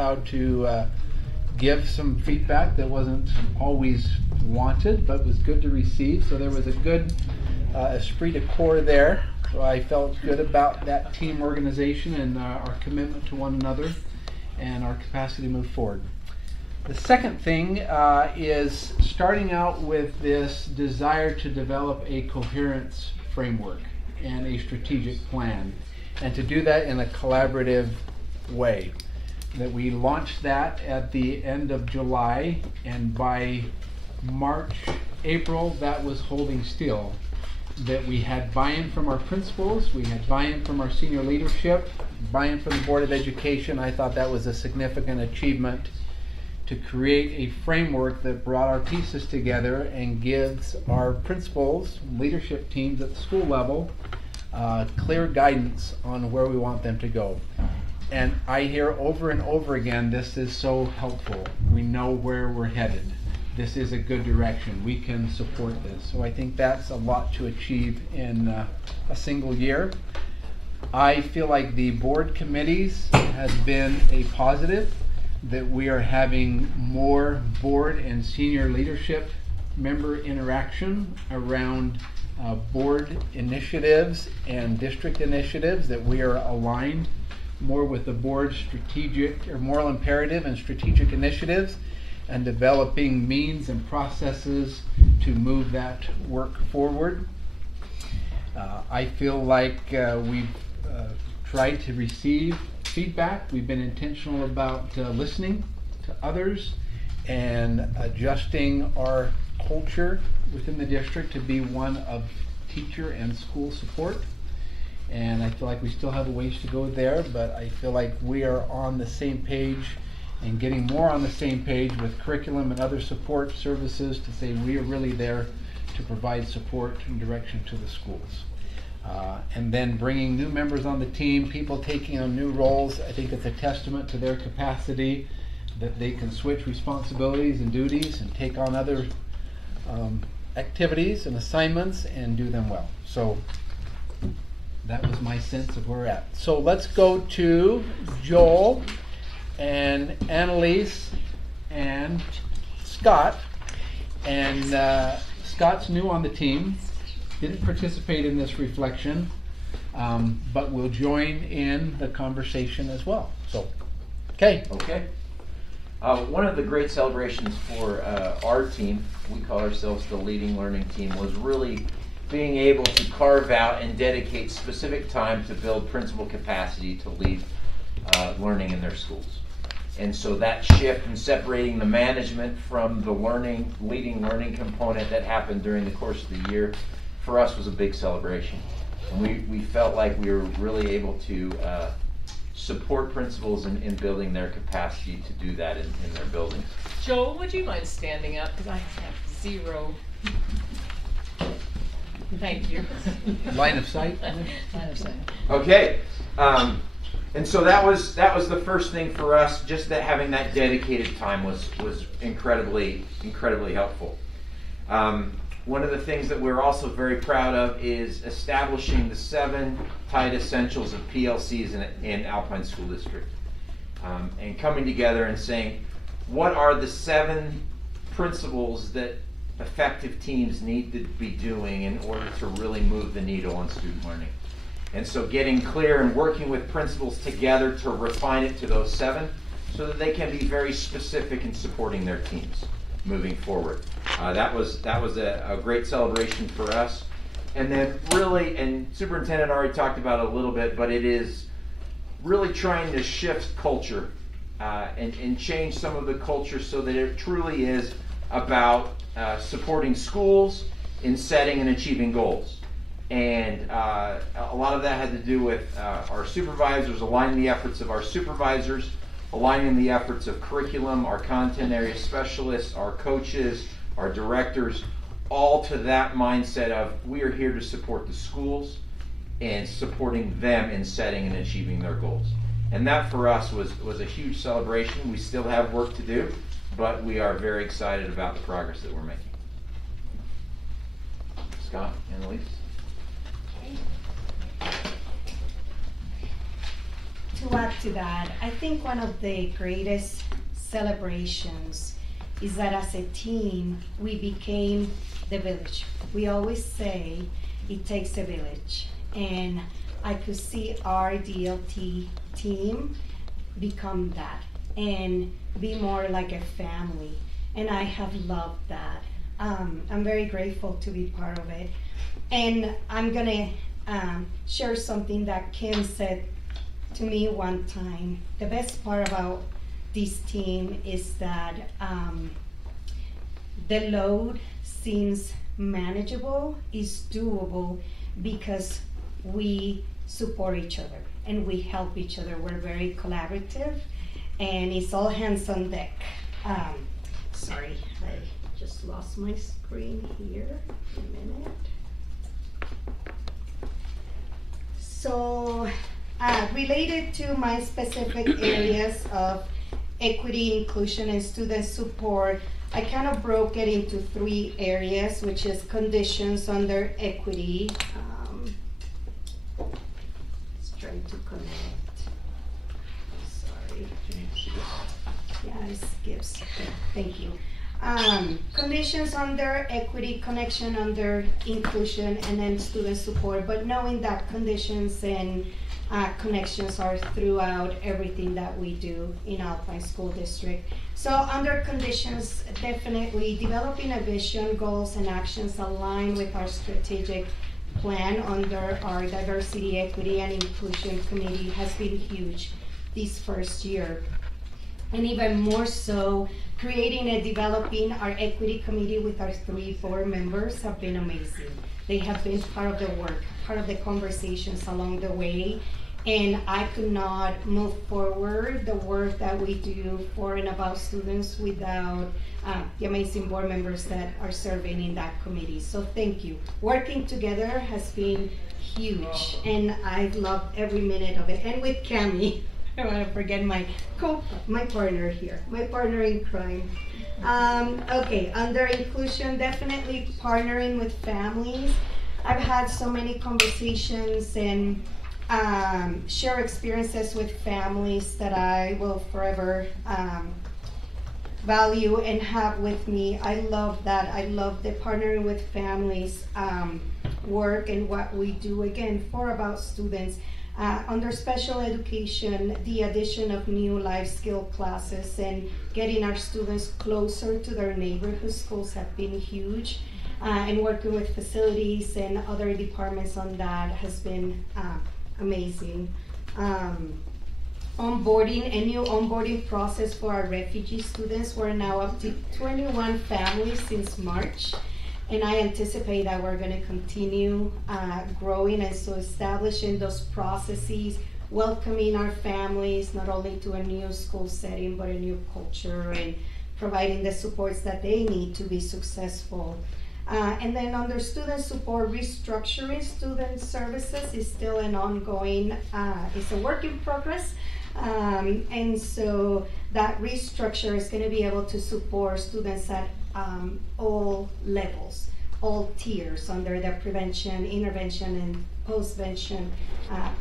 how to give some feedback that wasn't always wanted, but was good to receive. So there was a good esprit de corps there. So I felt good about that team organization and our commitment to one another and our capacity to move forward. The second thing is starting out with this desire to develop a coherence framework and a strategic plan, and to do that in a collaborative way. That we launched that at the end of July, and by March, April, that was holding still. That we had buy-in from our principals, we had buy-in from our senior leadership, buy-in from the Board of Education. I thought that was a significant achievement to create a framework that brought our pieces together and gives our principals, leadership teams at the school level, clear guidance on where we want them to go. And I hear over and over again, this is so helpful. We know where we're headed. This is a good direction. We can support this. So I think that's a lot to achieve in a single year. I feel like the board committees has been a positive, that we are having more board and senior leadership member interaction around board initiatives and district initiatives, that we are aligned more with the board's strategic or moral imperative and strategic initiatives, and developing means and processes to move that work forward. I feel like we've tried to receive feedback. We've been intentional about listening to others and adjusting our culture within the district to be one of teacher and school support. And I feel like we still have a ways to go there, but I feel like we are on the same page and getting more on the same page with curriculum and other support services to say we are really there to provide support and direction to the schools. And then bringing new members on the team, people taking on new roles. I think it's a testament to their capacity that they can switch responsibilities and duties and take on other activities and assignments and do them well. So that was my sense of where we're at. So let's go to Joel and Annalise and Scott. And Scott's new on the team, didn't participate in this reflection, but will join in the conversation as well. So, okay. Okay. One of the great celebrations for our team, we call ourselves the Leading Learning Team, was really being able to carve out and dedicate specific time to build principal capacity to lead learning in their schools. And so that shift in separating the management from the leading learning component that happened during the course of the year, for us was a big celebration. And we felt like we were really able to support principals in building their capacity to do that in their buildings. Joel, would you mind standing up? Because I have zero. Thank you. Line of sight. Line of sight. Okay. And so that was the first thing for us. Just that having that dedicated time was incredibly helpful. One of the things that we're also very proud of is establishing the 7 tight essentials of PLCs in Alpine School District, and coming together and saying, what are the 7 principles that effective teams need to be doing in order to really move the needle on student learning? And so getting clear and working with principals together to refine it to those 7 so that they can be very specific in supporting their teams moving forward. That was a great celebration for us. And then really, and Superintendent already talked about it a little bit, but it is really trying to shift culture and change some of the culture so that it truly is about supporting schools in setting and achieving goals. And a lot of that had to do with our supervisors, aligning the efforts of our supervisors, aligning the efforts of curriculum, our content area specialists, our coaches, our directors, all to that mindset of we are here to support the schools and supporting them in setting and achieving their goals. And that for us was a huge celebration. We still have work to do, but we are very excited about the progress that we're making. Scott, Annalise? to add to that, I think one of the greatest celebrations is that as a team, we became the village. We always say it takes a village. And I could see our DLT team become that and be more like a family. And I have loved that. I'm very grateful to be part of it. And I'm gonna share something that Kim said to me one time. The best part about this team is that the load seems manageable, is doable, because we support each other and we help each other. We're very collaborative and it's all hands on deck. Sorry, I just lost my screen here. A minute. So, related to my specific areas of equity, inclusion, and student support, I kind of broke it into 3 areas, which is conditions under equity. Let's try to connect. Sorry. Yeah, it skips. Okay, thank you. Conditions under equity, connection under inclusion, and then student support, but knowing that conditions and connections are throughout everything that we do in Alpine School District. So under conditions, definitely developing a vision, goals, and actions aligned with our strategic plan under our Diversity, Equity, and Inclusion Committee has been huge this first year. And even more so, creating and developing our equity committee with our 3 board members have been amazing. They have been part of the work, part of the conversations along the way, and I could not move forward the work that we do for and about students without the amazing board members that are serving in that committee. So thank you. Working together has been huge, and I've loved every minute of it. And with Cami, I don't want to forget my partner here, my partner in crime. Okay, under inclusion, definitely partnering with families. I've had so many conversations and share experiences with families that I will forever value and have with me. I love that. I love the partnering with families work and what we do, again, for about students. Under special education, the addition of new life skill classes and getting our students closer to their neighborhood schools have been huge. And working with facilities and other departments on that has been amazing. Onboarding, a new onboarding process for our refugee students. We're now up to 21 families since March. And I anticipate that we're going to continue growing, and so establishing those processes, welcoming our families not only to a new school setting but a new culture, and providing the supports that they need to be successful. And then under student support, restructuring student services is still an ongoing, it's a work in progress. And so that restructure is going to be able to support students at all levels, all tiers under the prevention, intervention, and postvention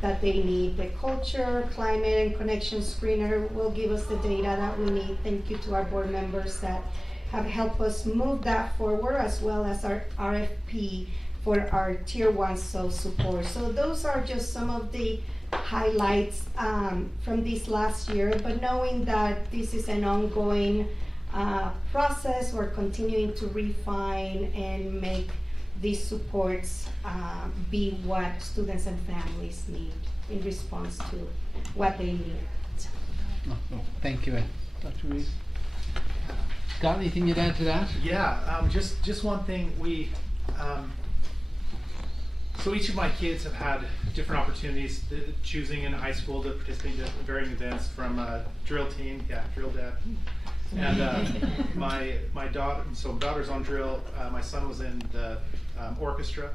that they need. The culture, climate, and connection screener will give us the data that we need. Thank you to our board members that have helped us move that forward, as well as our RFP for our tier 1 support. So those are just some of the highlights from this last year, but knowing that this is an ongoing process, we're continuing to refine and make these supports be what students and families need in response to what they need. Thank you, Dr. Reese. Scott, anything you'd add to that? Yeah, just one thing. So each of my kids have had different opportunities choosing in high school to participate in varying events, from drill team, drill dad, and my daughter's on drill. My son was in the orchestra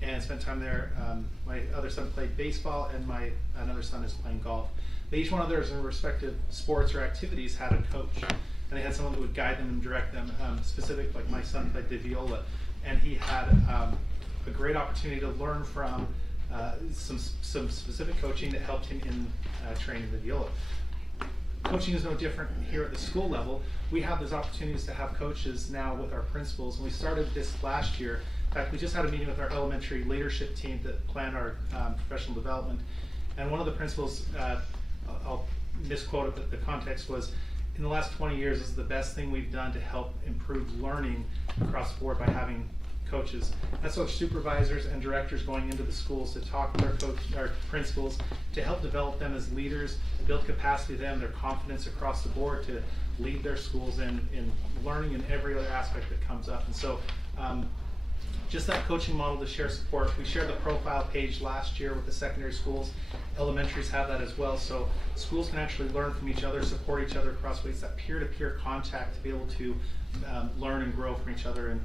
and spent time there. My other son played baseball, and my another son is playing golf. But each one of theirs in respective sports or activities had a coach, and they had someone that would guide them and direct them. Specific, like my son played the viola, and he had a great opportunity to learn from some specific coaching that helped him in training the viola. Coaching is no different here at the school level. We have those opportunities to have coaches now with our principals, and we started this last year. In fact, we just had a meeting with our elementary leadership team that planned our professional development, and one of the principals, I'll misquote it, but the context was, in the last 20 years, this is the best thing we've done to help improve learning across the board by having coaches. That's what supervisors and directors going into the schools to talk with our principals, to help develop them as leaders, build capacity to them, their confidence across the board to lead their schools in learning in every other aspect that comes up. And so just that coaching model to share support. We shared the profile page last year with the secondary schools. Elementaries have that as well. So schools can actually learn from each other, support each other across ways, that peer-to-peer contact to be able to learn and grow from each other and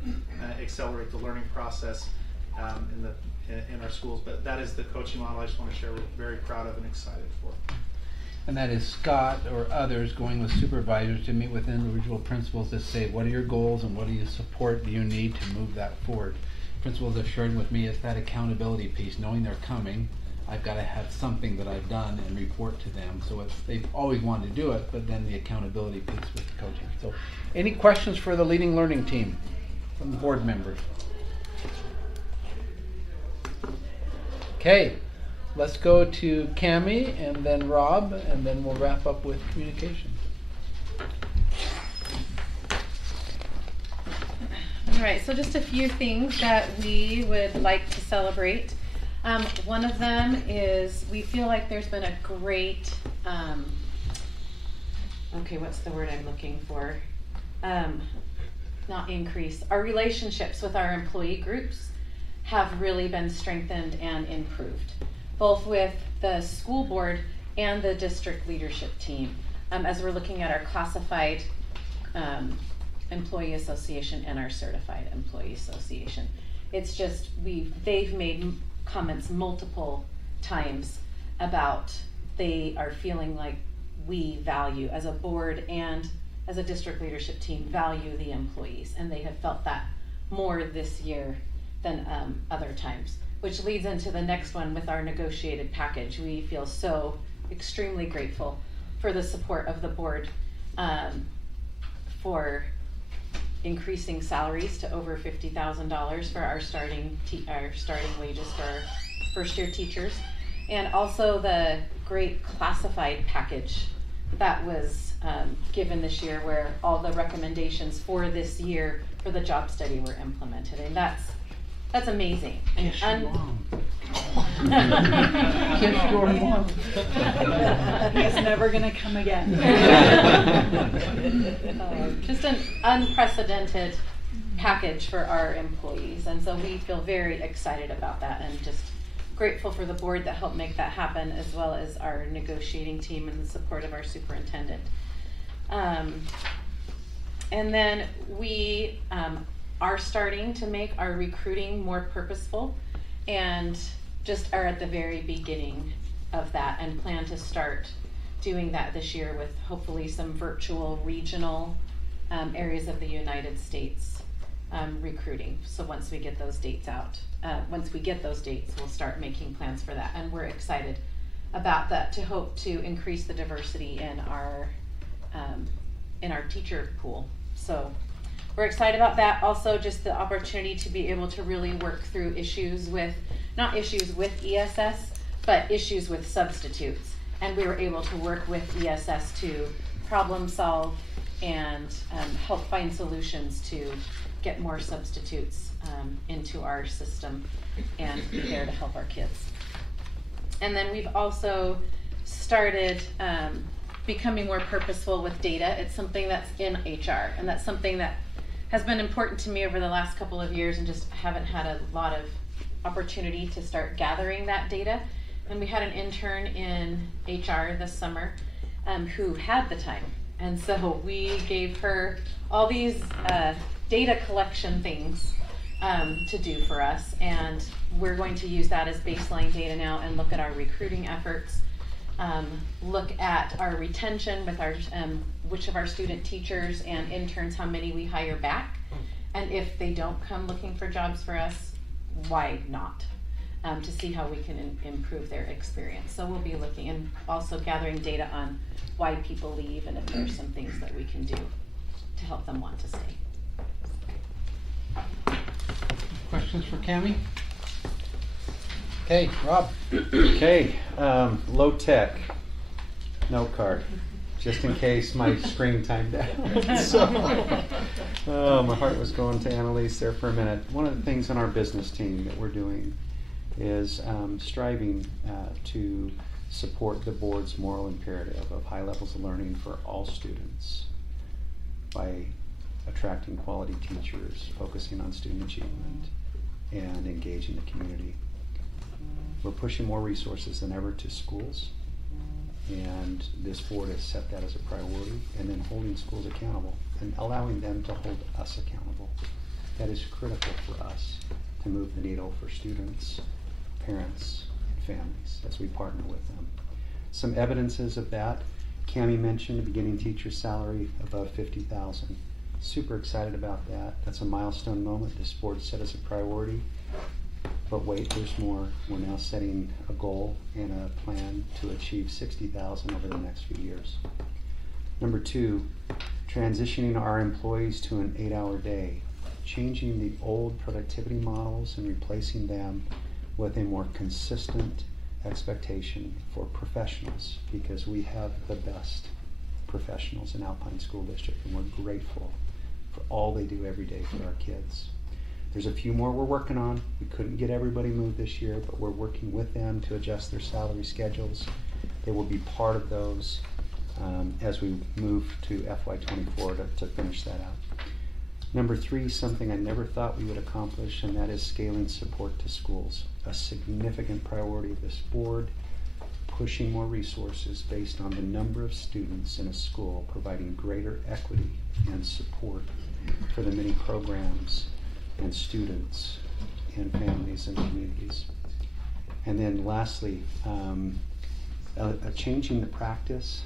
accelerate the learning process in our schools. But that is the coaching model I just want to share. We're very proud of and excited for. And that is Scott or others going with supervisors to meet with individual principals to say, what are your goals and what do you support do you need to move that forward? Principals have shared with me, it's that accountability piece, knowing they're coming. I've got to have something that I've done and report to them. So they've always wanted to do it, but then the accountability piece with the coaching. So any questions for the Leading Learning team from the board members? Okay. Let's go to Cammie and then Rob, and then we'll wrap up with communication. All right, so just a few things that we would like to celebrate. One of them is we feel like there's been a great, okay, what's the word I'm looking for? Not increase. Our relationships with our employee groups have really been strengthened and improved, both with the school board and the district leadership team, as we're looking at our classified employee association and our certified employee association. It's just, they've made comments multiple times about they are feeling like we value, as a board and as a district leadership team, value the employees, and they have felt that more this year than other times. Which leads into the next one with our negotiated package. We feel so extremely grateful for the support of the board for increasing salaries to over $50,000 for our starting wages for our first-year teachers, and also the great classified package that was given this year, where all the recommendations for this year for the job study were implemented, and that's amazing. Kiss your mom. Kiss your mom. He's never going to come again. Just an unprecedented package for our employees, and so we feel very excited about that and just grateful for the board that helped make that happen, as well as our negotiating team and the support of our superintendent. And then we are starting to make our recruiting more purposeful, and just are at the very beginning of that, and plan to start doing that this year with hopefully some virtual regional areas of the United States recruiting. So once we get those dates out, we'll start making plans for that, and we're excited about that, to hope to increase the diversity in our teacher pool. So we're excited about that. Also, just the opportunity to be able to really work through not issues with ESS, but issues with substitutes. And we were able to work with ESS to problem solve and help find solutions to get more substitutes into our system and be there to help our kids. And then we've also started becoming more purposeful with data. It's something that's in HR, and that's something that has been important to me over the last couple of years, and just haven't had a lot of opportunity to start gathering that data. And we had an intern in HR this summer who had the time, and so we gave her all these data collection things to do for us, and we're going to use that as baseline data now and look at our recruiting efforts, look at our retention with our which of our student teachers and interns, how many we hire back, and if they don't come looking for jobs for us, why not? to see how we can improve their experience. So we'll be looking and also gathering data on why people leave and if there's some things that we can do to help them want to stay. Questions for Cammie? Okay, Rob. Okay, low tech note card, just in case my screen timed out. So, my heart was going to Annalise there for a minute. One of the things on our business team that we're doing is striving to support the board's moral imperative of high levels of learning for all students by attracting quality teachers, focusing on student achievement, and engaging the community. We're pushing more resources than ever to schools, and this board has set that as a priority, and then holding schools accountable and allowing them to hold us accountable. That is critical for us to move the needle for students, parents, and families as we partner with them. Some evidences of that, Cammie mentioned a beginning teacher salary above $50,000. Super excited about that. That's a milestone moment. This board set as a priority. But wait, there's more. We're now setting a goal and a plan to achieve $60,000 over the next few years. Number 2, transitioning our employees to an 8-hour day, changing the old productivity models and replacing them with a more consistent expectation for professionals, because we have the best professionals in Alpine School District, and we're grateful for all they do every day for our kids. There's a few more we're working on. We couldn't get everybody moved this year, but we're working with them to adjust their salary schedules. They will be part of those as we move to FY24 to finish that out. Number 3, something I never thought we would accomplish, and that is scaling support to schools. A significant priority of this board, pushing more resources based on the number of students in a school, providing greater equity and support for the many programs and students and families and communities. And then lastly, changing the practice.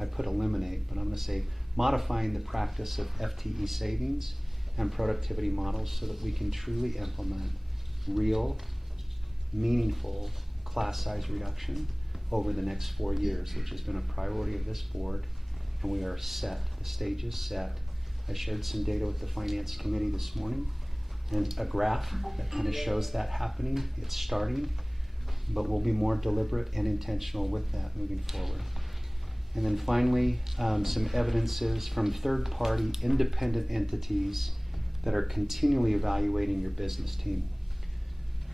I put eliminate, but I'm going to say modifying the practice of FTE savings and productivity models so that we can truly implement real, meaningful class size reduction over the next 4 years, which has been a priority of this board, and we are set. The stage is set. I shared some data with the Finance Committee this morning, and a graph that kind of shows that happening. It's starting, but we'll be more deliberate and intentional with that moving forward. And then finally, some evidences from third-party independent entities that are continually evaluating your business team.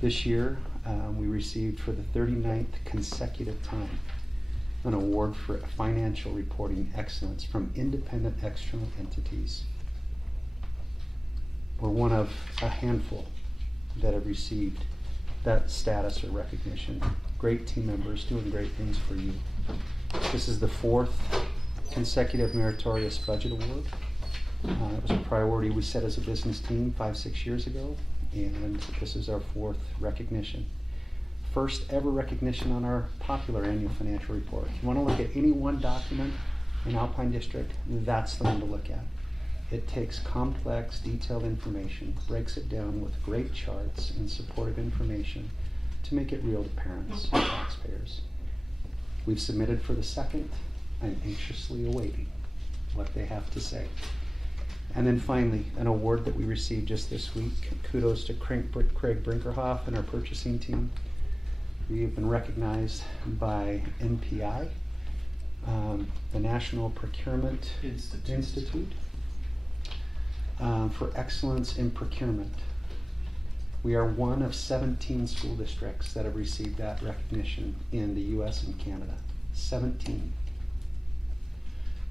This year, we received for the 39th consecutive time an award for financial reporting excellence from independent external entities. We're one of a handful that have received that status or recognition. Great team members doing great things for you. This is the 4th consecutive meritorious budget award. It was a priority we set as a business team 5-6 years ago, and this is our 4th recognition. First ever recognition on our popular annual financial report. If you want to look at any one document in Alpine District, that's the one to look at. It takes complex, detailed information, breaks it down with great charts and supportive information to make it real to parents and taxpayers. We've submitted for the 2nd. I'm anxiously awaiting what they have to say. And then finally, an award that we received just this week. Kudos to Craig Brinkerhoff and our purchasing team. We have been recognized by NPI, the National Procurement Institute, for excellence in procurement. We are one of 17 school districts that have received that recognition in the US and Canada. 17.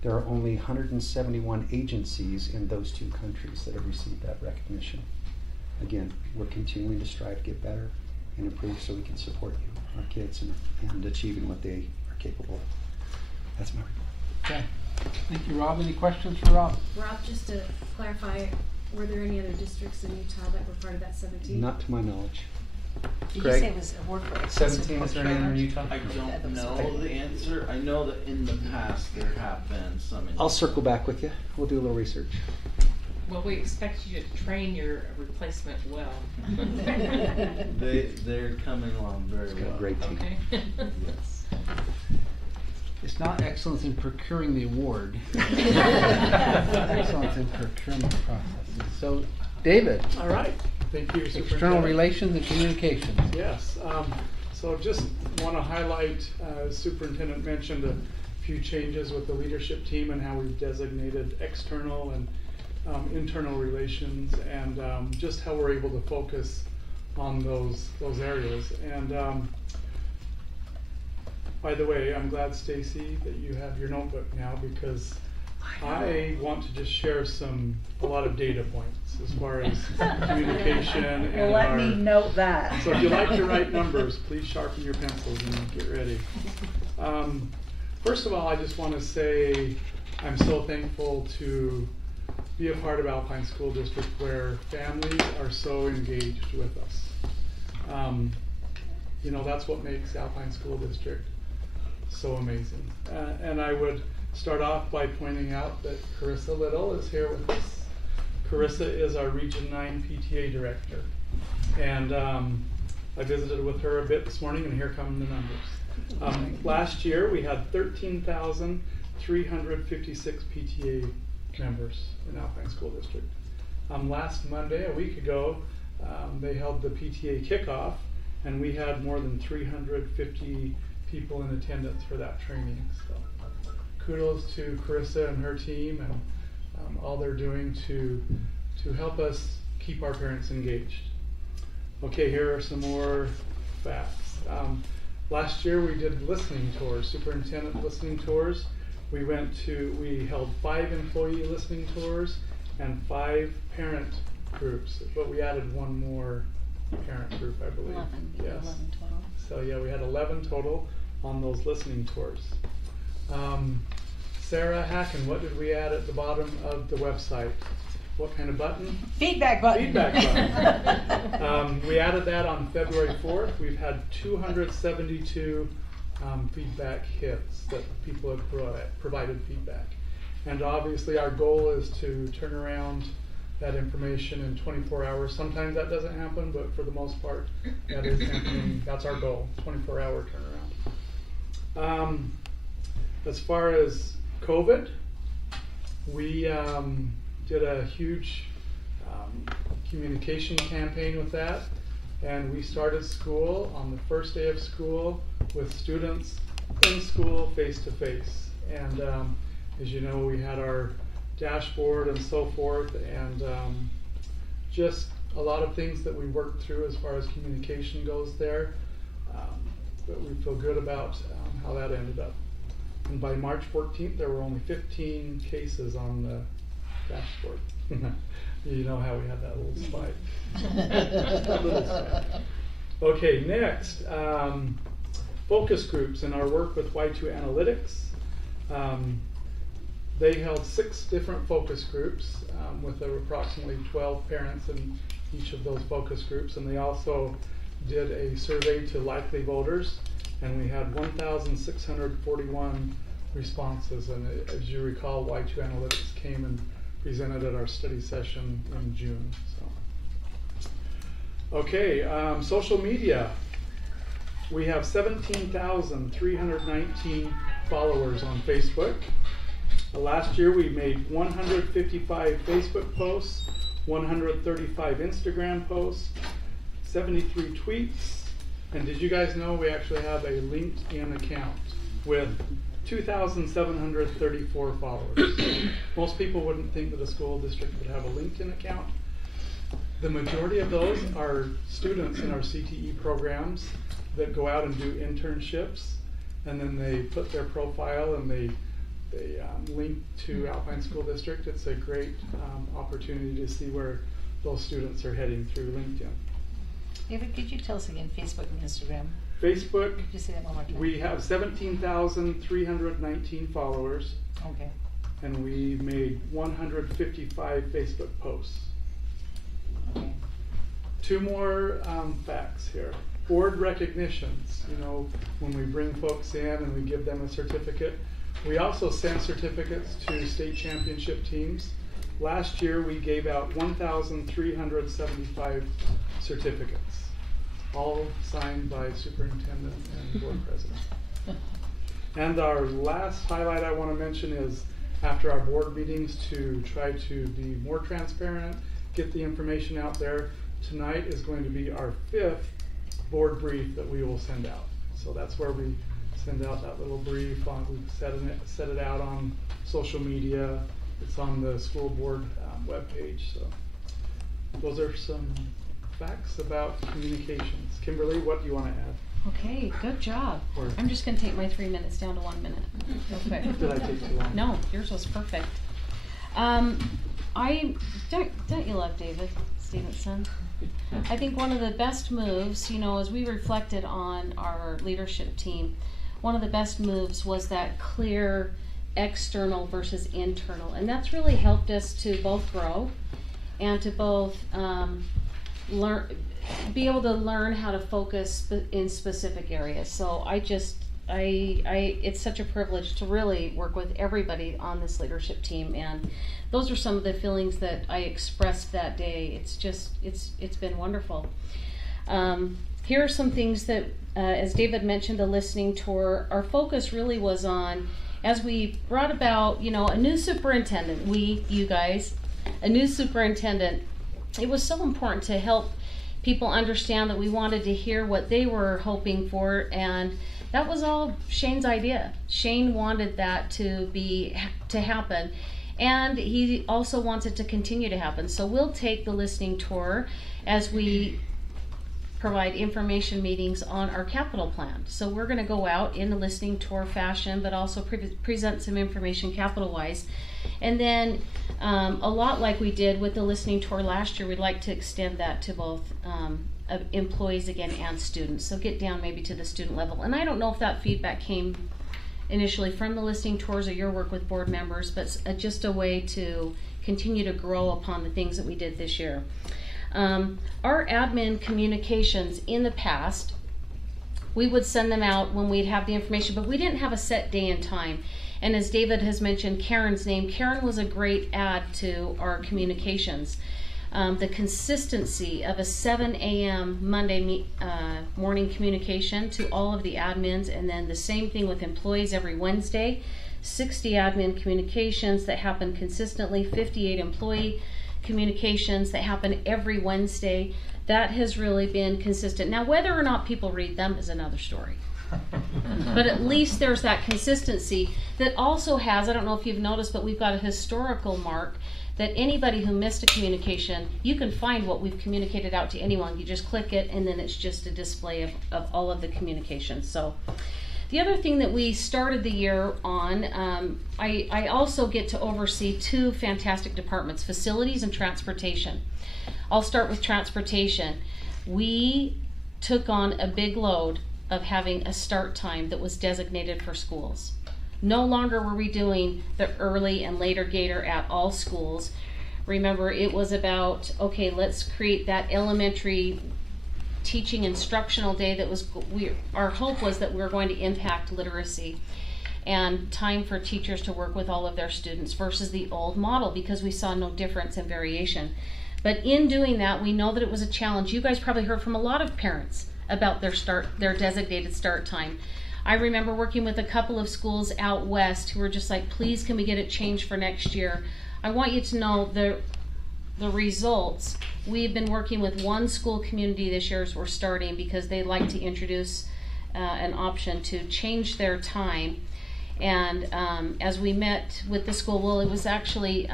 There are only 171 agencies in those 2 countries that have received that recognition. Again, we're continuing to strive to get better and improve so we can support you, our kids, and achieving what they are capable of. That's my report. Okay. Thank you, Rob. Any questions for Rob? Rob, just to clarify, were there any other districts in Utah that were part of that 17? Not to my knowledge. Did Greg? you say it was award for excellence in 17, is there any other in Utah? I don't know the answer. I know that in the past there have been some. I'll circle back with you. We'll do a little research. Well, we expect you to train your replacement well. They're coming along very Got a well. great team. Okay. Yes. It's not excellence in procuring the award. Excellence in procurement processes. So, David, All right, thank you, external Superintendent. relations and communications. Yes, so just want to highlight, Superintendent mentioned a few changes with the leadership team and how we've designated external and internal relations, and just how we're able to focus on those areas. And by the way, I'm glad, Stacy, that you have your notebook now, because I want to just share a lot of data points as far as communication and Well, let me note that. So if you like to write numbers, please sharpen your pencils and get ready. First of all, I just want to say I'm so thankful to be a part of Alpine School District, where families are so engaged with us. You know, that's what makes Alpine School District so amazing. And I would start off by pointing out that Carissa Little is here with us. Carissa is our Region 9 PTA Director. And I visited with her a bit this morning, and here come the numbers. Last year, we had 13,356 PTA members in Alpine School District. Last Monday, a week ago, they held the PTA kickoff, and we had more than 350 people in attendance for that training. So kudos to Carissa and her team, and all they're doing to help us keep our parents engaged. Okay, here are some more facts. Last year we did listening tours, superintendent listening tours. We held 5 employee listening tours and 5 parent groups, but we added one more parent group, I believe. 11, Yes. 11 total. So yeah, we had 11 total on those listening tours. Sarah Hacken, what did we add at the bottom of the website? What kind of button? Feedback button. Feedback button. We added that on February 4th. We've had 272 feedback hits that people have provided feedback. And obviously our goal is to turn around that information in 24 hours. Sometimes that doesn't happen, but for the most part, that is happening. That's our goal, 24-hour turnaround. As far as COVID, we did a huge communication campaign with that, and we started school on the first day of school with students in school face-to-face. And as you know, we had our dashboard and so forth, and just a lot of things that we worked through as far as communication goes there, but we feel good about how that ended up. And by March 14th, there were only 15 cases on the dashboard. You know how we had that little spike. Little spike. Okay, next, focus groups and our work with Y2 Analytics. They held 6 different focus groups with approximately 12 parents in each of those focus groups, and they also did a survey to likely voters, and we had 1,641 responses. And as you recall, Y2 Analytics came and presented at our study session in June. So, okay, social media. We have 17,319 followers on Facebook. Last year we made 155 Facebook posts, 135 Instagram posts, 73 tweets, and did you guys know we actually have a LinkedIn account with 2,734 followers. Most people wouldn't think that a school district would have a LinkedIn account. The majority of those are students in our CTE programs that go out and do internships, and then they put their profile and they link to Alpine School District. It's a great opportunity to see where those students are heading through LinkedIn. David, could you tell us again, Facebook and Instagram? Facebook, Could you say that one more time? we have 17,319 followers, Okay. and we made 155 Facebook posts. Okay. 2 more facts here. Board recognitions. You know, when we bring folks in and we give them a certificate, we also send certificates to state championship teams. last year we gave out 1,375 certificates, all signed by superintendent and board president. And our last highlight I want to mention is after our board meetings to try to be more transparent, get the information out there. Tonight is going to be our 5th board brief that we will send out. So that's where we send out that little brief on, we've set it out on social media. It's on the school board webpage. So those are some facts about communications. Kimberly, what do you want to add? Okay, good job. Or- I'm just gonna take my 3 minutes down to 1 minute, real quick. Did I take too long? No, yours was perfect. Don't you love David Stevenson? I think one of the best moves, as we reflected on our leadership team, one of the best moves was that clear external versus internal, and that's really helped us to both grow and to both be able to learn how to focus in specific areas. So it's such a privilege to really work with everybody on this leadership team, and those are some of the feelings that I expressed that day. It's been wonderful. Here are some things that, as David mentioned, a listening tour, our focus really was on, as we brought about, a new superintendent, a new superintendent, it was so important to help people understand that we wanted to hear what they were hoping for, and that was all Shane's idea. Shane wanted that to happen, and he also wants it to continue to happen. So we'll take the listening tour as we provide information meetings on our capital plan. So we're going to go out in a listening tour fashion, but also present some information capital-wise. And then a lot like we did with the listening tour last year, we'd like to extend that to both employees again and students. So get down maybe to the student level. And I don't know if that feedback came initially from the listening tours or your work with board members, but just a way to continue to grow upon the things that we did this year. Our admin communications in the past, we would send them out when we'd have the information, but we didn't have a set day and time. And as David has mentioned Karen's name, Karen was a great add to our communications. The consistency of a 7 a.m. Monday morning communication to all of the admins, and then the same thing with employees every Wednesday, 60 admin communications that happen consistently, 58 employee communications that happen every Wednesday. That has really been consistent. Now, whether or not people read them is another story. But at least there's that consistency that also has, I don't know if you've noticed, but we've got a historical mark that anybody who missed a communication, you can find what we've communicated out to anyone. You just click it, and then it's just a display of all of the communications. So the other thing that we started the year on, I also get to oversee 2 fantastic departments, facilities and transportation. I'll start with transportation. We took on a big load of having a start time that was designated for schools. No longer were we doing the early and later gator at all schools. Remember, it was about, okay, let's create that elementary teaching instructional day that was, our hope was that we were going to impact literacy and time for teachers to work with all of their students versus the old model, because we saw no difference in variation. But in doing that, we know that it was a challenge. You guys probably heard from a lot of parents about their designated start time. I remember working with a couple of schools out west who were just like, please, can we get it changed for next year? I want you to know the results. We've been working with one school community this year as we're starting, because they like to introduce an option to change their time. And as we met with the school, well, it was actually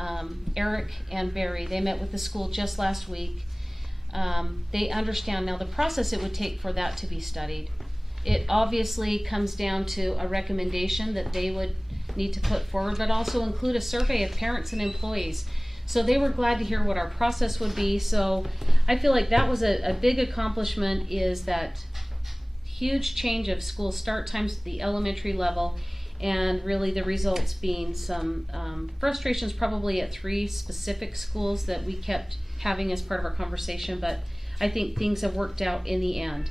Eric and Barry. They met with the school just last week. They understand now the process it would take for that to be studied. It obviously comes down to a recommendation that they would need to put forward, but also include a survey of parents and employees. So they were glad to hear what our process would be. So I feel like that was a big accomplishment, is that huge change of school start times at the elementary level, and really the results being some frustrations probably at 3 specific schools that we kept having as part of our conversation, but I think things have worked out in the end.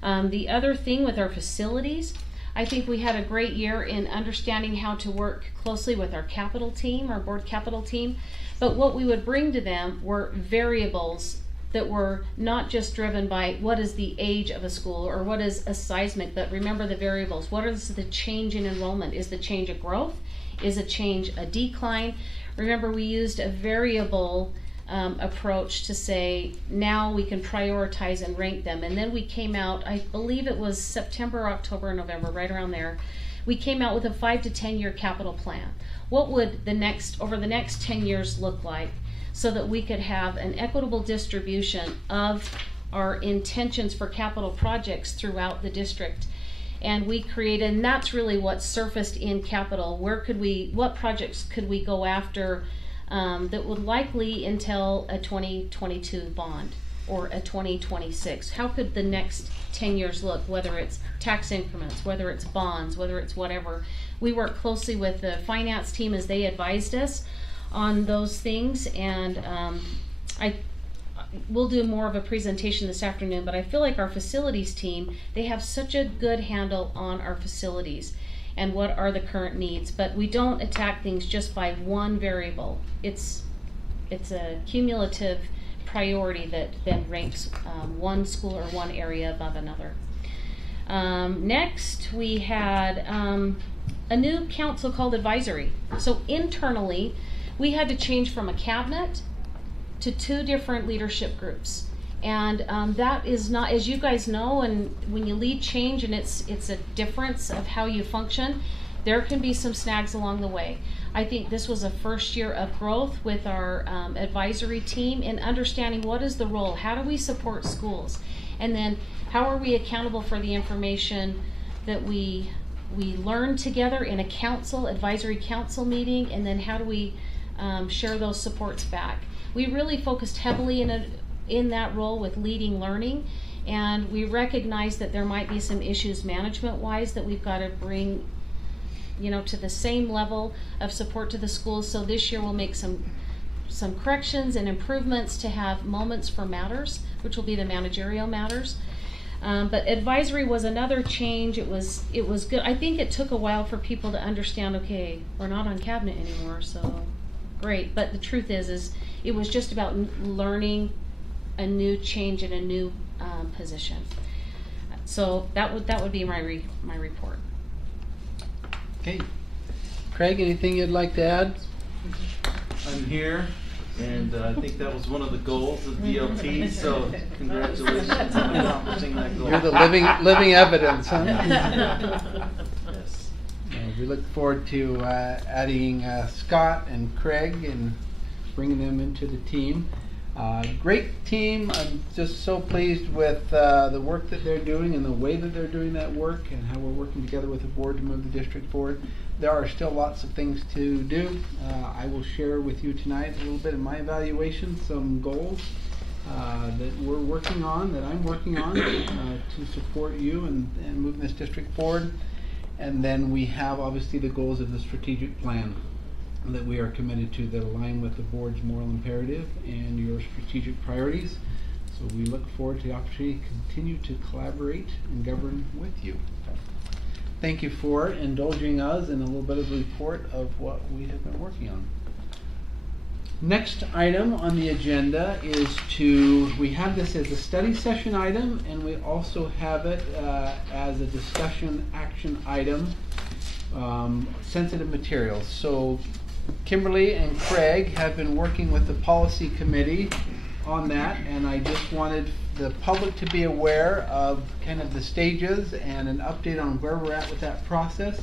The other thing with our facilities, I think we had a great year in understanding how to work closely with our capital team, our board capital team. But what we would bring to them were variables that were not just driven by what is the age of a school or what is a seismic, but remember the variables. What is the change in enrollment? Is the change a growth? Is a change a decline? Remember, we used a variable approach to say now we can prioritize and rank them. And then we came out, I believe it was September, October, November, right around there. We came out with a 5 to 10 year capital plan. What would over the next 10 years look like so that we could have an equitable distribution of our intentions for capital projects throughout the district? And we created, and that's really what surfaced in capital. What projects could we go after that would likely entail a 2022 bond or a 2026? How could the next 10 years look, whether it's tax increments, whether it's bonds, whether it's whatever? We work closely with the finance team as they advised us on those things, and we'll do more of a presentation this afternoon, but I feel like our facilities team, they have such a good handle on our facilities and what are the current needs, but we don't attack things just by one variable. It's a cumulative priority that then ranks one school or one area above another. Next, we had a new council called advisory. So internally, we had to change from a cabinet to 2 different leadership groups. And that is not, as you guys know, and when you lead change and it's a difference of how you function, there can be some snags along the way. I think this was a first year of growth with our advisory team in understanding what is the role, how do we support schools, and then how are we accountable for the information that we learn together in a advisory council meeting, and then how do we share those supports back. We really focused heavily in that role with leading learning, and we recognize that there might be some issues management-wise that we've got to bring, to the same level of support to the schools. So this year we'll make some corrections and improvements to have moments for matters, which will be the managerial matters. But advisory was another change. It was good. I think it took a while for people to understand, okay, we're not on cabinet anymore, so great. But the truth is it was just about learning a new change in a new position. So that would be my report. Okay. Craig, anything you'd like to add? I'm here, and I think that was one of the goals of DLT, so congratulations on accomplishing that goal. You're the living evidence, huh? Yes. We look forward to adding Scott and Craig and bringing them into the team. Great team. I'm just so pleased with the work that they're doing and the way that they're doing that work and how we're working together with the board to move the district forward. There are still lots of things to do. I will share with you tonight a little bit of my evaluation, some goals that we're working on, that I'm working on to support you and moving this district forward. And then we have obviously the goals of the strategic plan that we are committed to that align with the board's moral imperative and your strategic priorities. So we look forward to the opportunity to continue to collaborate and govern with you. Thank you for indulging us in a little bit of a report of what we have been working on. Next item on the agenda is we have this as a study session item, and we also have it as a discussion action item, sensitive materials. So Kimberly and Craig have been working with the policy committee on that, and I just wanted the public to be aware of kind of the stages and an update on where we're at with that process.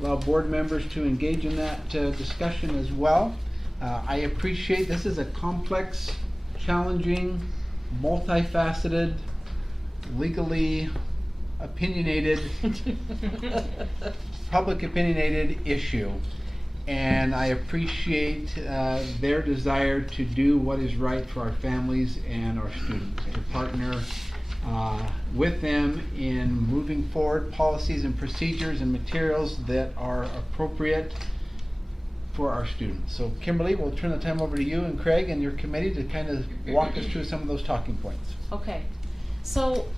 Allow board members to engage in that discussion as well. I appreciate this is a complex, challenging, multifaceted, legally opinionated, public opinionated issue. And I appreciate their desire to do what is right for our families and our students, to partner with them in moving forward policies and procedures and materials that are appropriate for our students. So Kimberly, we'll turn the time over to you and Craig and your committee to kind of walk us through some of those talking points. Okay, so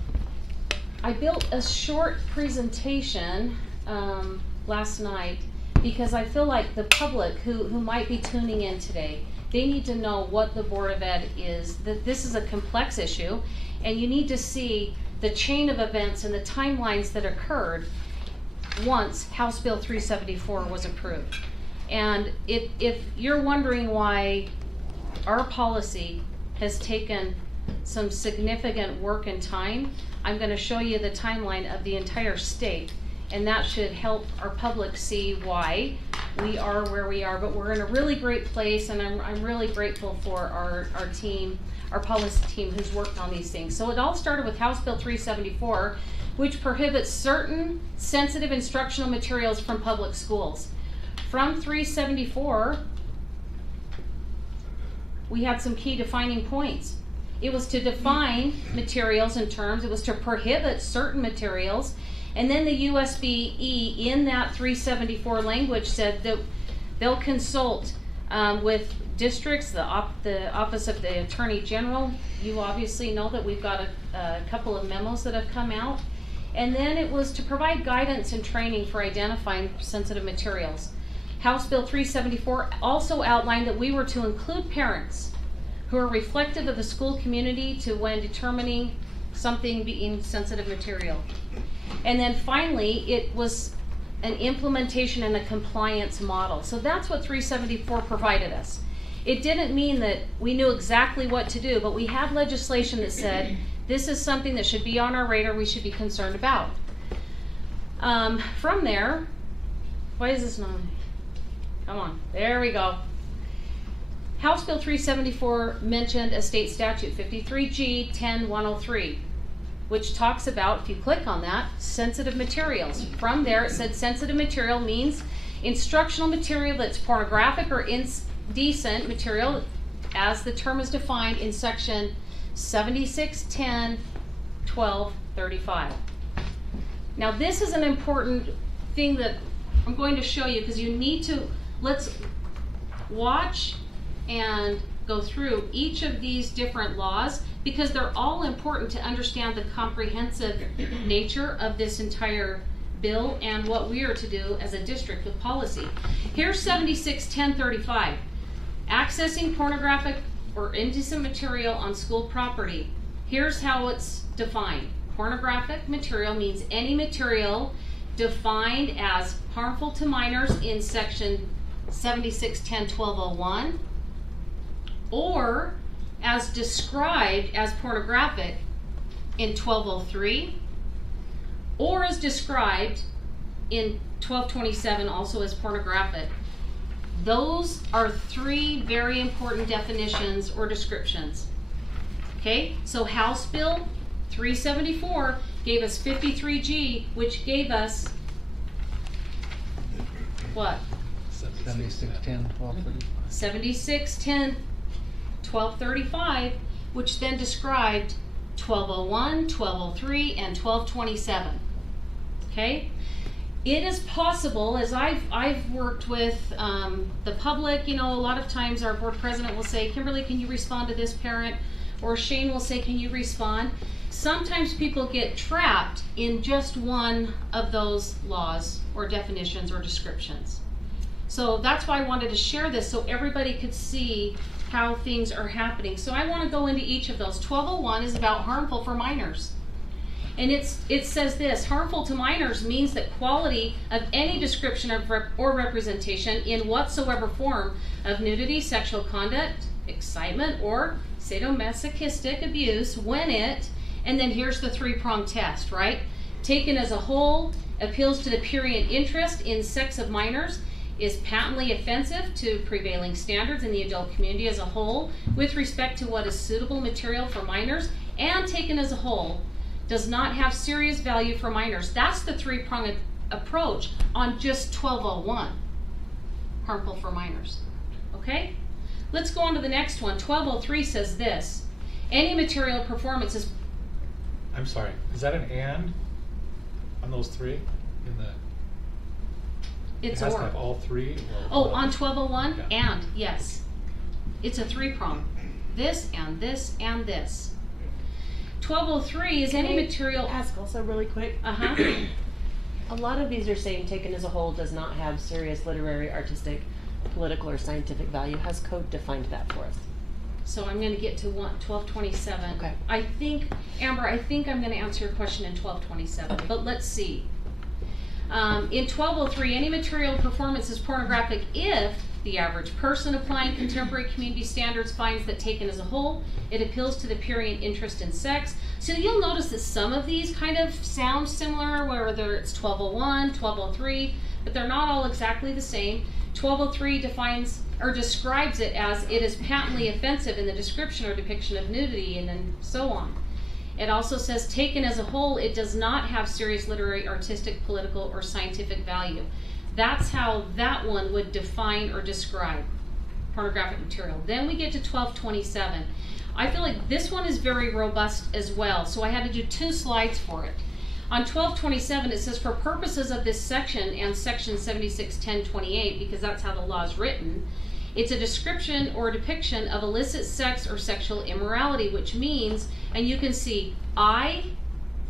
I built a short presentation last night because I feel like the public who might be tuning in today, they need to know what the Board of Ed is, that this is a complex issue, and you need to see the chain of events and the timelines that occurred once House Bill 374 was approved. And if you're wondering why our policy has taken some significant work and time, I'm going to show you the timeline of the entire state, and that should help our public see why we are where we are. But we're in a really great place, and I'm really grateful for our team, our policy team who's worked on these things. So it all started with House Bill 374, which prohibits certain sensitive instructional materials from public schools. From 374, we had some key defining points. It was to define materials and terms. It was to prohibit certain materials. And then the USBE in that 374 language said that they'll consult with districts, the Office of the Attorney General. You obviously know that we've got a couple of memos that have come out. And then it was to provide guidance and training for identifying sensitive materials. House Bill 374 also outlined that we were to include parents who are reflective of the school community to when determining something being sensitive material. And then finally, it was an implementation and a compliance model. So that's what 374 provided us. It didn't mean that we knew exactly what to do, but we had legislation that said this is something that should be on our radar, we should be concerned about. From there, why is this not? Come on, there we go. House Bill 374 mentioned a state statute, 53G 10103, which talks about, if you click on that, sensitive materials. From there it said sensitive material means instructional material that's pornographic or indecent material, as the term is defined in section 7610-1235. Now this is an important thing that I'm going to show you, because you need to, let's watch and go through each of these different laws, because they're all important to understand the comprehensive nature of this entire bill and what we are to do as a district with policy. Here's 7610-35, accessing pornographic or indecent material on school property. Here's how it's defined. Pornographic material means any material defined as harmful to minors in section 7610-1201, or as described as pornographic in 1203, or as described in 1227 also as pornographic. Those are three very important definitions or descriptions. Okay, so House Bill 374 gave us 53G, which gave us what? 7610-1235. 7610-1235, which then described 1201, 1203, and 1227. Okay? It is possible, as I've worked with the public, you know, a lot of times our board president will say, Kimberly, can you respond to this parent? Or Shane will say, can you respond? Sometimes people get trapped in just one of those laws or definitions or descriptions. So that's why I wanted to share this, so everybody could see how things are happening. So I want to go into each of those. 1201 is about harmful for minors. And it says this: harmful to minors means that quality of any description of or representation in whatsoever form of nudity, sexual conduct, excitement, or sadomasochistic abuse when it, and then here's the three-pronged test, right? Taken as a whole, appeals to the prurient interest in sex of minors, is patently offensive to prevailing standards in the adult community as a whole with respect to what is suitable material for minors, and taken as a whole, does not have serious value for minors. That's the three-pronged approach on just 1201, harmful for minors. Okay? Let's go on to the next one. 1203 says this: any material performance is... I'm sorry, is that an and on those three? In the... It's it has or. to have all three? Oh, on 1201? Yeah. And, yes. It's a three-prong. This and this and this. 1203 is any material. Ask also really quick. A lot of these are saying taken as a whole does not have serious literary, artistic, political, or scientific value. Has code defined that for us? So I'm going to get to 1227. Okay. I think, Amber, I'm going to answer your question in 1227, Okay. but let's see. In 1203, any material performance is pornographic if the average person applying contemporary community standards finds that taken as a whole, it appeals to the prurient interest in sex. So you'll notice that some of these kind of sound similar, whether it's 1201, 1203, but they're not all exactly the same. 1203 defines or describes it as it is patently offensive in the description or depiction of nudity, and then so on. It also says taken as a whole, it does not have serious literary, artistic, political, or scientific value. That's how that one would define or describe pornographic material. Then we get to 1227. I feel like this one is very robust as well, so I had to do 2 slides for it. On 1227, it says for purposes of this section and section 761028, because that's how the law is written, it's a description or depiction of illicit sex or sexual immorality, which means, and you can see I,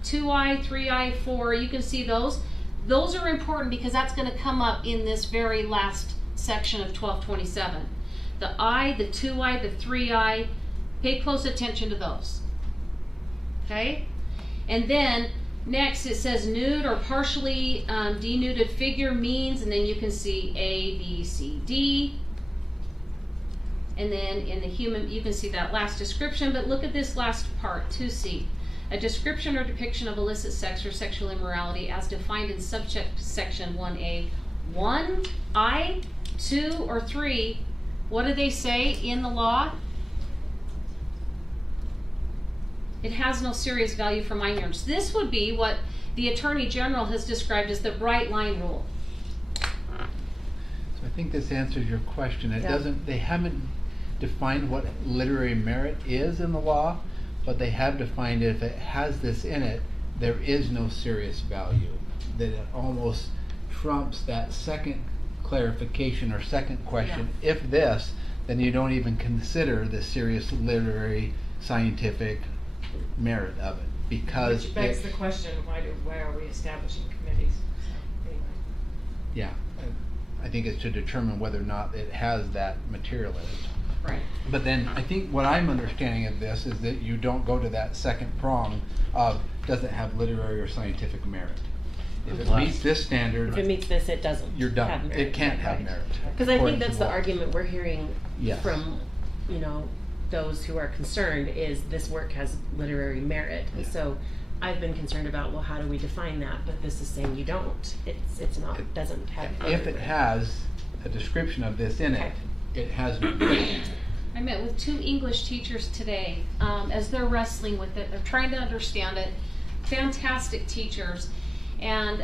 2I, 3I, 4, you can see those. Those are important because that's going to come up in this very last section of 1227. The I, the 2I, the 3I, pay close attention to those. Okay? And then next it says nude or partially denuded figure means, and then you can see A, B, C, D. And then in the human, you can see that last description, but look at this last part, 2C. A description or depiction of illicit sex or sexual immorality as defined in subject section 1A. 1, I, 2, or 3, what do they say in the law? It has no serious value for minors. This would be what the Attorney General has described as the bright line rule. So I think this answers your question. It doesn't, they haven't defined what literary merit is in the law, but they have defined it, if it has this in it, there is no serious value. That it almost trumps that second clarification or second question. If this, then you don't even consider the serious literary, scientific merit of it, because Which begs the question, why are we establishing committees? So, anyway. Yeah, I think it's to determine whether or not it has that material in it. Right. But then I think what I'm understanding of this is that you don't go to that second prong of does it have literary or scientific merit. If it meets this standard, If it meets this, it doesn't. you're done. have merit. It can't have Right. merit. Because I according think to that's the law. argument we're hearing Yes. from, those who are concerned is this work has literary merit. And so I've been concerned about, well, how do we define that? But this is saying you don't. It's not, it doesn't have. If it has a description of this in it, it has no merit. I met with 2 English teachers today as they're wrestling with it. They're trying to understand it. Fantastic teachers. And,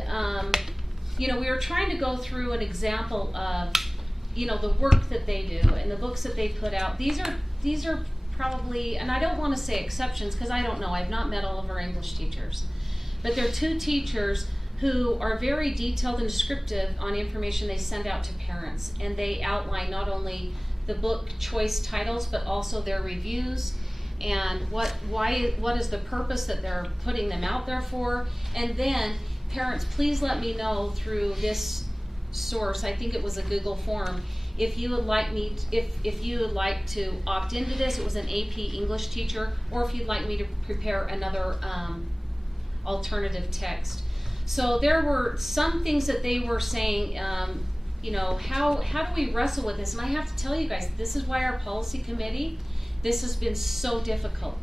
we were trying to go through an example of, the work that they do and the books that they put out. These are probably, and I don't want to say exceptions because I don't know. I've not met all of our English teachers. But they're 2 teachers who are very detailed and descriptive on information they send out to parents. And they outline not only the book choice titles, but also their reviews and what is the purpose that they're putting them out there for. And then parents, please let me know through this source, I think it was a Google form, if you would like if you would like to opt into this. It was an AP English teacher, or if you'd like me to prepare another alternative text. So there were some things that they were saying, how do we wrestle with this? And I have to tell you guys, this is why our policy committee, this has been so difficult.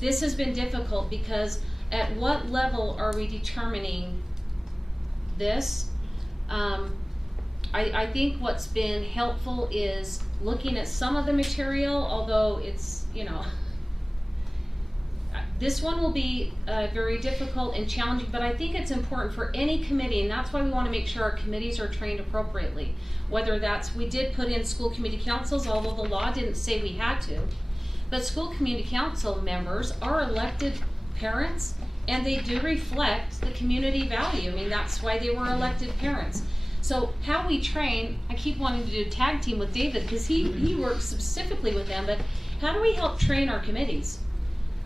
This has been difficult because at what level are we determining this? I think what's been helpful is looking at some of the material, although it's, this one will be very difficult and challenging, but I think it's important for any committee, and that's why we want to make sure our committees are trained appropriately. Whether that's, we did put in school community councils, although the law didn't say we had to, but school community council members are elected parents, and they do reflect the community value. I mean, that's why they were elected parents. So how we train, I keep wanting to do a tag team with David because he works specifically with them, but how do we help train our committees?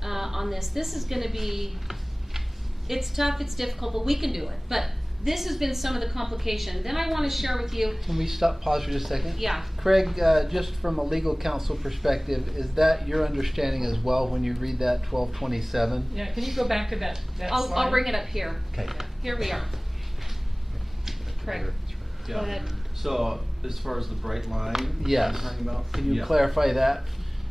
on this. This is gonna be, it's tough, it's difficult, but we can do it. But this has been some of the complication. Then I wanna share with you, Can we pause for just a second? yeah, Craig, just from a legal counsel perspective, is that your understanding as well when you read that 1227? Yeah, can you go back to that slide? I'll bring it up here. Okay. Here we are. Craig, go ahead. So as far as the bright line Yes. you're talking about? Can you Yeah. clarify that?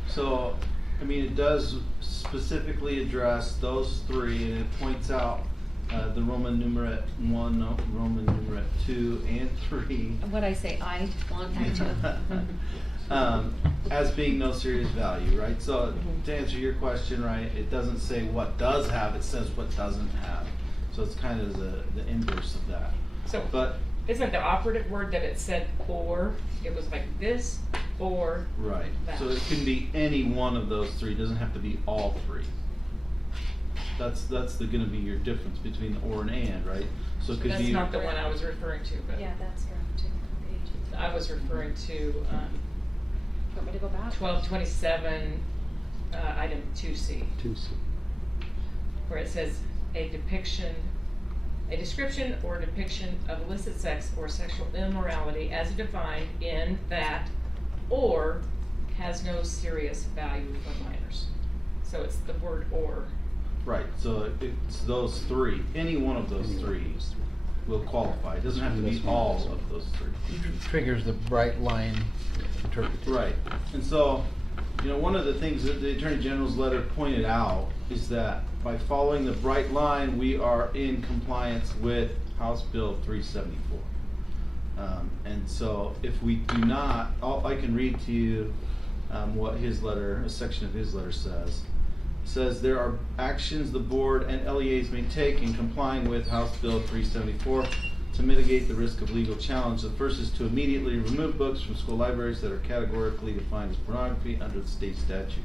So, I mean, it does specifically address those three, and it points out the Roman numerat 1, no, Roman numerat 2, and 3 What I say, I want you to. as being no serious value, right? So to answer your question, right, it doesn't say what does have, it says what doesn't have. So it's kind of the inverse of that. So, But isn't the operative word that it said or? It was like this or right, that. so it can be any one of those three. It doesn't have to be all three. That's going to be your difference between the or and, right? So it could That's be not the one I was referring to, but Yeah, that's correct too. I was referring to Want me to go back? 1227, item 2C, 2C. where it says a description or depiction of illicit sex or sexual immorality as defined in that or has no serious value for minors. So it's the word or. right. So it's those three. Any one of those three will qualify. It doesn't have to be all of those three. Triggers the bright line interpretation. Right. And so, you know, one of the things that the Attorney General's letter pointed out is that by following the bright line, we are in compliance with House Bill 374. And so if we do not, I can read to you what his letter, a section of his letter says. It says there are actions the board and LEAs may take in complying with House Bill 374 to mitigate the risk of legal challenge. The first is to immediately remove books from school libraries that are categorically defined as pornography under the state statute.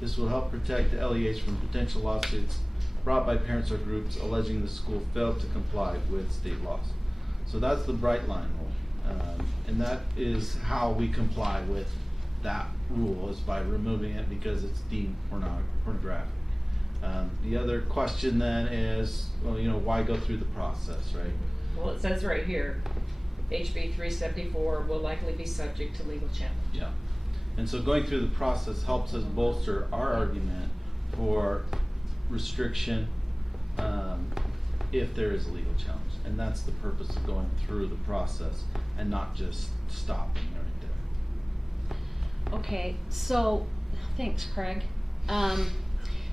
This will help protect the LEAs from potential lawsuits brought by parents or groups alleging the school failed to comply with state laws. So that's the bright line rule. And that is how we comply with that rule, is by removing it because it's deemed pornographic. The other question then is, well, you know, why go through the process, right? Well, it says right here, HB 374 will likely be subject to legal challenge. Yeah. And so going through the process helps us bolster our argument for restriction if there is a legal challenge. And that's the purpose of going through the process and not just stopping right there. Okay, so, thanks, Craig.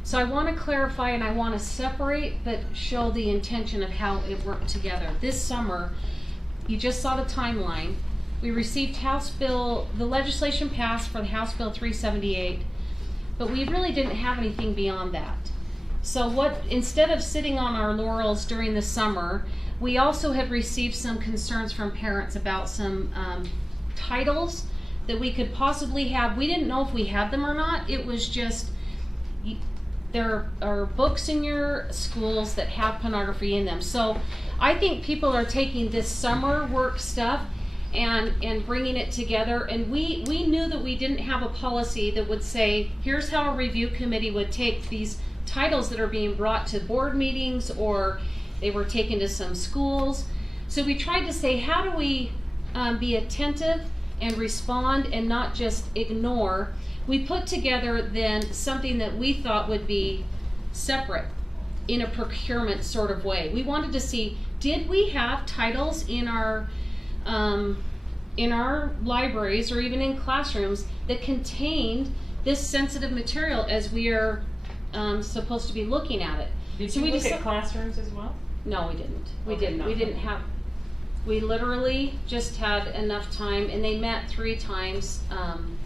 So I want to clarify and I want to separate but show the intention of how it worked together. This summer, you just saw the timeline. We received House Bill, the legislation passed for the House Bill 378, but we really didn't have anything beyond that. So instead of sitting on our laurels during the summer, we also had received some concerns from parents about some titles that we could possibly have. We didn't know if we had them or not. It was just, there are books in your schools that have pornography in them. So I think people are taking this summer work stuff and bringing it together. And we knew that we didn't have a policy that would say, here's how a review committee would take these titles that are being brought to board meetings or they were taken to some schools. So we tried to say, how do we be attentive and respond and not just ignore? We put together then something that we thought would be separate in a procurement sort of way. We wanted to see, did we have titles in our libraries or even in classrooms that contained this sensitive material as we are supposed to be looking at it? Did So you we look just at classrooms as well? No, we didn't. We Okay, didn't. not We that. didn't have. We literally just had enough time, and they met 3 times.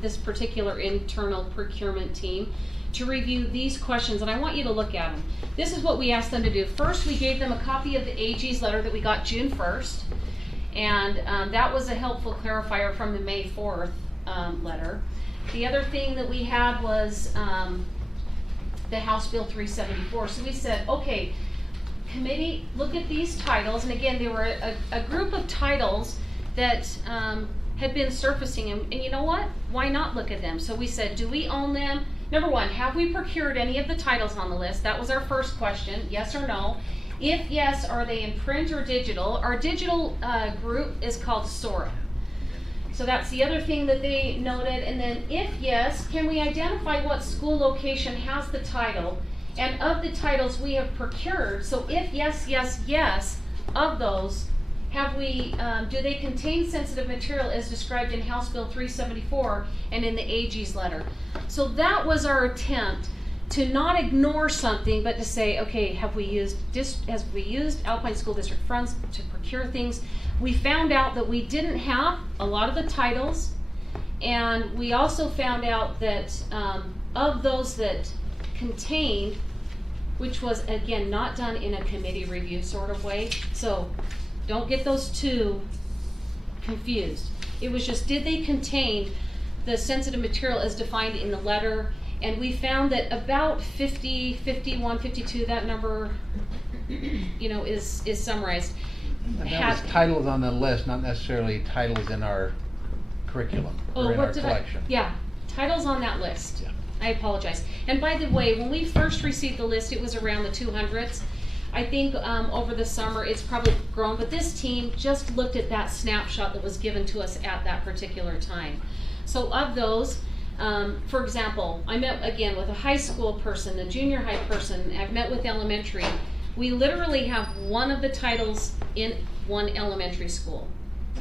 This particular internal procurement team to review these questions, and I want you to look at them. This is what we asked them to do. First, we gave them a copy of the AG's letter that we got June 1st, and that was a helpful clarifier from the May 4th letter. The other thing that we had was the House Bill 374. So we said, okay, committee, look at these titles, and again, there were a group of titles that had been surfacing, and you know what? Why not look at them? So we said, do we own them? Number one, have we procured any of the titles on the list? That was our first question, yes or no. If yes, are they in print or digital? Our digital group is called Sora. So that's the other thing that they noted. And then if yes, can we identify what school location has the title? And of the titles we have procured, so if yes, yes, yes, of those, have we, do they contain sensitive material as described in House Bill 374 and in the AG's letter? So that was our attempt to not ignore something, but to say, okay, have we used Alpine School District funds to procure things? We found out that we didn't have a lot of the titles, and we also found out that of those that contained, which was again not done in a committee review sort of way, so don't get those two confused. It was just, did they contain the sensitive material as defined in the letter? And we found that about 50, 51, 52, that number, you know, is summarized. And that was titles on the list, not necessarily titles in our curriculum or in our collection. Yeah, titles on that list. Yeah. I apologize. And by the way, when we first received the list, it was around the 200s. I think over the summer it's probably grown, but this team just looked at that snapshot that was given to us at that particular time. So of those, for example, I met again with a high school person, a junior high person, I've met with elementary. We literally have one of the titles in one elementary school.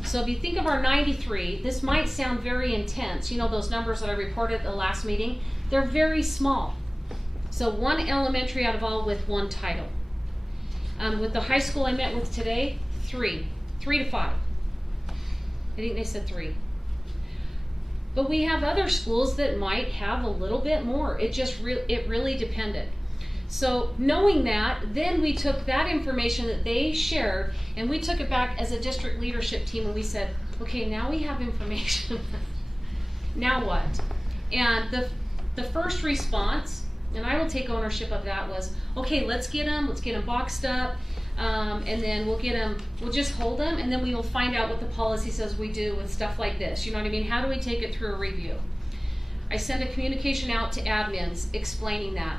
So if you think of our 93, this might sound very intense. You know those numbers that I reported at the last meeting? They're very small. So one elementary out of all with one title. With the high school I met with today, 3 to 5. I think they said 3. But we have other schools that might have a little bit more. It really depended. So knowing that, then we took that information that they shared and we took it back as a district leadership team and we said, okay, now we have information. Now what? And the first response, and I will take ownership of that, was, okay, let's get them boxed up, and then we'll just hold them, and then we will find out what the policy says we do with stuff like this. You know what I mean? How do we take it through a review? I sent a communication out to admins explaining that.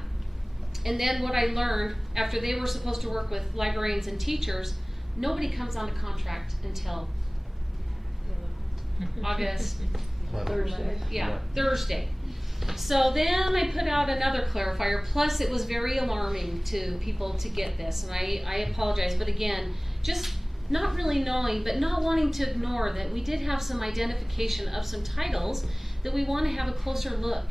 And then what I learned, after they were supposed to work with librarians and teachers, nobody comes onto contract until August. Thursday. Yeah, Thursday. So then I put out another clarifier, plus it was very alarming to people to get this, and I apologize, but again, just not really knowing, but not wanting to ignore that we did have some identification of some titles that we want to have a closer look.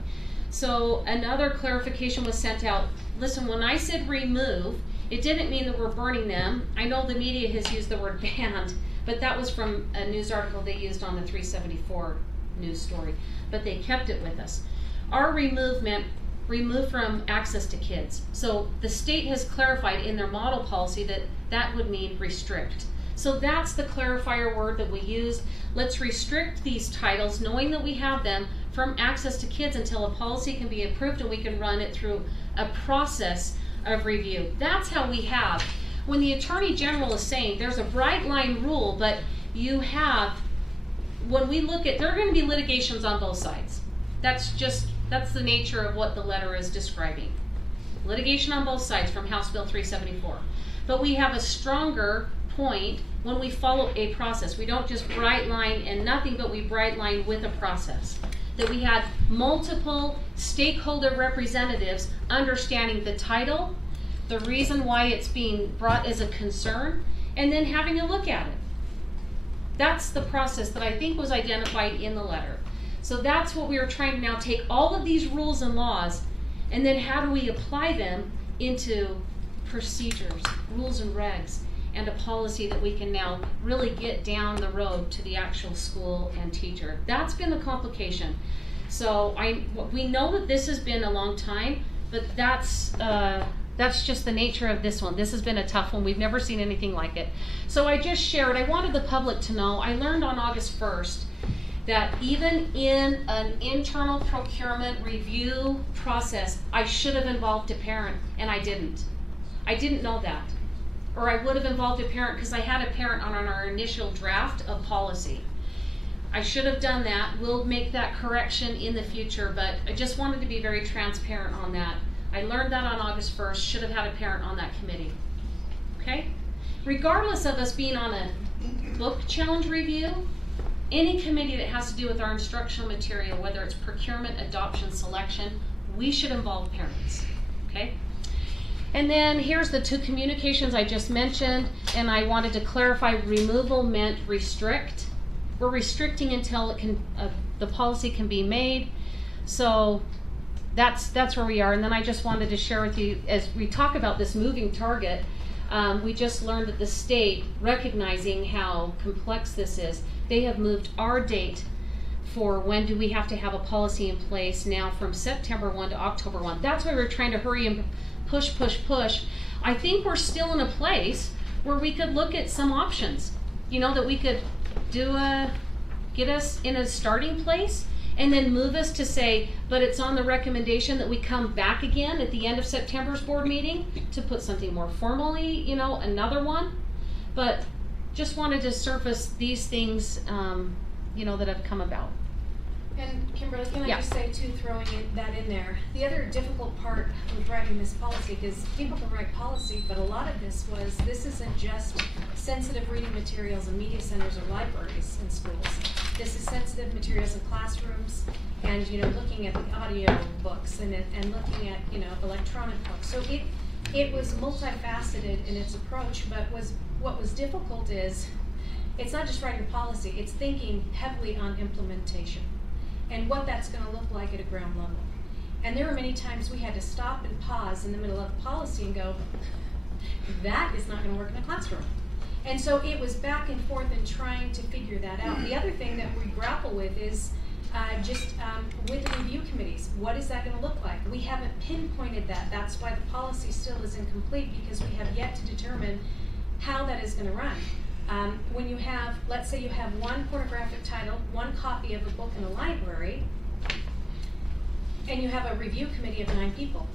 So another clarification was sent out. Listen, when I said remove, it didn't mean that we're burning them. I know the media has used the word banned, but that was from a news article they used on the 374 news story, but they kept it with us. Our remove meant remove from access to kids. So the state has clarified in their model policy that that would mean restrict. So that's the clarifier word that we used. Let's restrict these titles, knowing that we have them, from access to kids until a policy can be approved and we can run it through a process of review. That's how we have. When the Attorney General is saying there's a bright line rule, but you have, when we look at, there are going to be litigations on both sides. That's the nature of what the letter is describing. Litigation on both sides from House Bill 374. But we have a stronger point when we follow a process. We don't just bright line and nothing, but we bright line with a process. That we had multiple stakeholder representatives understanding the title, the reason why it's being brought as a concern, and then having a look at it. That's the process that I think was identified in the letter. So that's what we are trying to now take all of these rules and laws, and then how do we apply them into procedures, rules and regs, and a policy that we can now really get down the road to the actual school and teacher. That's been the complication. So we know that this has been a long time, but that's just the nature of this one. This has been a tough one. We've never seen anything like it. So I just shared, I wanted the public to know, I learned on August 1st that even in an internal procurement review process, I should have involved a parent, and I didn't. I didn't know that. Or I would have involved a parent because I had a parent on our initial draft of policy. I should have done that. We'll make that correction in the future, but I just wanted to be very transparent on that. I learned that on August 1st, should have had a parent on that committee. Okay? Regardless of us being on a book challenge review, any committee that has to do with our instructional material, whether it's procurement, adoption, selection, we should involve parents. Okay? And then here's the 2 communications I just mentioned, and I wanted to clarify removal meant restrict. We're restricting until it can, the policy can be made. So that's where we are. And then I just wanted to share with you, as we talk about this moving target, we just learned that the state, recognizing how complex this is, they have moved our date for when do we have to have a policy in place now from September 1 to October 1. That's why we're trying to hurry and push. I think we're still in a place where we could look at some options, that we could get us in a starting place and then move us to say, but it's on the recommendation that we come back again at the end of September's board meeting to put something more formally, another one. But just wanted to surface these things, that have come about. And Kimberly, can I Yeah. just say too, that in there, the other difficult part with writing this policy, because people can write policy, but a lot of this isn't just sensitive reading materials in media centers or libraries in schools. This is sensitive materials in classrooms, and looking at the audio books and looking at electronic books. So it was multifaceted in its approach, but what was difficult is it's not just writing a policy; it's thinking heavily on implementation and what that's going to look like at a ground level. And there were many times we had to stop and pause in the middle of a policy and go, that is not going to work in a classroom. And so it was back and forth in trying to figure that out. The other thing that we grapple with is with review committees. What is that going to look like? We haven't pinpointed that. That's why the policy still is incomplete, because we have yet to determine how that is going to run. When you have, let's say you have one pornographic title, one copy of a book in a library, and you have a review committee of 9 people,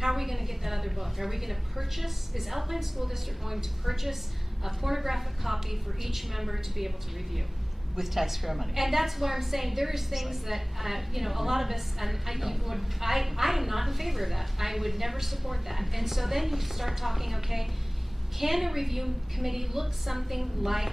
how are we going to get that other book? Are we going to purchase, is Alpine School District going to purchase a pornographic copy for each member to be able to review? With taxpayer money. And that's where I'm saying there's things that, a lot of us, and I am not in favor of that. I would never support that. And so then you start talking, okay, can a review committee look something like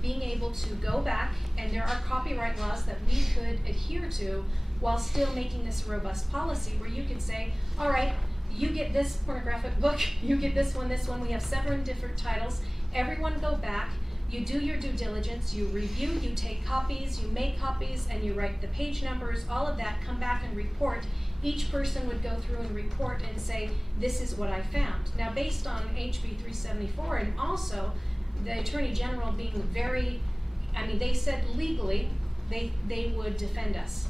being able to go back, and there are copyright laws that we could adhere to while still making this a robust policy, where you could say, all right, you get this pornographic book, you get this one, we have 7 different titles, everyone go back, you do your due diligence, you review, you take copies, you make copies, and you write the page numbers, all of that, come back and report. Each person would go through and report and say, this is what I found. Now, based on HB 374, and also the Attorney General being they said legally they would defend us.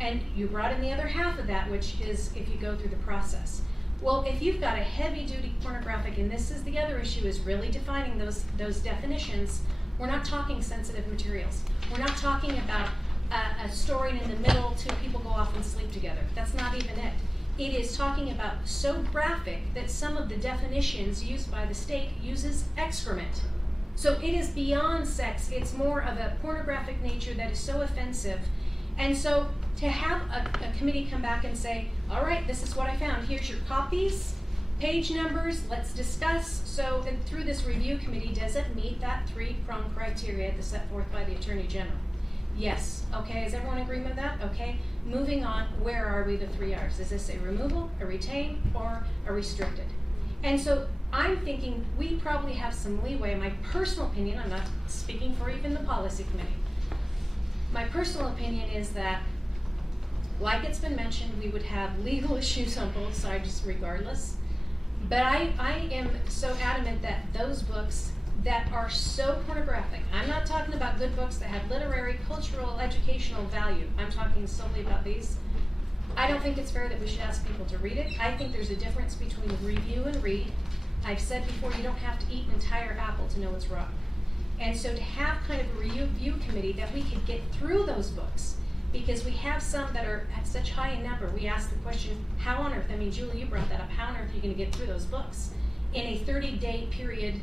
And you brought in the other half of that, which is if you go through the process. Well, if you've got a heavy-duty pornographic, and this is the other issue, is really defining those definitions, we're not talking sensitive materials. We're not talking about a story and in the middle 2 people go off and sleep together. That's not even it. It is talking about so graphic that some of the definitions used by the state uses excrement. So it is beyond sex. It's more of a pornographic nature that is so offensive. And so to have a committee come back and say, all right, this is what I found. Here's your copies, page numbers, let's discuss. So through this review committee, does it meet that 3-pronged criteria that's set forth by the Attorney General? Yes. Okay, is everyone in agreement with that? Okay, moving on, where are we, the 3 R's? Is this a removal, a retain, or a restricted? And so I'm thinking we probably have some leeway. My personal opinion, I'm not speaking for even the policy committee, my personal opinion is that, like it's been mentioned, we would have legal issues on both sides regardless. But I am so adamant that those books that are so pornographic, I'm not talking about good books that have literary, cultural, educational value. I'm talking solely about these. I don't think it's fair that we should ask people to read it. I think there's a difference between review and read. I've said before, you don't have to eat an entire apple to know what's wrong. And so to have kind of a review committee that we could get through those books, because we have some that are at such high a number. We ask the question, how on earth, Julie, you brought that up, how on earth are you going to get through those books in a 30-day period?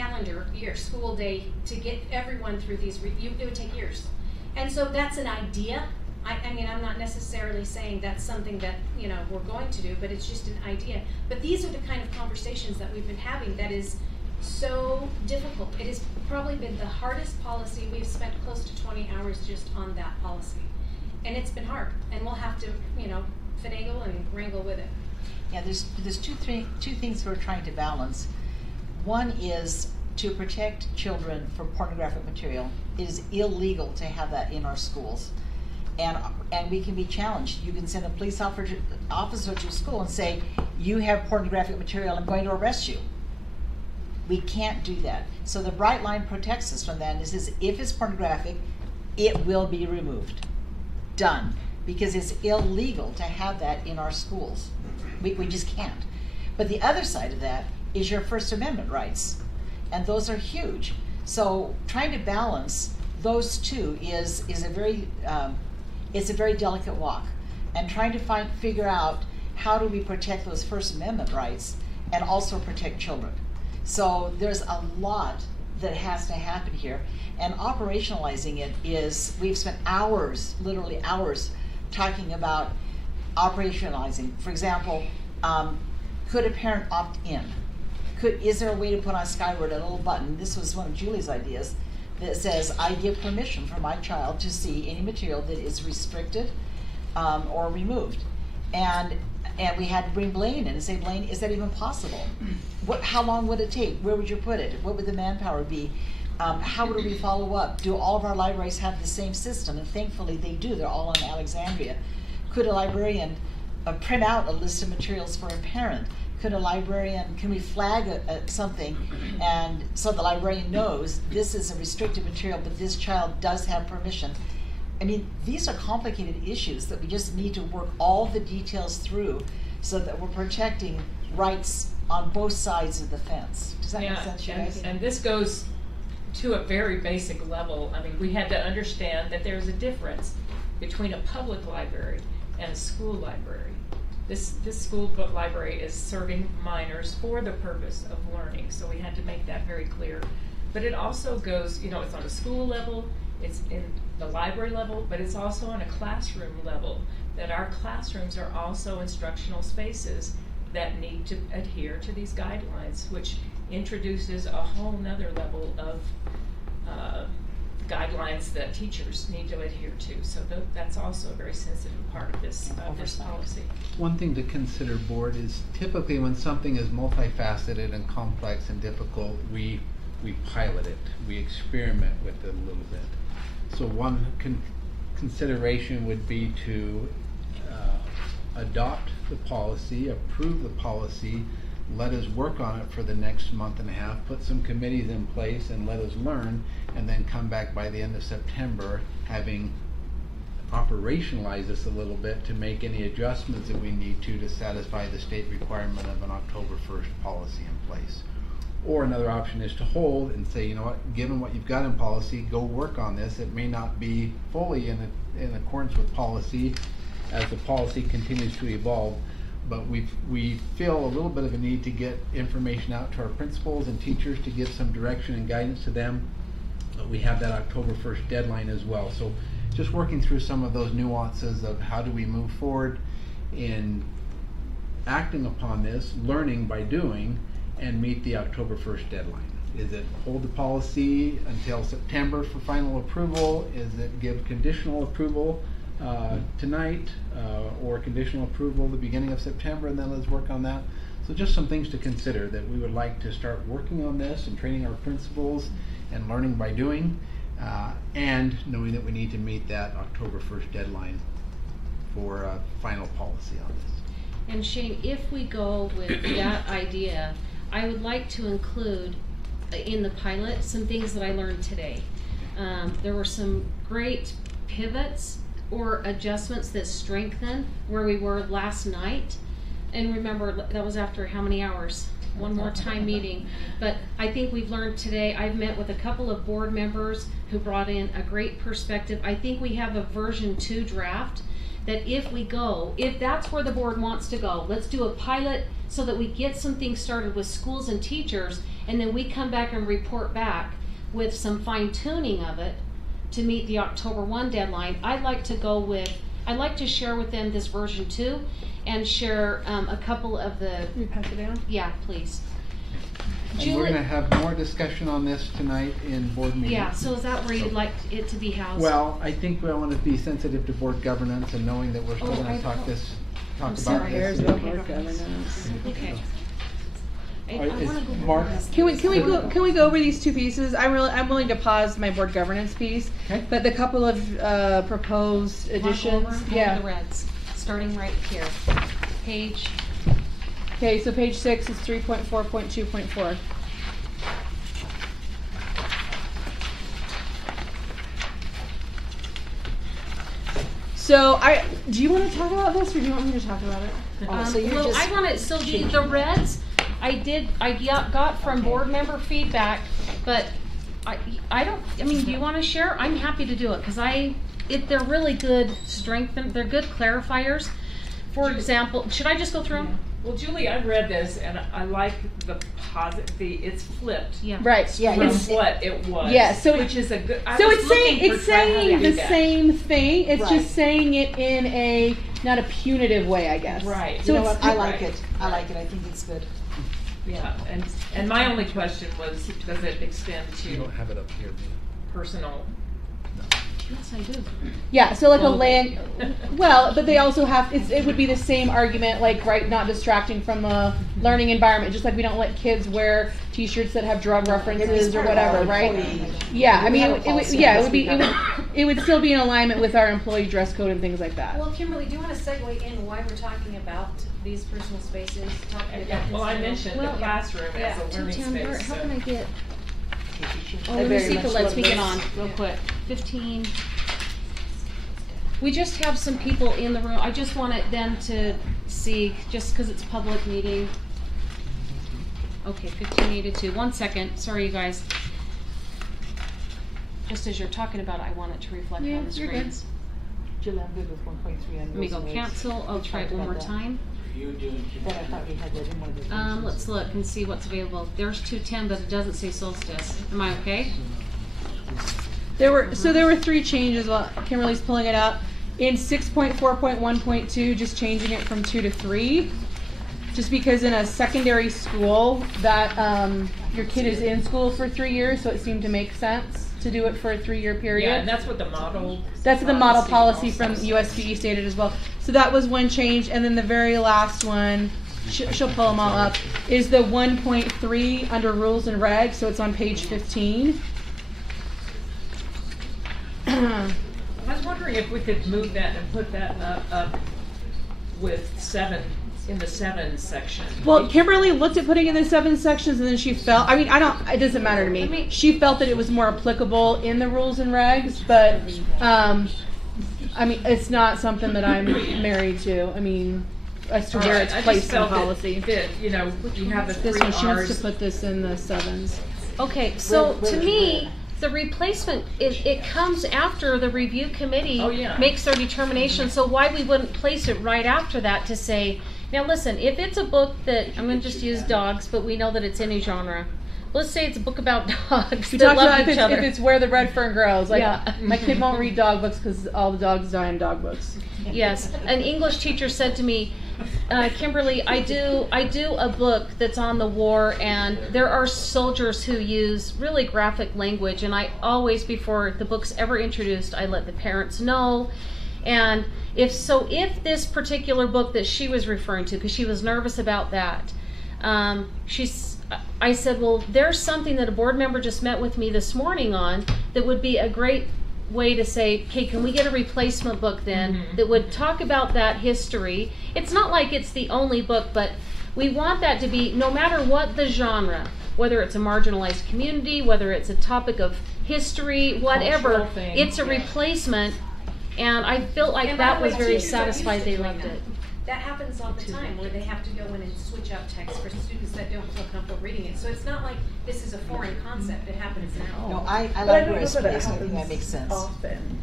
calendar year, school day, to get everyone through these, it would take years. And so that's an idea. I mean, I'm not necessarily saying that's something that, you know, we're going to do, but it's just an idea. But these are the kind of conversations that we've been having that is so difficult. It has probably been the hardest policy. We've spent close to 20 hours just on that policy. And it's been hard, and we'll have to, you know, finagle and wrangle with it. Yeah, there's two things we're trying to balance. One is to protect children from pornographic material. It is illegal to have that in our schools. And we can be challenged. You can send a police officer to school and say, you have pornographic material, I'm going to arrest you. We can't do that. So the bright line protects us from that, and it says if it's pornographic, it will be removed. Done. Because it's illegal to have that in our schools. We just can't. But the other side of that is your First Amendment rights. And those are huge. So trying to balance those two is a very it's a very delicate walk, and trying to figure out how do we protect those First Amendment rights and also protect children. So there's a lot that has to happen here, and operationalizing it is, we've spent hours, literally hours, talking about operationalizing. For example, could a parent opt in? Is there a way to put on Skyward a little button? This was one of Julie's ideas, that says, I give permission for my child to see any material that is restricted or removed. And we had to bring Blaine in and say, Blaine, is that even possible? How long would it take? Where would you put it? What would the manpower be? How would we follow up? Do all of our libraries have the same system? And thankfully they do, they're all on Alexandria. Could a librarian print out a list of materials for a parent? Could a librarian, can we flag something, and so the librarian knows this is a restricted material, but this child does have permission? I mean, these are complicated issues that we just need to work all the details through so that we're protecting rights on both sides of the fence. Does that make sense, you guys? And this goes to a very basic level. I mean, we had to understand that there's a difference between a public library and a school library. This school book library is serving minors for the purpose of learning, so we had to make that very clear. But it also goes, you know, it's on a school level, it's in the library level, but it's also on a classroom level, that our classrooms are also instructional spaces that need to adhere to these guidelines, which introduces a whole nother level of guidelines that teachers need to adhere to. So that's also a very sensitive part of this policy. One thing to consider, board, is typically when something is multifaceted and complex and difficult, we pilot it, we experiment with it a little bit. So one consideration would be to adopt the policy, approve the policy, let us work on it for the next month and a half, put some committees in place and let us learn, and then come back by the end of September having operationalized this a little bit to make any adjustments that we need to satisfy the state requirement of an October 1st policy in place. Or another option is to hold and say, you know what, given what you've got in policy, go work on this. It may not be fully in accordance with policy as the policy continues to evolve, but we feel a little bit of a need to get information out to our principals and teachers to give some direction and guidance to them. But we have that October 1st deadline as well. So just working through some of those nuances of how do we move forward in acting upon this, learning by doing, and meet the October 1st deadline. Is it hold the policy until September for final approval? Is it give conditional approval tonight, or conditional approval the beginning of September, and then let's work on that? So just some things to consider, that we would like to start working on this and training our principals and learning by doing, and knowing that we need to meet that October 1st deadline for final policy on this. And Shane, if we go with that idea, I would like to include in the pilot some things that I learned today. There were some great pivots or adjustments that strengthen where we were last night. And remember, that was after how many hours? One more time meeting. But I think we've learned today. I've met with a couple of board members who brought in a great perspective. I think we have a version 2 draft that if that's where the board wants to go, let's do a pilot so that we get some things started with schools and teachers, and then we come back and report back with some fine tuning of it to meet the October 1 deadline. I'd like to share with them this version 2 and share a couple of the. Can you pass it down? Yeah, please. And we're gonna have more discussion on this tonight in board meeting. Yeah, so is that where you'd like it to be housed? Well, I think we want to be sensitive to board governance and knowing that we're still Oh, gonna talk about sorry. this. There's no board governance. Okay. I All right, wanna is go Mark, Can we go over these two pieces? I'm willing to pause my board governance piece, Okay. but the couple of proposed additions. Mark over, Yeah. the reds, starting right here. Page. Okay, so page 6 is 3.4.2.4. So do you want to talk about this, or do you want me to talk about it? So you're Well, just I want it, so the reds, I got from board member feedback, but I mean, do you want to share? I'm happy to do it, because they're really good they're good clarifiers. For example, should I just go through them? Well, Julie, I read this and I like the it's flipped. Yeah. Right. Yeah, From it's- what it was. Yeah, so which is a good. So it's saying the same thing. It's Right. just saying it in a not a punitive way, I guess. Right. So you know it's what? I like right. it. I like it. I think it's good. Yeah, and my only question was, does it extend You to don't have it up here, personal? Yes, I do. Yeah, so like a Well, land, well, but they also have, it would be the same argument, like, right, not distracting from a learning environment, just like we don't let kids wear t-shirts that have drug references or whatever, right? Yeah, I mean, it would still be in alignment with our employee dress code and things like that. Well, Kimberly, do you want to segue in why we're talking about these personal spaces? Talking about Well, I this mentioned Well, the classroom yeah, as a learning 210, space. how so- can I get, I let me very see if it much lets love me this. get on real quick. 15. We just have some people in the room. I just want it them to see, just because it's public meeting. Okay, 1582. 1 second. Sorry, you guys. Just as you're talking about it, I want it to reflect Yeah, on the you're good. screens. Jill, I'm good with 1.3 on Let me go those cancel. I'll try it one more time. But I thought we had that in one of the Let's look and see what's available. There's 210, but it doesn't say solstice. Am I okay? There were 3 changes while Kimberly's pulling it up. In 6.4.1.2, just changing it from 2 to 3. Just because in a secondary school that your kid is in school for 3 years, so it seemed to make sense to do it for a 3-year period. Yeah, and that's what the model. That's the model policy also from USBE stated as well. So that was one change, and then the very last one, she'll pull them all up, is the 1.3 under rules and regs, so it's on page 15. I was wondering if we could move that and put that up with 7, in the 7 section. Well, Kimberly looked at putting in the 7 sections, and then she felt, I mean, it doesn't matter to me. She felt that it was more applicable in the rules and regs, but, I mean, it's not something that I'm married to. I mean, as to where it's placed in policy. That, you know, you have the 3 This one, she wants Rs. to put this in the 7s. Okay, so to me, the replacement, it comes after the review committee Oh, yeah. makes their determination, so why we wouldn't place it right after that to say, now listen, if it's a book that, I'm gonna just use dogs, but we know that it's any genre. Let's say it's a book about dogs We that talked love about each other. if it's where the red fern grows. Like, Yeah. my kid won't read dog books because all the dogs die in dog books. Yes, an English teacher said to me, Kimberly, I do a book that's on the war, and there are soldiers who use really graphic language, and I always, before the book's ever introduced, I let the parents know. And if this particular book that she was referring to, because she was nervous about that, I said, well, there's something that a board member just met with me this morning on that would be a great way to say, okay, can we get a replacement book then that would talk about that history? It's not like it's the only book, but we want that to be, no matter what the genre, whether it's a marginalized community, whether it's a topic of history, whatever, Cultural thing, it's a yeah. replacement. And I felt like And by that the way, was very teachers are used satisfied to they doing loved that. it. That happens all the time, where they have to go in and switch out text for students that don't feel comfortable reading it. So it's not like this is a foreign concept, it happens now. No, I But I like don't where it's know that it placed. I think that happens makes sense. Often.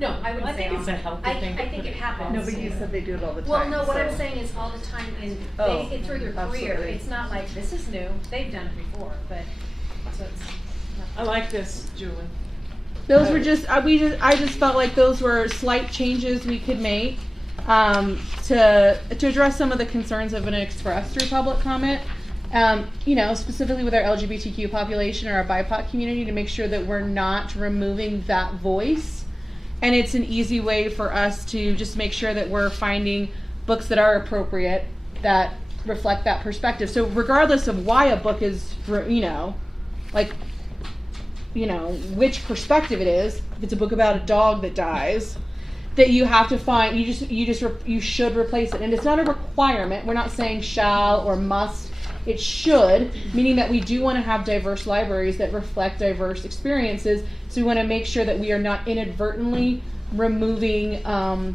No, I wouldn't Well, I say think it's often. a healthy thing to I think put it it- happens. No, but you said they do it all the time. Well, no, what I'm so- saying is all the time Oh, through their career. absolutely. It's not like this is new. They've done it before, but so it's. I like this, Julie. Those were just, I just felt like those were slight changes we could make to address some of the concerns that have been expressed through public comment. You know, specifically with our LGBTQ population or our BIPOC community, to make sure that we're not removing that voice. And it's an easy way for us to just make sure that we're finding books that are appropriate, that reflect that perspective. So regardless of why a book is, you know, like, you know, which perspective it is, if it's a book about a dog that dies, that you have to find, you should replace it. And it's not a requirement. We're not saying shall or must. It should, meaning that we do want to have diverse libraries that reflect diverse experiences. So we want to make sure that we are not inadvertently removing a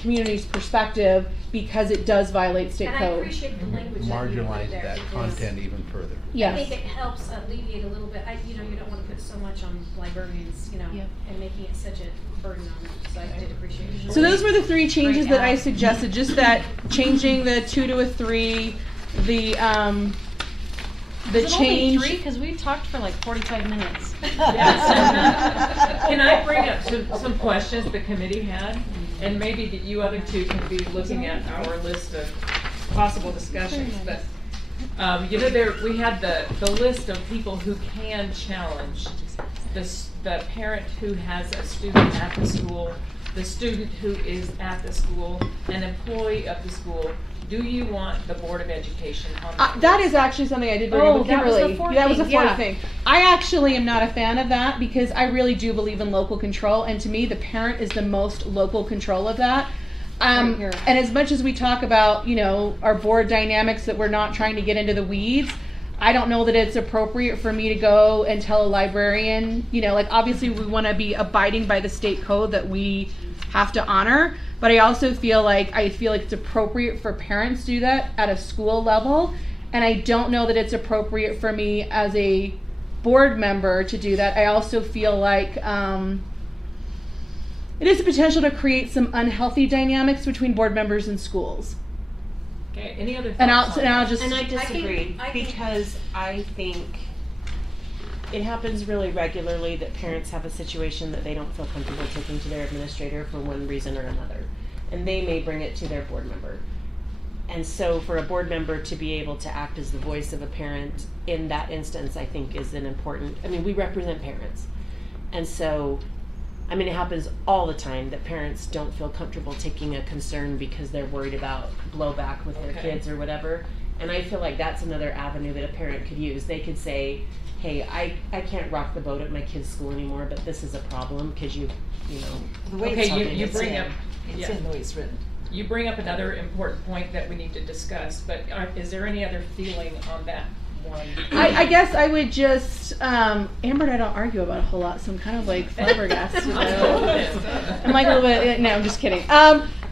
community's perspective because it does violate state And I code. appreciate the language that you put Marginalize there that because content even further. Yes. I think it helps alleviate a little bit. You know, you don't want to put so much on librarians, you know, Yep. and making it such a burden on them. So I did appreciate it. So those were the three changes Great that I add. suggested, just that changing the 2 to a 3, the Is it change. only 3? Because we talked for like 45 minutes. Can I bring up some questions the committee had? And maybe that you other two can be looking at our list of possible discussions, but, you know, we had the list of people who can challenge the parent who has a student at the school, the student who is at the school, an employee of the school. Do you want the Board of Education on that? That is actually something I did bring up with that was the Kimberly. fourth That was the thing, fourth yeah. thing. I actually am not a fan of that because I really do believe in local control, and to me, the parent is the most local control of that. Right here. And as much as we talk about, you know, our board dynamics, that we're not trying to get into the weeds, I don't know that it's appropriate for me to go and tell a librarian, you know, like obviously we want to be abiding by the state code that we have to honor, but I also feel like it's appropriate for parents to do that at a school level, and I don't know that it's appropriate for me as a board member to do that. I also feel like it is a potential to create some unhealthy dynamics between board members and schools. Okay, any other thoughts? And on that? I'll just And I disagree I think- because I think it happens really regularly that parents have a situation that they don't feel comfortable taking to their administrator for one reason or another. And they may bring it to their board member. And so for a board member to be able to act as the voice of a parent in that instance, I think is an important, I mean, we represent parents. And so, I mean, it happens all the time that parents don't feel comfortable taking a concern because they're worried about blowback with their Okay. kids or whatever. And I feel like that's another avenue that a parent could use. They could say, hey, I can't rock the boat at my kid's school anymore, but this is a problem because you know. The way Okay, it's you- written, you it's bring in. up- It's yeah. in the way it's written. You bring up another important point that we need to discuss, but is there any other feeling on that one? I guess I would just, Amber and I don't argue about a whole lot, so I'm kind of like flabbergasted. You know? I'm like a little bit, no, I'm just kidding.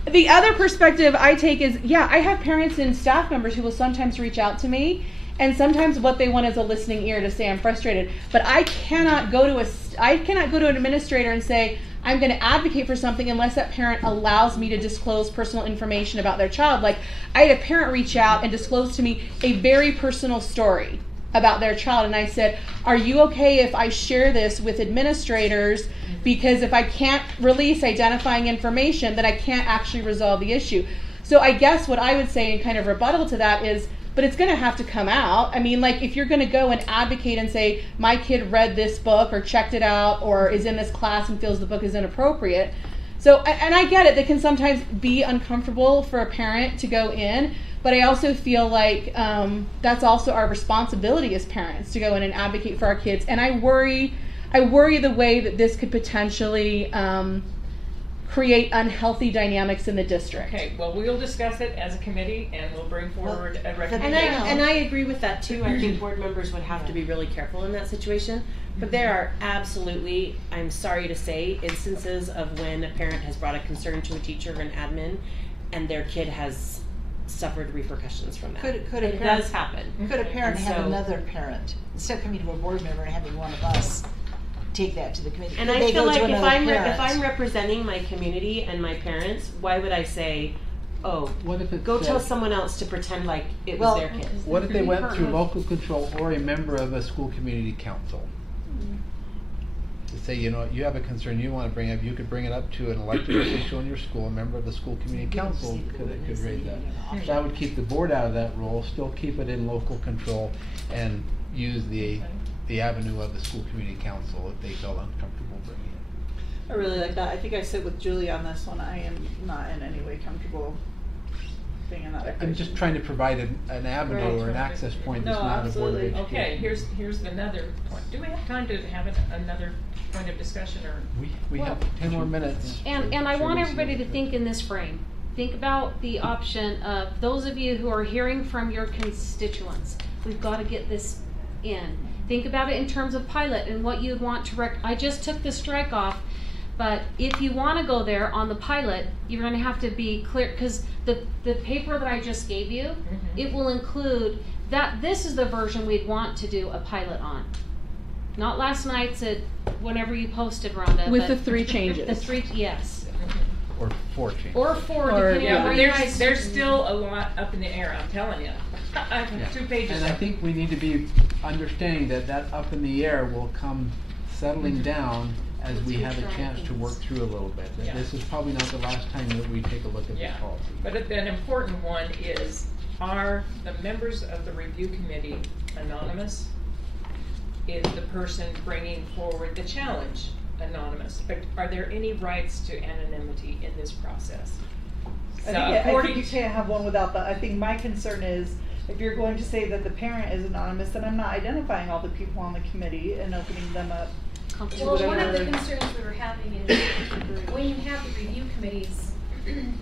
The other perspective I take is, yeah, I have parents and staff members who will sometimes reach out to me, and sometimes what they want is a listening ear to say I'm frustrated. But I cannot go to an administrator and say, I'm going to advocate for something unless that parent allows me to disclose personal information about their child. Like, I had a parent reach out and disclose to me a very personal story about their child, and I said, are you okay if I share this with administrators? Because if I can't release identifying information, then I can't actually resolve the issue. So I guess what I would say in kind of rebuttal to that is, but it's going to have to come out. I mean, like, if you're going to go and advocate and say, my kid read this book or checked it out or is in this class and feels the book is inappropriate. So, and I get it, that can sometimes be uncomfortable for a parent to go in, but I also feel like that's also our responsibility as parents to go in and advocate for our kids. And I worry the way that this could potentially create unhealthy dynamics in the district. Okay, well, we'll discuss it as a committee and we'll bring forward a recommendation. And I agree with that too. I think board members would have to be really careful in that situation. But there are absolutely, I'm sorry to say, instances of when a parent has brought a concern to a teacher or an admin and their kid has suffered repercussions from that. Could a It parent- does happen. Could a parent And have so- another parent, instead of coming to a board member and having one of us take that to the committee. And They I feel go to like if another I'm parent. representing my community and my parents, why would I say, oh, What if it go tell said- someone else to pretend like it Well, was their kid? What if they went through local control or a member of a school community council? To say, you know, you have a concern you want to bring up, you could bring it up to an elected official in your school, a member of the school community council could raise that. That would keep the board out of that role, still keep it in local control, and use the avenue of the school community council if they felt uncomfortable bringing it. I really like that. I think I sit with Julie on this one. I am not in any way comfortable being in that I'm equation. just trying to provide an avenue or an access point that's No, not a board of absolutely. education. Okay, here's another point. Do we have time to have another point of discussion, or? We have 10 more minutes. And I want everybody to think in this frame. Think about the option of those of you who are hearing from your constituents. We've got to get this in. Think about it in terms of pilot and what you'd want to I just took the strike off, but if you want to go there on the pilot, you're going to have to be clear, because the paper that I just gave you, it will include that this is the version we'd want to do a pilot on. Not last night's at whenever you posted, Rhonda. With but the 3 changes. The 3, yes. Or 4 changes. Or 4, Or- depending Yeah, on but where you guys. there's still a lot up in the air, I'm telling you. I have 2 pages. And I think we need to be understanding that up in the air will come settling down as we have a chance to work through a little bit. That Yeah. This is probably not the last time that we take a look at Yeah, this policy. but an important one is, are the members of the review committee anonymous? Is the person bringing forward the challenge anonymous? But are there any rights to anonymity in this process? I think you can't have one without that. I think my concern is if you're going to say that the parent is anonymous, then I'm not identifying all the people on the committee and opening them up. Well, one of the concerns we were having is when you have the review committees,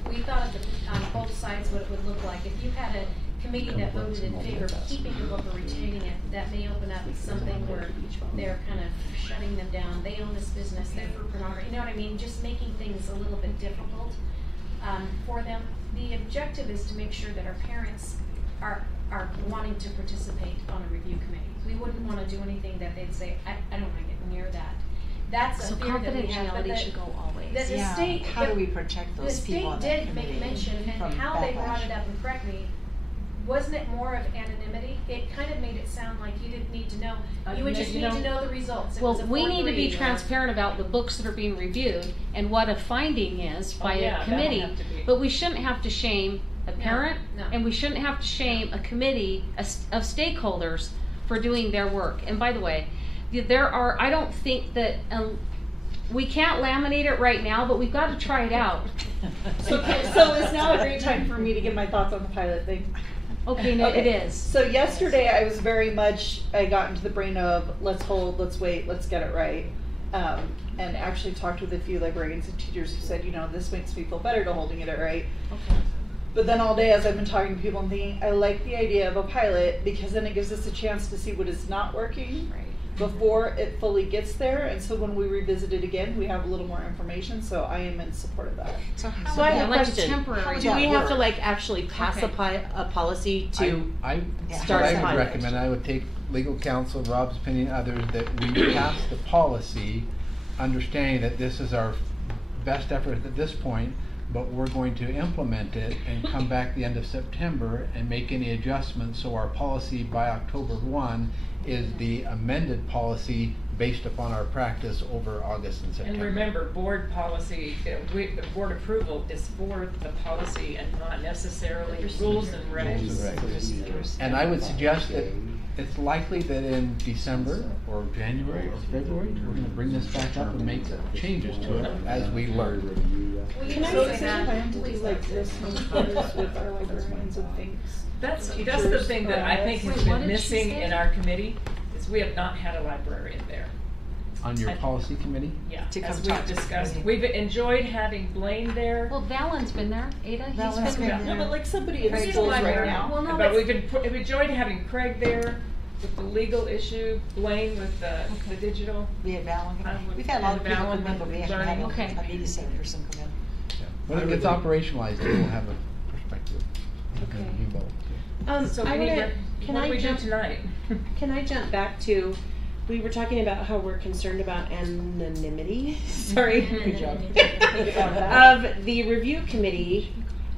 we thought on both sides what it would look like. If you had a committee that voted in favor of keeping the book or retaining it, that may open up something where they're kind of shutting them down. They own this business, they're for pornography, you know what I mean? Just making things a little bit difficult for them. The objective is to make sure that our parents are wanting to participate on a review committee. We wouldn't want to do anything that they'd say, I don't want to get near that. That's So a fear that we have. But confidentiality should go always. the Yeah, state, how do we protect those people on The that state did make committee mention, and from how they brought backlash? it up, and correct me, wasn't it more of anonymity? It kind of made it sound like you didn't need to know. You would just need to know the results. It was Well, a we need to be 4-3, transparent about the books that are being reviewed and what a finding is by yeah, a that'll committee. have to be. But we shouldn't have to shame a parent, no. and we shouldn't have to shame a committee of stakeholders for doing their work. And by the way, I don't think that, we can't laminate it right now, but we've got to try it out. So it's now a great time for me to give my thoughts on the pilot thing. Okay, no, it is. So yesterday I was very much, I got into the brain of let's hold, let's wait, let's get it right. And actually talked with a few librarians and teachers who said, you know, this makes me feel better to holding it right. Okay. But then all day as I've been talking to people, I'm thinking, I like the idea of a pilot because then it gives us a chance to see what is not working before it fully gets there. And so when we revisit it again, we have a little more information. So I am in support of that. So how So I would have a that- question. temporary. Do we that have to work? like actually pass a policy to? I start what I a would pilot? recommend, I would take legal counsel, Rob's opinion, others, that we pass the policy, understanding that this is our best effort at this point, but we're going to implement it and come back the end of September and make any adjustments, so our policy by October 1 is the amended policy based upon our practice over August and September. And remember, board policy, board approval is for the policy and not necessarily rules and regs. And I would suggest that it's likely that in December or January or February, we're gonna bring this back up and make changes to it as we learn. Can I say that? Plan to do like listening tours with our librarians and things? That's the Teachers, thing that I think has Wait, what been did she missing say? in our committee, is we have not had a librarian there. On your policy committee? Yeah, To come as talk we've to the discussed, committee. we've enjoyed having Blaine there. Well, Valen's been there. Ada, he's Valen's been been there. No, but like somebody in Craig's schools right librarian. now. Well, no, But but we've enjoyed having Craig there with the legal issue, Blaine with the digital. We had Valen, would- we've had a lot of and people Valen come in, but we haven't had learning. Okay. a media center person come in. When it gets operationalized, then we'll have a perspective. Okay. You both. So I we need, wanna, can what do I we do jump tonight? Can I jump back to, we were talking about how we're concerned about anonymity. Sorry. Good job. Of the review committee,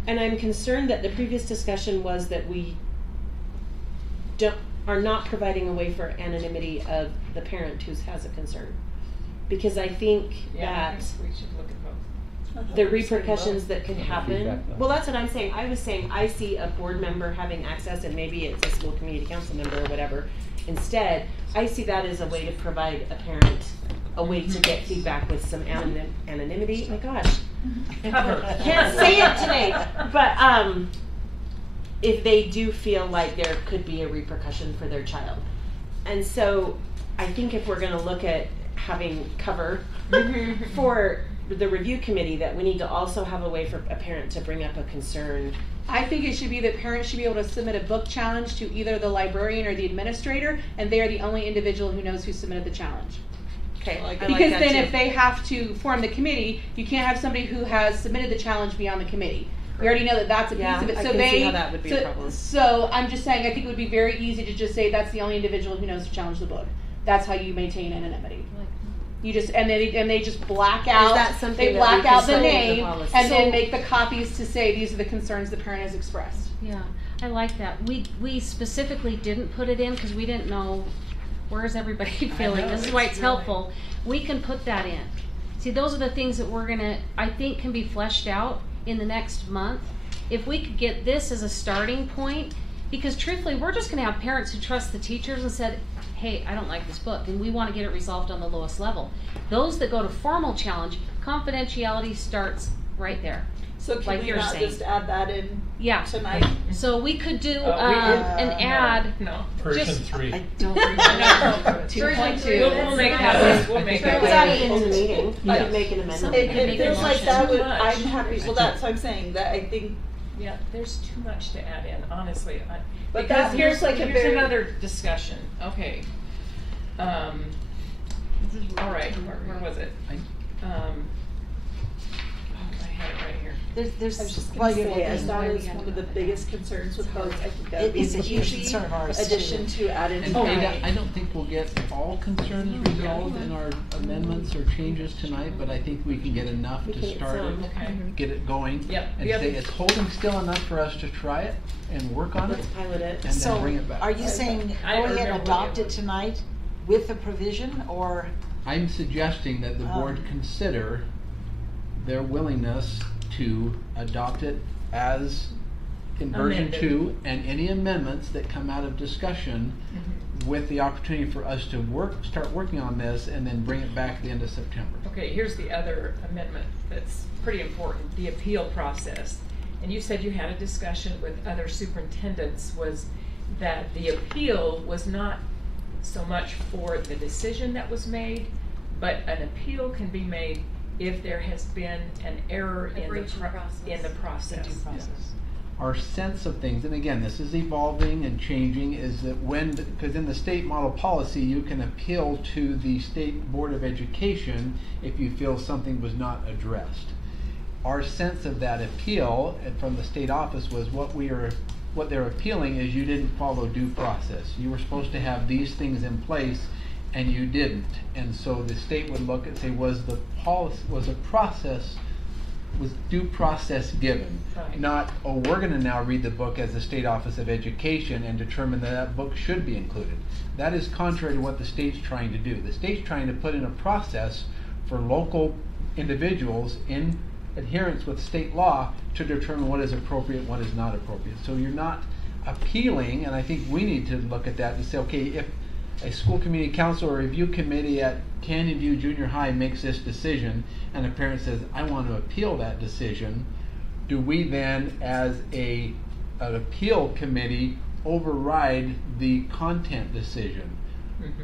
and I'm concerned that the previous discussion was that we are not providing a way for anonymity of the parent who has a concern. Because I think Yeah, I that think we should look at both. the repercussions that could happen. Feedback. Well, that's what I'm saying. I was saying I see a board member having access, and maybe it's a school community council member or whatever. Instead, I see that as a way to provide a parent a way to get feedback with some anonymity. My gosh, can't say it today. But if they do feel like there could be a repercussion for their child, and so I think if we're going to look at having cover for the review committee, that we need to also have a way for a parent to bring up a concern. I think it should be that parents should be able to submit a book challenge to either the librarian or the administrator, and they are the only individual who knows who submitted the challenge. Okay. Because then if they have to form the committee, you can't have somebody who has submitted the challenge be on the committee. We already know that that's a piece of it. I So can see how that would be a problem. So I'm just saying, I think it would be very easy to just say that's the only individual who knows to challenge the book. That's how you maintain anonymity. You just and they just black out. that something they that black we out can the say in the name policy? and then So- make the copies to say these are the concerns the parent has expressed. Yeah, I like that. We specifically didn't put it in because we didn't know where's everybody feeling. This is why it's helpful. We can put that in. See, those are the things that we're gonna, I think, can be fleshed out in the next month. If we could get this as a starting point, because truthfully, we're just gonna have parents who trust the teachers and said, hey, I don't like this book, and we want to get it resolved on the lowest level. Those that go to formal challenge, confidentiality starts right there. So can Like we you're not saying. just add that in Yeah. tonight? So we could do We did. an ad. No. Version Just- 3. I don't No. remember. 2.2. We'll make that, we'll make Let's that. add it in the meeting. You Yes. could make an amendment. Something It, can it make a feels like motion. that would, Too much. I'm happy, well, that's what I'm saying, that I think, Yeah, there's too much to add in, honestly. But Because that feels like a here's very- another discussion. Okay. All right, where was it? Oh, I had it right here. There's I was just while gonna you're say, as looking, that where is we had one of the it. biggest concerns with both, I think that would It be is an a huge easy concern of ours, addition too. to add in. Oh, tonight. I don't think we'll get all concerns resolved in our amendments or changes tonight, but I think we can get enough We to can get start some. it, Okay. get it going. Yep. And The other- say it's holding still enough for us to try it and work on it, Let's pilot it. and So then bring it back. are you saying I go ahead remember and adopt what it it was. tonight with the provision, or? I'm suggesting that the board consider their willingness to adopt it as in version Amended. 2 and any amendments that come out of discussion with the opportunity for us to start working on this and then bring it back at the end of September. Okay, here's the other amendment that's pretty important, the appeal process. And you said you had a discussion with other superintendents, was that the appeal was not so much for the decision that was made, but an appeal can be made if there has been an error in the process. Our sense of things, and again, this is evolving and changing, is that because in the state model policy, you can appeal to the State Board of Education if you feel something was not addressed. Our sense of that appeal from the state office was what they're appealing is you didn't follow due process. You were supposed to have these things in place and you didn't. And so the state would look and say, was due process given? Right. Not, oh, we're gonna now read the book as the State Office of Education and determine that that book should be included. That is contrary to what the state's trying to do. The state's trying to put in a process for local individuals in adherence with state law to determine what is appropriate and what is not appropriate. So you're not appealing, and I think we need to look at that and say, okay, if a school community council or review committee at Canyon View Junior High makes this decision and a parent says, I want to appeal that decision, do we then as an appeal committee override the content decision?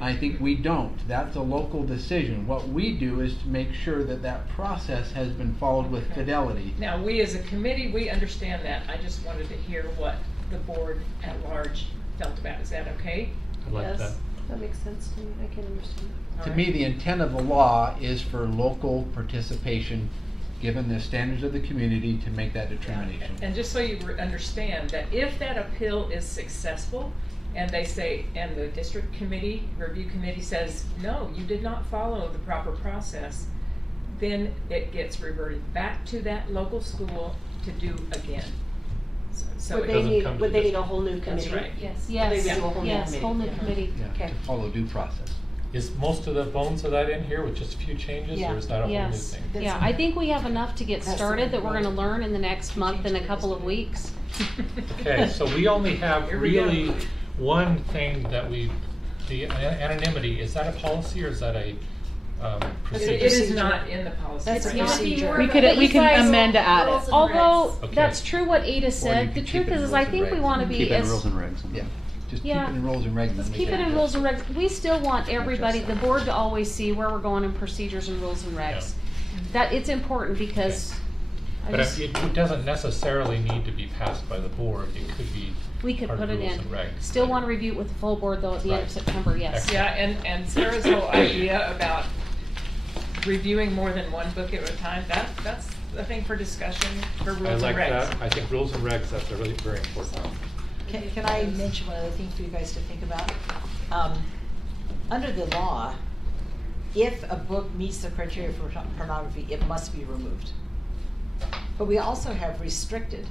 I think we don't. That's a local decision. What we do is to make sure that that process has been followed with Okay. fidelity. Now, we as a committee, we understand that. I just wanted to hear what the board at large felt about. Is that okay? I like Yes. that. That makes sense to me. I can understand that. To All me, right. the intent of the law is for local participation, given the standards of the community, to make that determination. And just so you understand that if that appeal is successful and they say, and the district committee, review committee says, no, you did not follow the proper process, then it gets reverted back to that local school to do again. So Would it they doesn't need, come to would the they need a district. whole new That's committee? right. Yes. They Yes, would do a whole new yes, committee. whole new Yeah. committee. Yeah, Okay. to follow due process. Is most of the bones of that in here with just a few changes, Yeah. or is that a whole new Yes, thing? yeah, I think we have enough to get That's started the that we're gonna right. learn in the next month and a couple of weeks. Okay, so we only have Here we go. really one thing that the anonymity, is that a policy or is that a procedure? It is not in the policy. That's right a now. procedure. We could But you guys- amend to add it. Although, Okay. that's true what Ada Or you said, the could truth keep it in is I rules and think we regs. wanna be Keep it in as, rules and regs. Yeah, just keep Yeah. it in rules and regs. and let's make keep it in adjust. rules and regs. We still want everybody, the board to always see where we're going in procedures and rules and regs. That, it's important because I But just, it doesn't necessarily need to be passed by the board, it could be we could part put of it rules in. and regs. Still wanna review it with the full board though at the end of Right. September, yes. Yeah, and Sarah's whole idea about reviewing more than one book at a time, that's a thing for discussion for I rules like and regs. that, I think rules and regs, that's a really very important. Can I mention one other thing for you guys to think about? Under the law, if a book meets the criteria for pornography, it must be removed. But we also have restricted.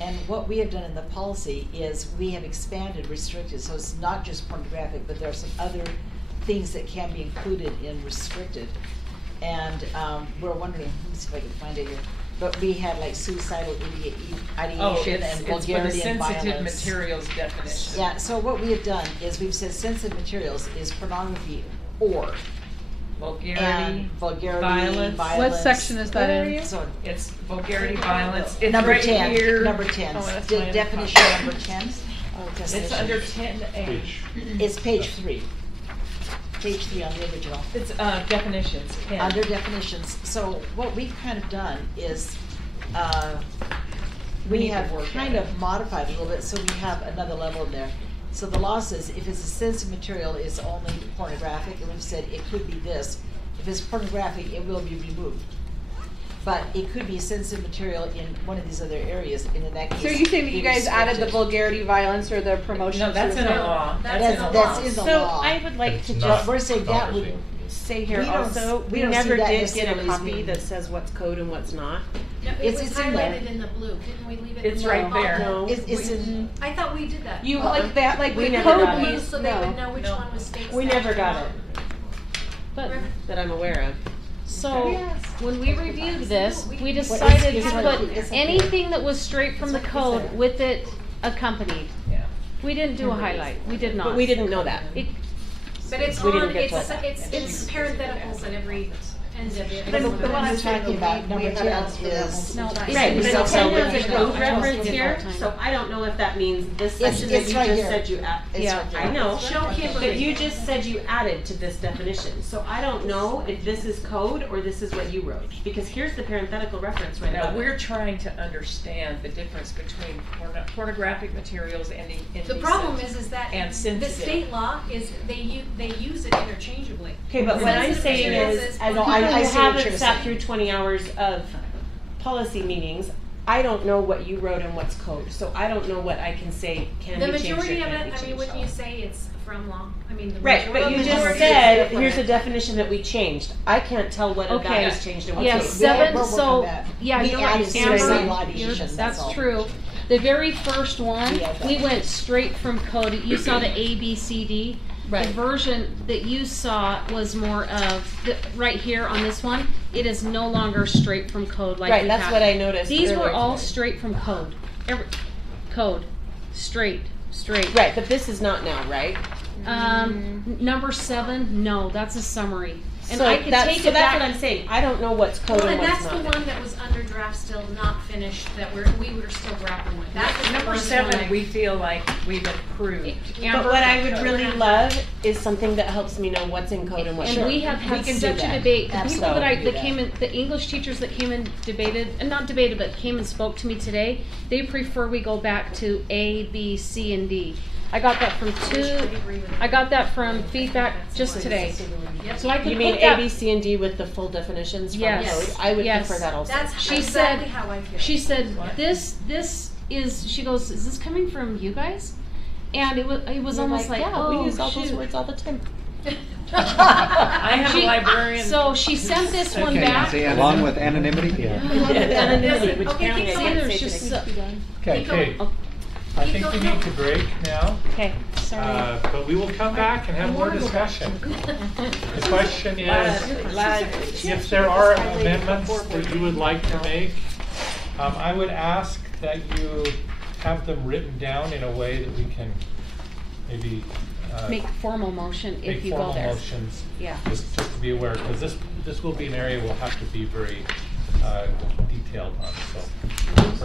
And what we have done in the policy is we have expanded restricted, so it's not just pornographic, but there are some other things that can be included in restricted. And we're wondering, let me see if I can find it here, but we had like suicidal ideation Oh, and it's for the vulgarity and violence. sensitive materials definition. Yeah, so what we have done is we've said sensitive materials is pornography or. Vulgarity, And vulgarity, violence. violence. What section is that Where are in? you? So, It's vulgarity, violence, it's number right 10, here. number 10, Oh, that's De- my other definition copy. number 10. Oh, It's definition. under 10A. It's page 3. Page 3 on the original. It's definitions, 10. Under definitions, so what we've kind of done is, We we need to have work kind at of it. modified a little bit, so we have another level in there. So the law says if it's a sensitive material, it's only pornographic, and we've said it could be this. If it's pornographic, it will be removed. But it could be sensitive material in one of these other areas, and in that case. So are you saying that you we guys added the restrict it. vulgarity, violence, or the promotion? No, of that's in the suicide? law. That's in the law. That's in the So law. I would like to It's But not just we're saying that would, policy. say here we don't also, s- we we don't see never that did get a necessarily as copy being- that says what's code and what's not. No, it It's- was it's in there. highlighted in the blue, didn't we leave it? It's in right blue? there. No. it's in, I thought we did that. You like that, like We the never code got it. Blue, piece? so they would No. know which No. one was state We statute never got and it, But, that I'm aware of. so, when we reviewed this, we What is- decided it's to right- put it's up anything that was straight from the It's code there. with it accompanied. Yeah. We didn't do a highlight, we did not. But we didn't know that. It, But it's We didn't on, get it's, to it. it's parentheticals at every end of it. the one I'm talking about, number 10 is. no, it's Right, in but the it's in self- the code reference here, so I don't know if that means this It's- section that it's you right just here. said you add. It's Yeah, right there. I know. Show Kimberly. But you just said you added to this definition, so I don't know if this is code or this is what you wrote. Because here's the parenthetical reference right Now, above we're it. trying to understand the difference between pornographic materials and The problem is that and the sensitive. state law is, they use it interchangeably. Okay, but what I'm Sensitive saying materials is, is as No, people I who see what haven't you're sat saying. through 20 hours of policy meetings, I don't know what you wrote and what's code, so I don't know what I can say can The be changed or majority of can't it, be I mean, changed. wouldn't you say it's from law? I mean, the Right, but you just majority said, is different. here's a definition that we changed. I can't tell what of that Okay. is changed and what's yeah, not. We're seven, working so, on that. yeah, We you're right, added suicidal Amber, ideation, you're, that's that's all. true. The very first one, We have that. we went straight from code, you saw the A, B, C, D. Right. The version that you saw was more of, right here on this one, it is no longer straight from code like Right, we that's have. what I noticed These were earlier all today. straight from code, code, straight. Right, but this is not now, right? Number 7, no, that's a summary. And So I could that's, take so it that's back. what I'm saying. I don't know what's code Well, and and what's that's the not. one that was under draft still, not finished, that we were still grappling with. That was the Number first 7, one. we feel like we've approved. But what I would really love is something that helps me know what's in code and what's not. And we have had can do such a that. debate, the people that Absolutely. that came in, the English teachers that came and debated, and not debated, but came and spoke to me today, they prefer we go back to A, B, C, and D. I got that from feedback just today. So I could You mean put A, that. B, C, and D with the full definitions from Yes. code? I would Yes. prefer that also. That's She exactly said- how I feel. She said, this is, she goes, is this coming from you guys? And it was We're almost like, yeah, oh, we use all those shoot. words all the time. I have a librarian. So she sent this one Okay, back. Nancy, Along with anonymity, yeah. Anonymity, which Okay, county keep See, going. there's organization just needs to be done. Okay. Okay, I think we need to break now, Okay, sorry. but we will come back and have more discussion. The question is, if there are amendments that you would like to make, I would ask that you have them written down in a way that we can maybe Make formal motion if make you go formal there. motions. Yeah. Just to be aware, because this will be an area we'll have to be very detailed on, so,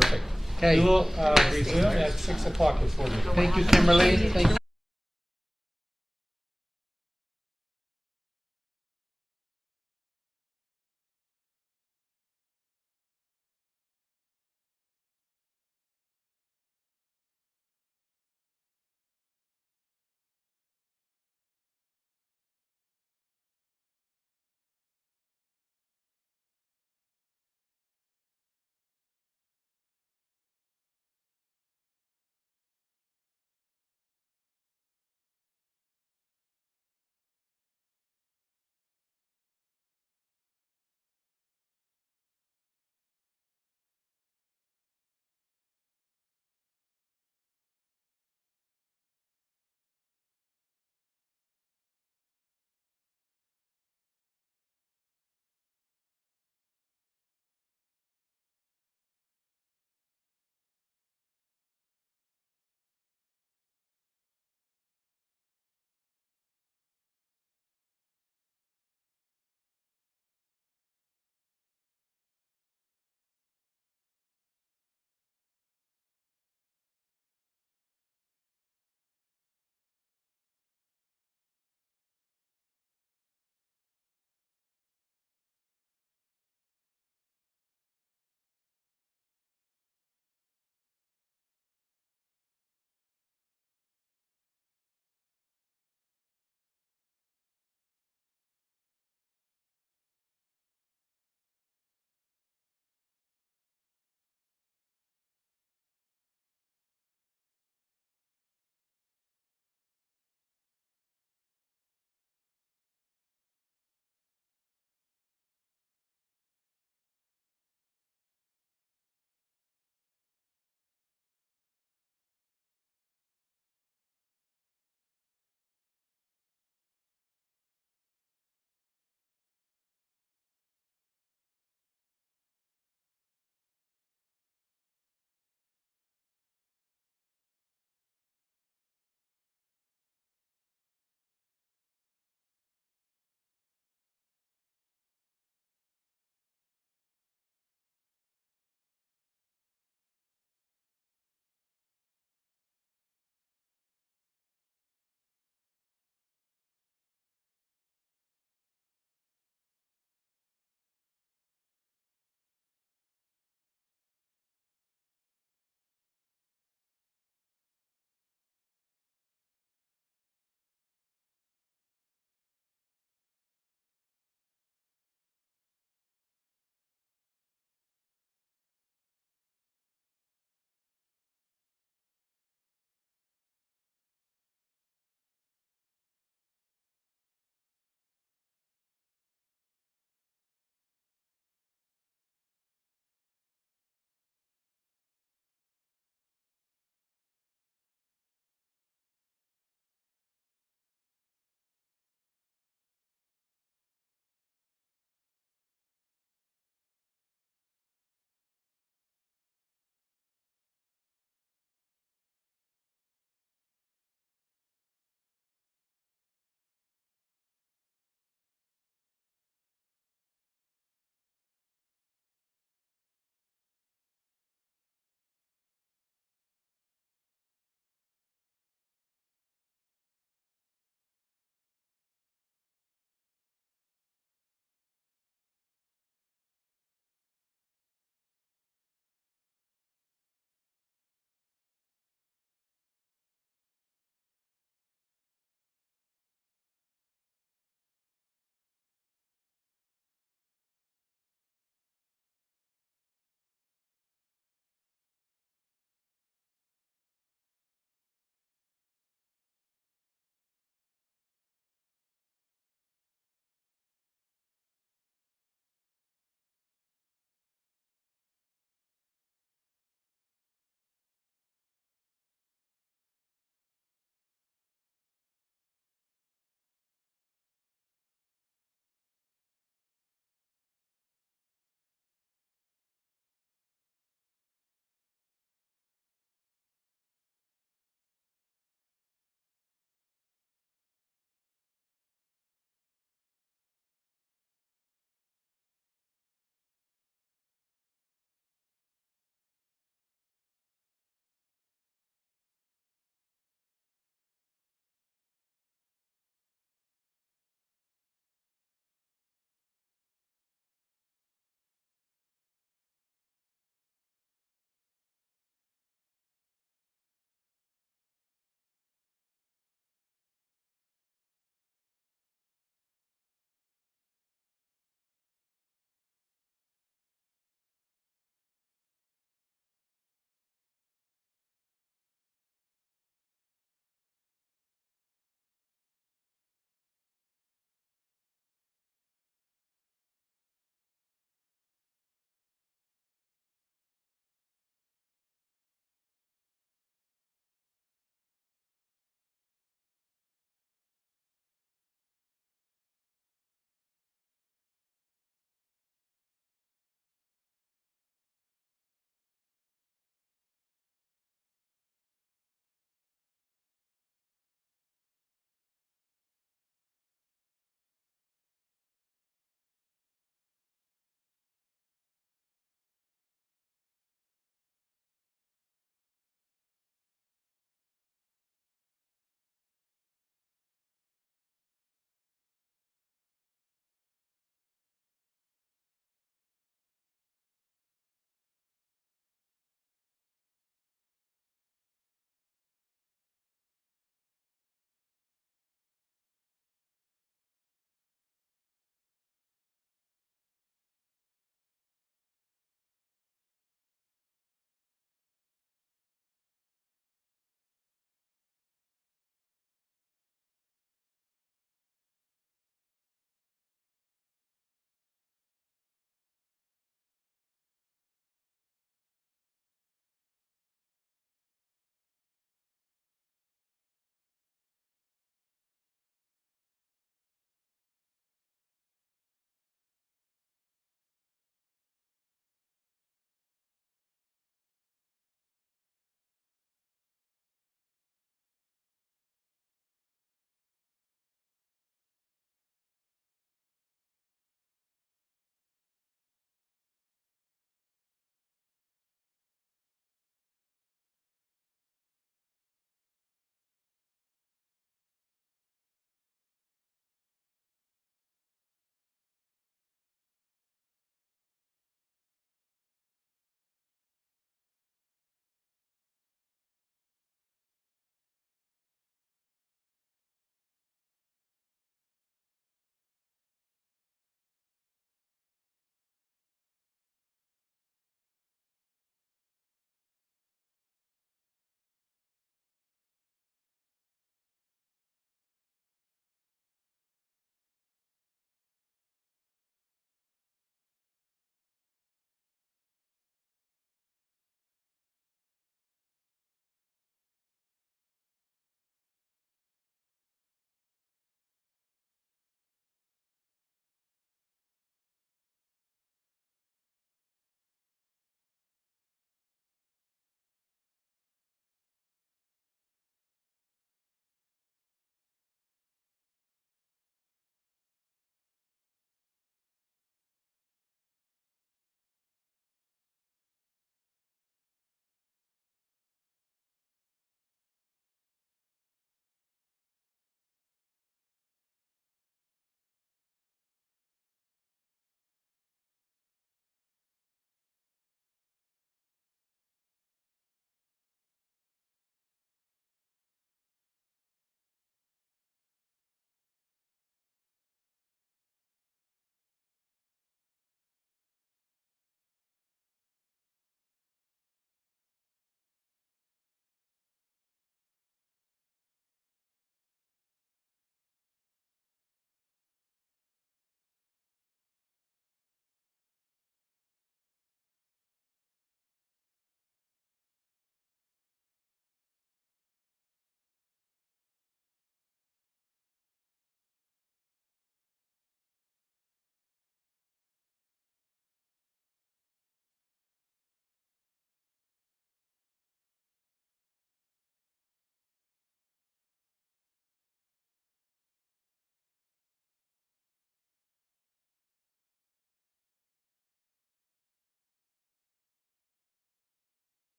perfect. Okay. We will resume at 6 o'clock with board meeting. Thank you, Kimberly. Thank you.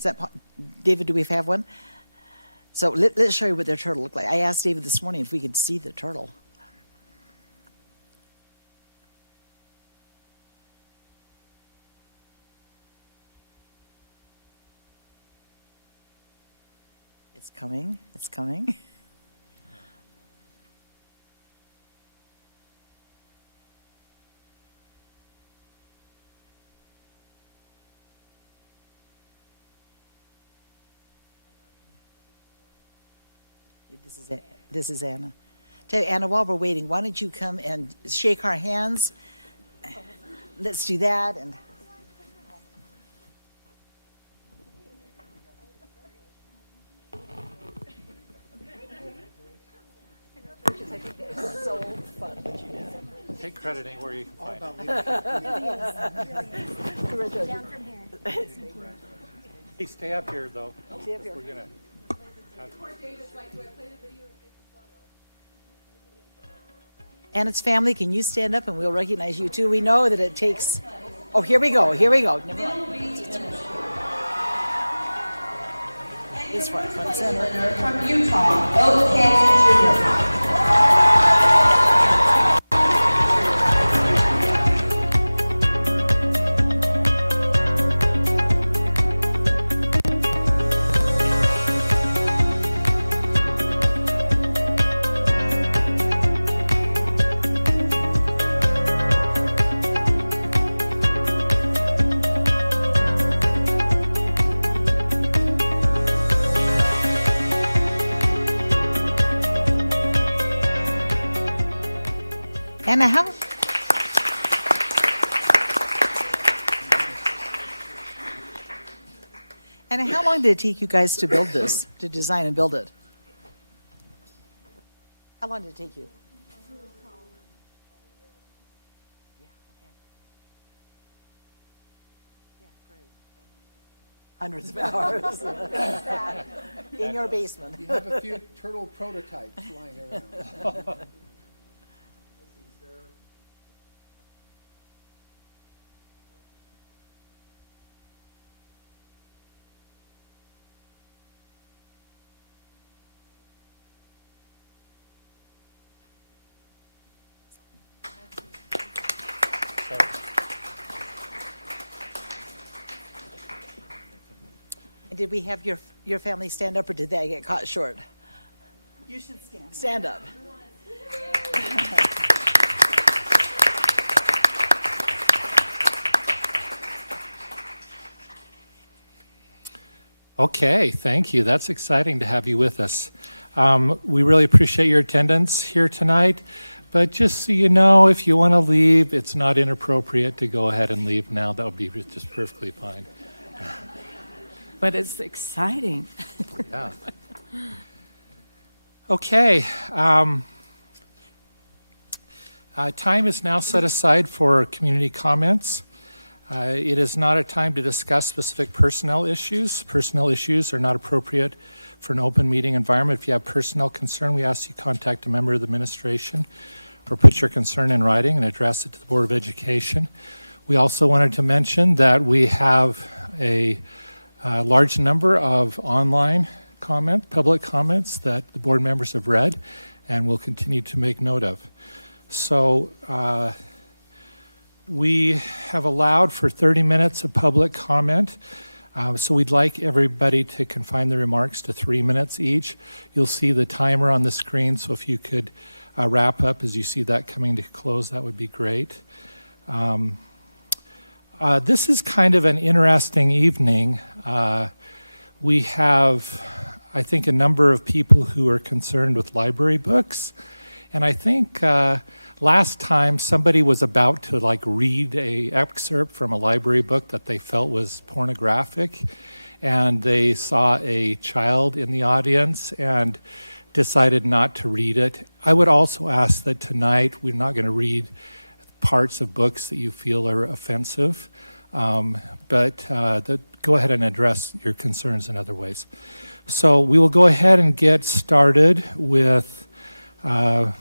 Is that, David, do we have one? So let's show you what their turtle looked like. I asked David this morning if we could see the turtle. It's coming. It's coming. This is Anna. Tell you, Anna, while we're waiting, why don't you come and shake our hands? Let's do that. And I think that is so fun what you do. Take credit anywhere you can find it. Down from here. Hey, stay up here though. Stay up here. We're gonna. And its family, can you stand up and we'll recognize you too? We know that it takes. Oh, here we go. Here we go. Never mind. This front center. From Utah, Oak Canyon Junior High. Anna, how long did it take you guys to build this, to design and build it? How long did it take you? Yeah, okay. Yeah, great. Hundreds of hours. In your basement. You have a few turtle prototypes flying around. And did we have your family stand up, or did they get caught short? You should stand up. Stand up. Okay, thank you. That's exciting to have you with us. We really appreciate your attendance here tonight. But just so you know, if you want to leave, it's not inappropriate to go ahead and leave now. That would be just perfectly fine. But it's exciting. Yeah. Okay. Time is now set aside for community comments. It is not a time to discuss specific personnel issues. Personnel issues are not appropriate for an open meeting environment. If you have personnel concern, we ask you contact a member of the administration or put your concern in writing and address it to the Board of Education. We also wanted to mention that we have a large number of online public comments that the board members have read and will continue to make note of. So we have allowed for 30 minutes of public comment. So we'd like everybody to confine their remarks to 3 minutes each. You'll see the timer on the screen, so if you could wrap up as you see that coming to close, that would be great. This is kind of an interesting evening. We have, I think, a number of people who are concerned with library books. And I think last time somebody was about to read an excerpt from a library book that they felt was pornographic, and they saw a child in the audience and decided not to read it. I would also ask that tonight we're not going to read parts of books that you feel are offensive, but go ahead and address your concerns in other ways. So we will go ahead and get started with, and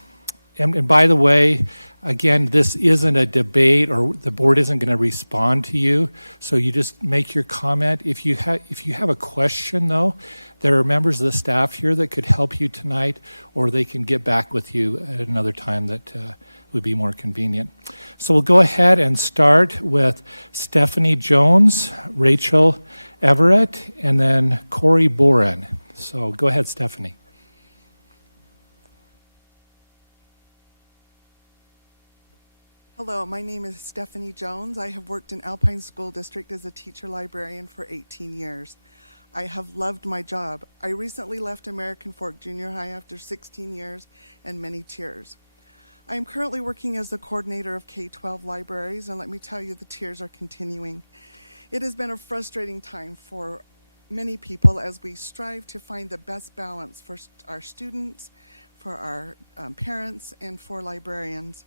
by the way, Again, this isn't a debate, or the board isn't going to respond to you, so you just make your comment. If you have a question, though, there are members of the staff here that could help you tonight, or they can get back with you at another time that would be more convenient. So we'll go ahead and start with Stephanie Jones, Rachel Everett, and then Corey Boren. So go ahead, Stephanie. Hello, my name is Stephanie Jones. I have worked in Alpine School District as a teacher librarian for 18 years. I have loved my job. I recently left American Fork Junior High after 16 years and many tears. I am currently working as the coordinator of K-12 libraries, and let me tell you, the tears are continuing. It has been a frustrating time for many people as we strive to find the best balance for our students, for our parents, and for librarians.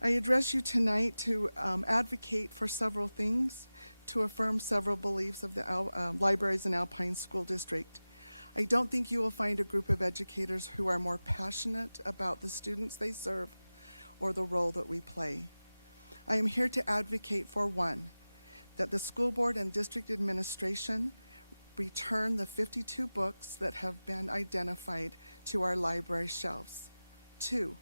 I address you tonight to advocate for several things, to affirm several beliefs of the libraries in Alpine School District. I don't think you will find a group of educators who are more passionate about the students they serve or the role that we play. I am here to advocate for, one, that the school board and district administration return the 52 books that have been identified to our library shelves. Two,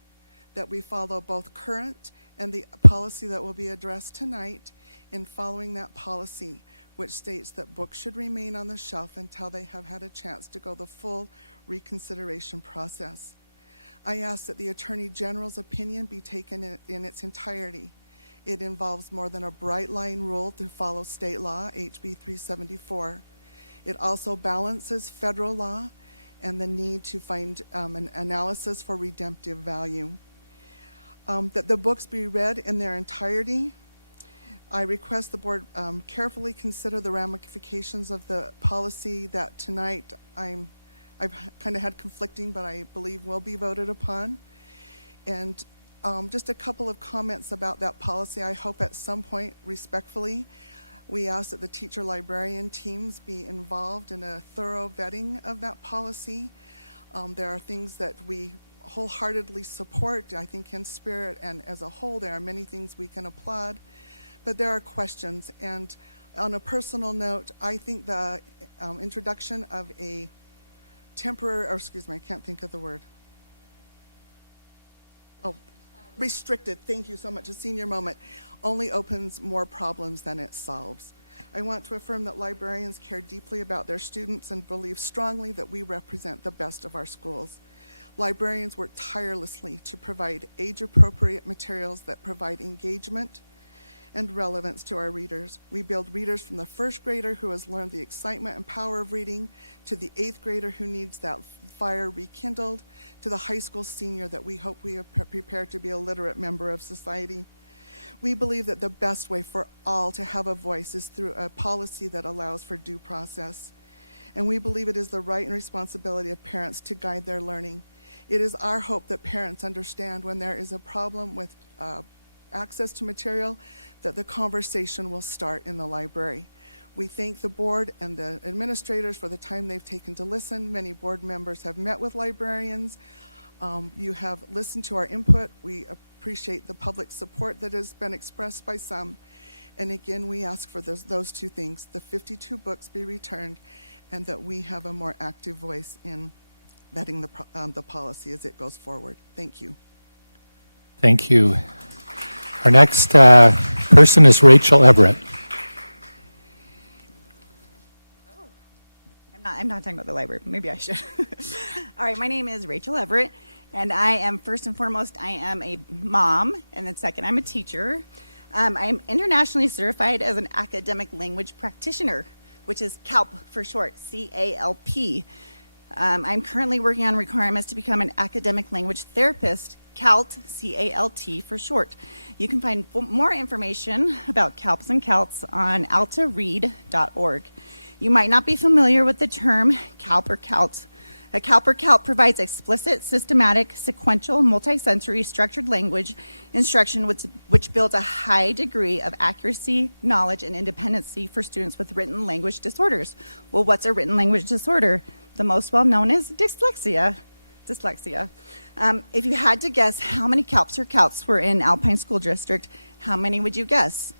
that we follow both current and the policy that will be addressed tonight in following that policy, which states that books should remain on the shelf until they have had a chance to go the full reconsideration process. I ask that the Attorney General's opinion be taken in its entirety. It involves more than a bright line rule to follow state law, HB 374. It also balances federal law and the need to find an analysis for redemptive value. That the books be read in their entirety. I request the board carefully consider the ramifications of the policy that tonight I've kind of had conflicting, but I believe will be voted upon. And just a couple of comments about that policy. I hope at some point, respectfully, we ask that the teacher librarian teams be involved in a thorough vetting of that policy. There are things that we wholeheartedly support, I think, in spirit and as a whole. There are many things we can applaud, but there are questions. And on a personal note, I think the introduction of a temporary, or excuse me, I can't think of the word. Oh, restricted, thank you so much, a senior moment, only opens more problems than it solves. I want to affirm that librarians care deeply about their students and believe strongly that we represent the best of our schools. Librarians work tirelessly to provide age-appropriate materials that provide engagement and relevance to our readers. We build readers from the first grader who has learned the excitement and power of reading, to the 8th grader who needs that fire rekindled, to the high school senior that we hope we are prepared to be a literate member of society. We believe that the best way for all to have a voice is through a policy that allows for due process. And we believe it is the right and responsibility of parents to guide their learning. It is our hope that parents understand when there is a problem with access to material, that the conversation will start in the library. We thank the board and the administrators for the time they've taken to listen. Many board members have met with librarians. You have listened to our input. We appreciate the public support that has been expressed by some. And again, we ask for those two things, the 52 books be returned, and that we have a more active voice in vetting the policy as it goes forward. Thank you. Thank you. Our next person is Rachel Everett. I'm not talking about the library, but maybe I should. All right, my name is Rachel Everett, and I am, first and foremost, I am a mom, and then second, I'm a teacher. I'm internationally certified as an academic language practitioner, which is CALP for short, C-A-L-P. I'm currently working on requirements to become an academic language therapist, CALT, C-A-L-T for short. You can find more information about CALPs and CALTs on altaread.org. You might not be familiar with the term CALP or CALT. A CALP or CALT provides explicit, systematic, sequential, multisensory, structured language instruction which builds a high degree of accuracy, knowledge, and independency for students with written language disorders. Well, what's a written language disorder? The most well-known is dyslexia. dyslexia. If you had to guess how many CALPs or CALTs were in Alpine School District, how many would you guess?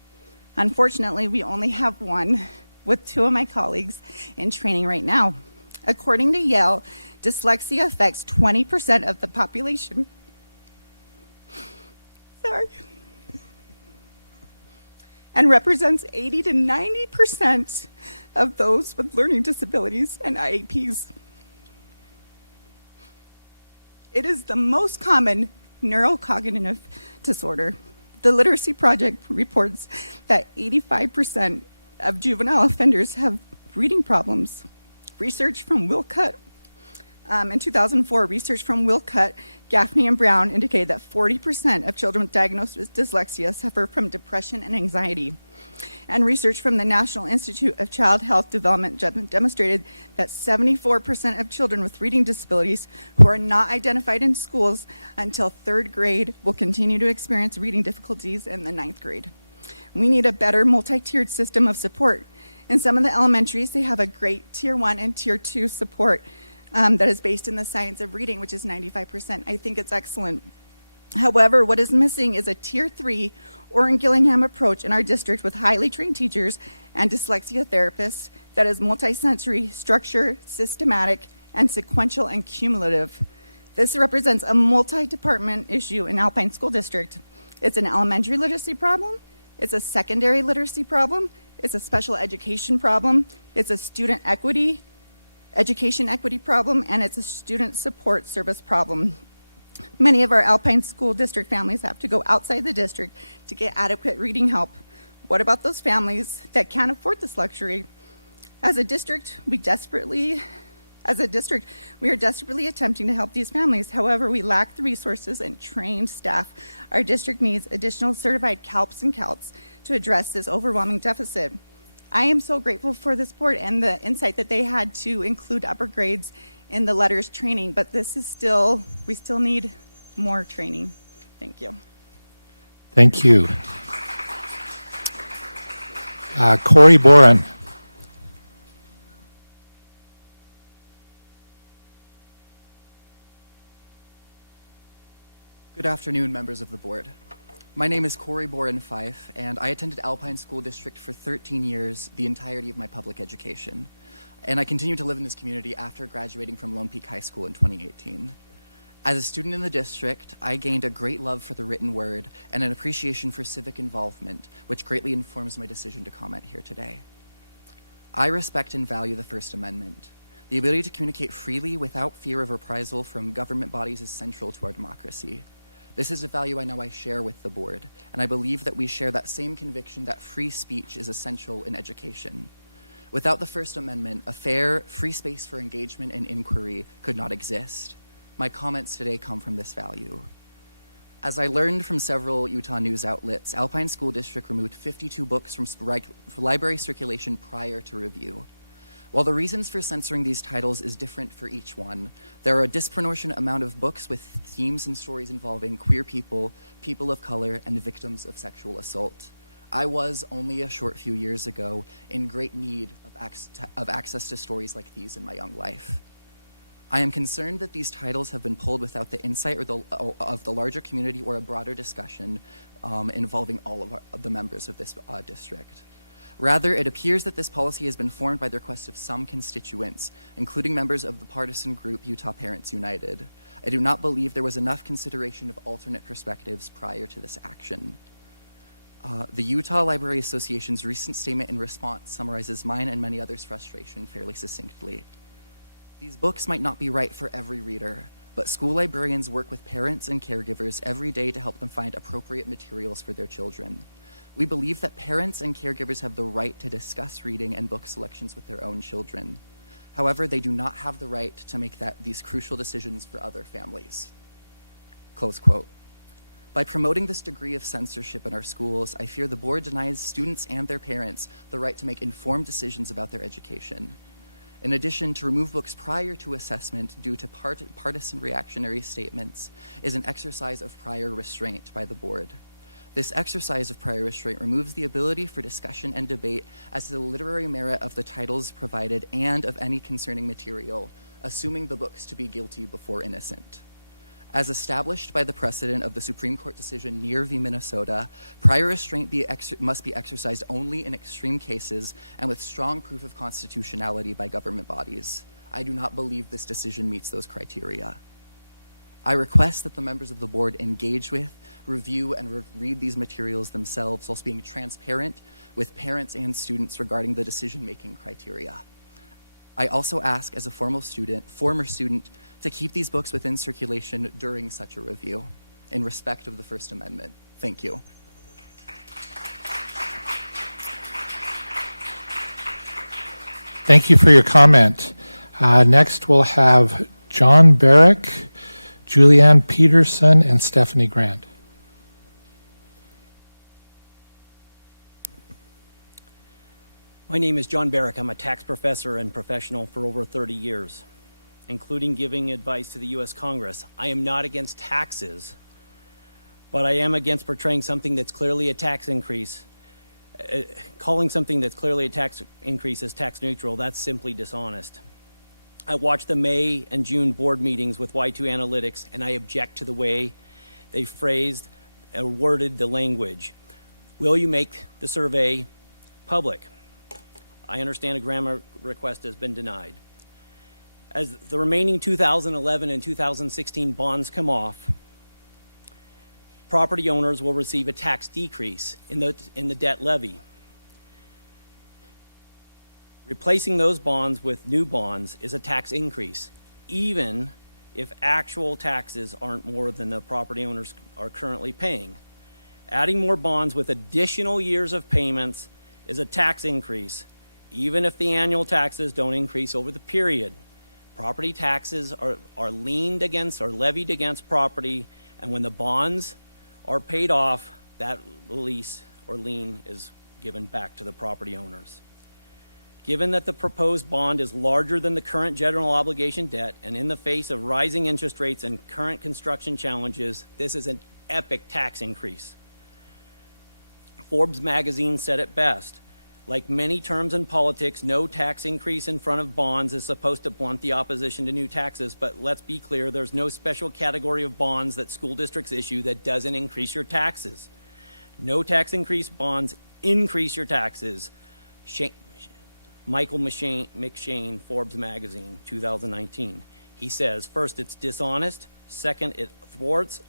Unfortunately, we only have one, with 2 of my colleagues in training right now. According to Yale, dyslexia affects 20% of the population. Sorry. And represents 80 to 90% of those with learning disabilities and IEPs. It is the most common neurocognitive disorder. The Literacy Project reports that 85% of juvenile offenders have reading problems. Research from Wilcutt, in 2004, research from Wilcutt, Gaffney, and Brown indicated that 40% of children diagnosed with dyslexia suffer from depression and anxiety. And research from the National Institute of Child Health Development demonstrated that 74% of children with reading disabilities who are not identified in schools until 3rd grade will continue to experience reading difficulties in the 9th grade. We need a better multi-tiered system of support. In some of the elementaries, they have a great Tier 1 and Tier 2 support that is based in the science of reading, which is 95%. I think it's excellent. However, what is missing is a Tier 3 Orrin Gillingham approach in our district with highly trained teachers and dyslexia therapists that is multisensory, structured, systematic, and sequential and cumulative. This represents a multi-department issue in Alpine School District. It's an elementary literacy problem, it's a secondary literacy problem, it's a special education problem, it's a student equity, education equity problem, and it's a student support service problem. Many of our Alpine School District families have to go outside the district to get adequate reading help. What about those families that can't afford this luxury? As a district, we are desperately attempting to help these families. However, we lack the resources and trained staff. Our district needs additional certified CALPs and CALTs to address this overwhelming deficit. I am so grateful for this board and the insight that they had to include upper grades in the letters training, but we still need more training. Thank you. Thank you. Corey Boren. Good afternoon, members of the board. My name is Corey Boren Fife, and I attended Alpine School District for 13 years, the entirety of my public education. And I continue to live in this community after graduating from Lone Peak High School in 2018. As a student in the district, I gained a great love for the written word and an appreciation for civic involvement, which greatly informs my decision to comment here today. I respect and value the First Amendment. The ability to communicate freely without fear of reprisal from government bodies is central to our democracy. This is a value I know I share with the board, and I believe that we share that same conviction that free speech is essential in education. Without the First Amendment, a fair, free space for engagement and inquiry could not exist. My comments today come from this value. As I learned from several Utah news outlets, Alpine School District removed 52 books from library circulation prior to review. While the reasons for censoring these titles is different for each one, there are a disproportionate amount of books with themes and stories involving queer people, people of color, and victims of sexual assault. I was, only a short few years ago, in great need of access to stories like these in my young life. I am concerned that these titles have been pulled without the insight of the larger community or a broader discussion involving all of the members of this district. Rather, it appears that this policy has been formed by the request of some constituents, including members of the partisan group Utah Parents United. I do not believe there was enough consideration of alternate perspectives prior to this action. The Utah Library Association's recent statement in response summarizes mine and many others' frustration fairly succinctly. These books might not be right for every reader, but school librarians work with parents and caregivers every day to help them find appropriate materials for their children. We believe that parents and caregivers have the right to discuss reading and book selections with their own children. However, they do not have the right to make these crucial decisions for other families. Close quote. By promoting this degree of censorship in our schools, I fear the board denies students and their parents the right to make informed decisions about their education. In addition, to remove books prior to assessment due to partisan reactionary statements is an exercise of prior restraint by the board. This exercise of prior restraint removes the ability for discussion and debate as to the literary merit of the titles provided and of any concerning material assuming the books to be guilty before innocent. As established by the precedent of the Supreme Court decision Neer v. Minnesota, prior restraint must be exercised only in extreme cases and with strong proof of constitutionality by government bodies. I do not believe this decision meets those criteria. I request that the members of the board engage with, review, and read these materials themselves whilst being transparent with parents and students regarding the decision-making criteria. I also ask, as a former student, to keep these books within circulation during such a review, in respect of the First Amendment. Thank you. Thank you for your comment. Next, we'll have John Barrick, Julianne Peterson, and Stephanie Grant. My name is John Barrick. I'm a tax professor and professional for over 30 years, including giving advice to the U.S. Congress. I am not against taxes, but I am against portraying something that's clearly a tax increase. Calling something that's clearly a tax increase as tax neutral, that's simply dishonest. I watched the May and June board meetings with Y2 Analytics, and I object to the way they phrased or worded the language. Will you make the survey public? I understand a grammar request has been denied. As the remaining 2011 and 2016 bonds come off, property owners will receive a tax decrease in the debt levy. Replacing those bonds with new bonds is a tax increase, even if actual taxes aren't more than the property owners are currently paying. Adding more bonds with additional years of payments is a tax increase, even if the annual taxes don't increase over the period. Property taxes are leaned against or levied against property, and when the bonds are paid off, that lease or lien is given back to the property owners. Given that the proposed bond is larger than the current general obligation debt, and in the face of rising interest rates and current construction challenges, this is an epic tax increase. Forbes magazine said it best. Like many terms in politics, no tax increase in front of bonds is supposed to blunt the opposition to new taxes, but let's be clear, there's no special category of bonds that school districts issue that doesn't increase your taxes. No tax increase bonds increase your taxes. Michael McShane, Forbes magazine, 2019. He says, first, it's dishonest. Second, it thwarts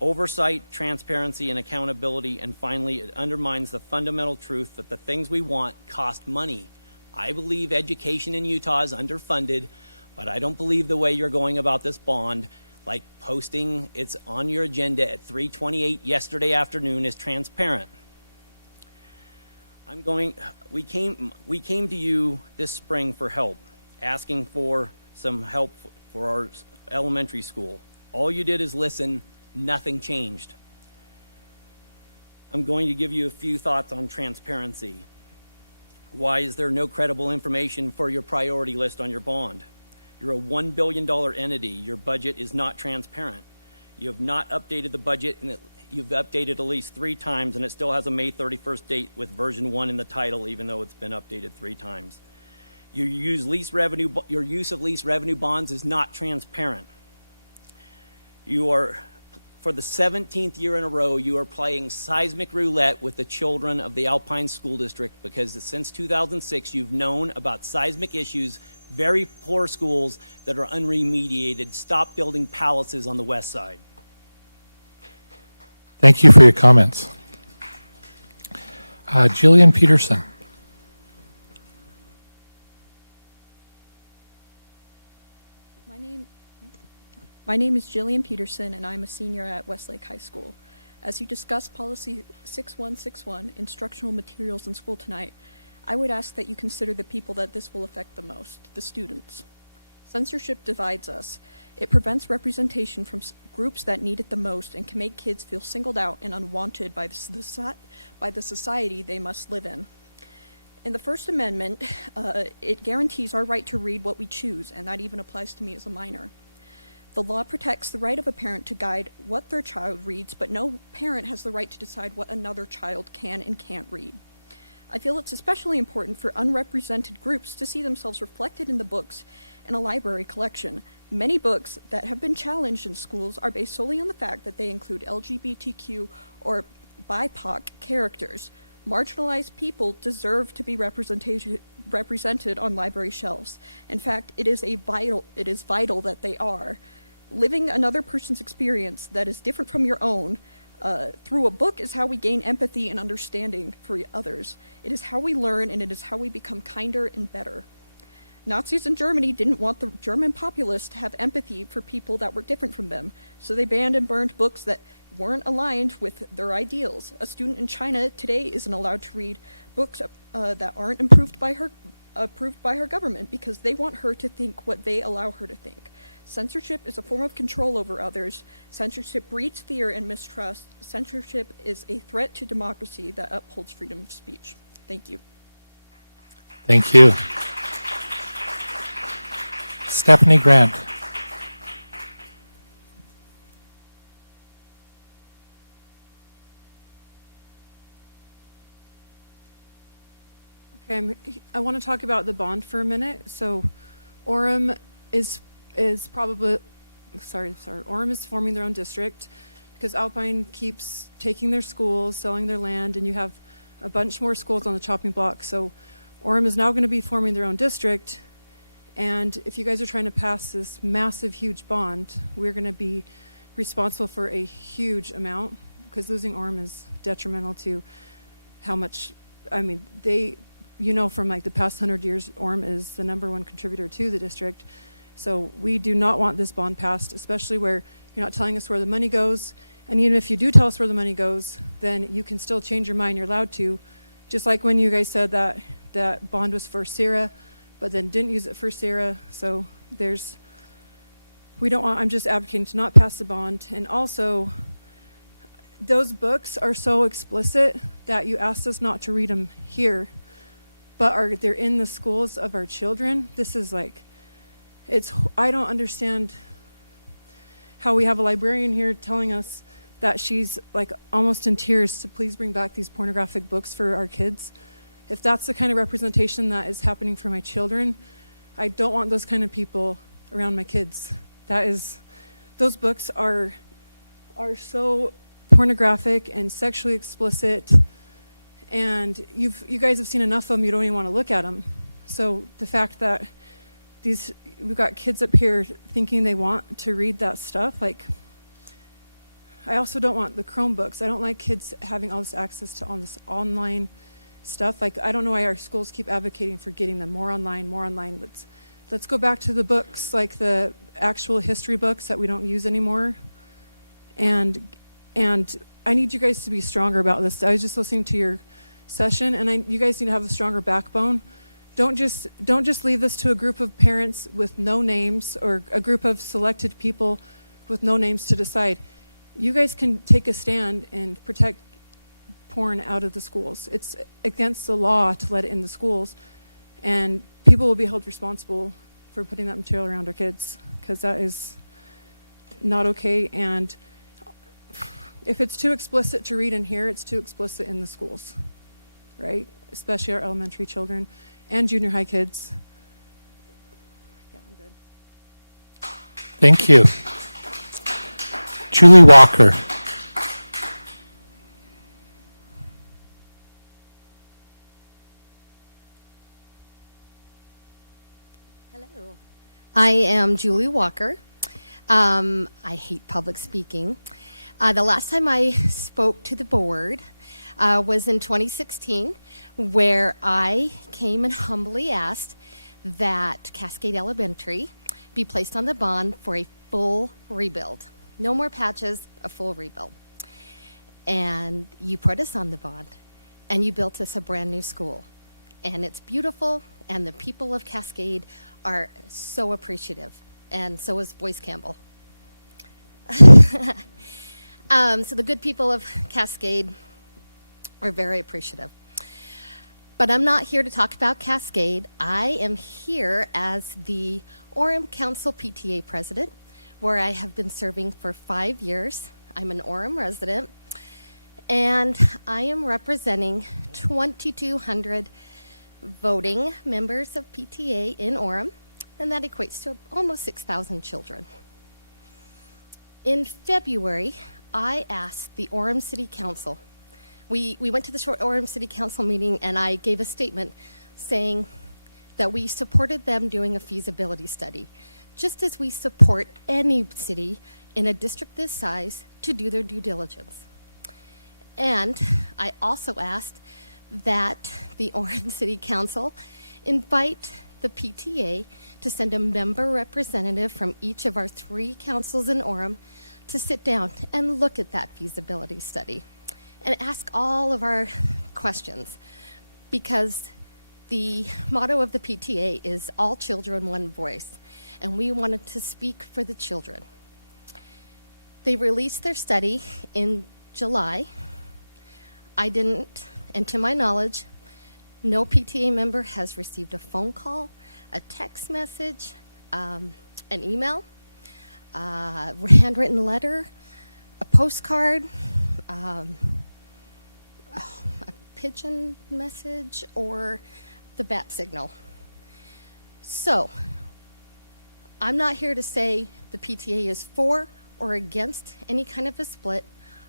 oversight, transparency, and accountability. And finally, it undermines the fundamental truth that the things we want cost money. I believe education in Utah is underfunded, but I don't believe the way you're going about this bond, like posting it's on your agenda at 3:28 yesterday afternoon, is transparent. We came to you this spring for help, asking for some help for our elementary school. All you did is listen. Nothing changed. I'm going to give you a few thoughts on transparency. Why is there no credible information for your priority list on your bond? You're a $1 billion entity. Your budget is not transparent. You have not updated the budget, and you've updated at least 3 times, and it still has a May 31st date with version 1 in the title, even though it's been updated 3 times. Your use of lease revenue bonds is not transparent. For the 17th year in a row, you are playing seismic roulette with the children of the Alpine School District, because since 2006, you've known about seismic issues, very poor schools that are unremediated. Stop building palaces on the west side. Thank you for your comments. Jillian Peterson. My name is Jillian Peterson, and I'm a senior at Westlake High School. As you discuss Policy 6161, Instructional Materials in School tonight, I would ask that you consider the people that this will affect the most, the students. Censorship divides us. It prevents representation from groups that need it the most and can make kids feel singled out and unwanted by the society they must live in. In the First Amendment, it guarantees our right to read what we choose, and that even applies to me as a minor. The law protects the right of a parent to guide what their child reads, but no parent has the right to decide what another child can and can't read. I feel it's especially important for unrepresented groups to see themselves reflected in the books and a library collection. Many books that have been challenged in schools are based solely on the fact that they include LGBTQ or BIPOC characters. Marginalized people deserve to be represented on library shelves. In fact, it is vital that they are. Living another person's experience that is different from your own through a book is how we gain empathy and understanding for others. It is how we learn, and it is how we become kinder and better. Nazis in Germany didn't want the German populace to have empathy for people that were different from them, so they banned and burned books that weren't aligned with their ideals. A student in China today isn't allowed to read books that aren't approved by her government because they want her to think what they allow her to think. Censorship is a form of control over others. Censorship breeds fear and mistrust. Censorship is a threat to democracy that upholds freedom of speech. Thank you. Thank you. Stephanie Grant. Okay, I want to talk about the bond for a minute. So Orem is probably, Orem is forming their own district because Alpine keeps taking their schools, selling their land, and you have a bunch more schools on the chopping block. So Orem is now going to be forming their own district. And if you guys are trying to pass this massive, huge bond, we're going to be responsible for a huge amount because losing Orem is detrimental to how much, I mean, from like the past 100 years, Orem is the #1 contributor to the district. So we do not want this bond passed, especially where you're not telling us where the money goes. And even if you do tell us where the money goes, then you can still change your mind. You're allowed to. Just like when you guys said that bond was for Sierra, but then didn't use it for Sierra. So I'm just advocating to not pass the bond. And also, those books are so explicit that you asked us not to read them here, but they're in the schools of our children. This is like, I don't understand how we have a librarian here telling us that she's like almost in tears to please bring back these pornographic books for our kids. If that's the kind of representation that is happening for my children, I don't want those kind of people around my kids. Those books are so pornographic and sexually explicit, and you guys have seen enough of them, you don't even want to look at them. So the fact that we've got kids up here thinking they want to read that stuff, like, I also don't want the Chromebooks. I don't like kids having all this access to all this online stuff. Like, I don't know why our schools keep advocating for getting them more online. Let's go back to the books, like the actual history books that we don't use anymore. And I need you guys to be stronger about this. I was just listening to your session, and you guys need to have a stronger backbone. Don't just leave this to a group of parents with no names or a group of selected people with no names to decide. You guys can take a stand and protect porn out of the schools. It's against the law to let it in the schools, and people will be held responsible for putting that material around our kids, because that is not okay. And if it's too explicit to read in here, it's too explicit in the schools, right? Especially our elementary children and junior high kids. Yeah, I'm good. Thank you. Julie Walker. Hello. I am Julie Walker. I hate public speaking. The last time I spoke to the board was in 2016, where I came and humbly asked that Cascade Elementary be placed on the bond for a full rebuild. No more patches, a full rebuild. And you put us on the bond, and you built us a brand new school. And it's beautiful, and the people of Cascade are so appreciative, and so is Boyce Campbell. So the good people of Cascade are very appreciative. But I'm not here to talk about Cascade. I am here as the Orem Council PTA president, where I have been serving for 5 years. I'm an Orem resident, and I am representing 2,200 voting members of PTA in Orem, and that equates to almost 6,000 children. In February, I asked the Orem City Council. We went to the Orem City Council meeting, and I gave a statement saying that we supported them doing a feasibility study, just as we support any city in a district this size to do their due diligence. And I also asked that the Orem City Council invite the PTA to send a member representative from each of our 3 councils in Orem to sit down and look at that feasibility study and ask all of our questions, because the motto of the PTA is all children, one voice, and we wanted to speak for the children. They released their study in July. I didn't, and to my knowledge, no PTA member has received a phone call, a text message, an email, a handwritten letter, a postcard, a pigeon message, or the bat signal. So, I'm not here to say the PTA is for or against any kind of a split.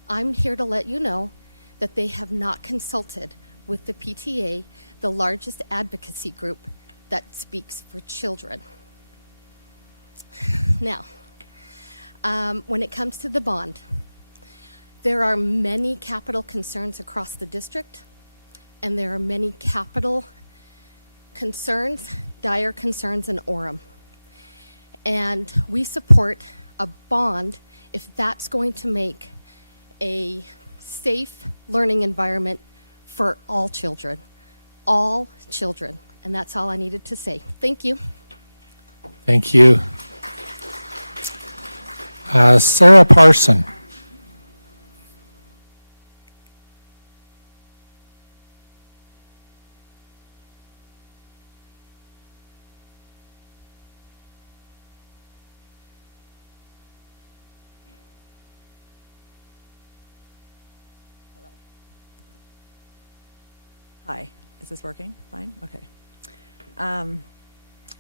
I'm here to let you know that they have not consulted with the PTA, the largest advocacy group that speaks for children. Now, when it comes to the bond, there are many capital concerns across the district, and there are many capital concerns, dire concerns in Orem. And we support a bond if that's going to make a safe learning environment for all children. All children. And that's all I needed to say. Thank you. Thank you. Sarah Parson. Hi, is this working? Fine? Okay.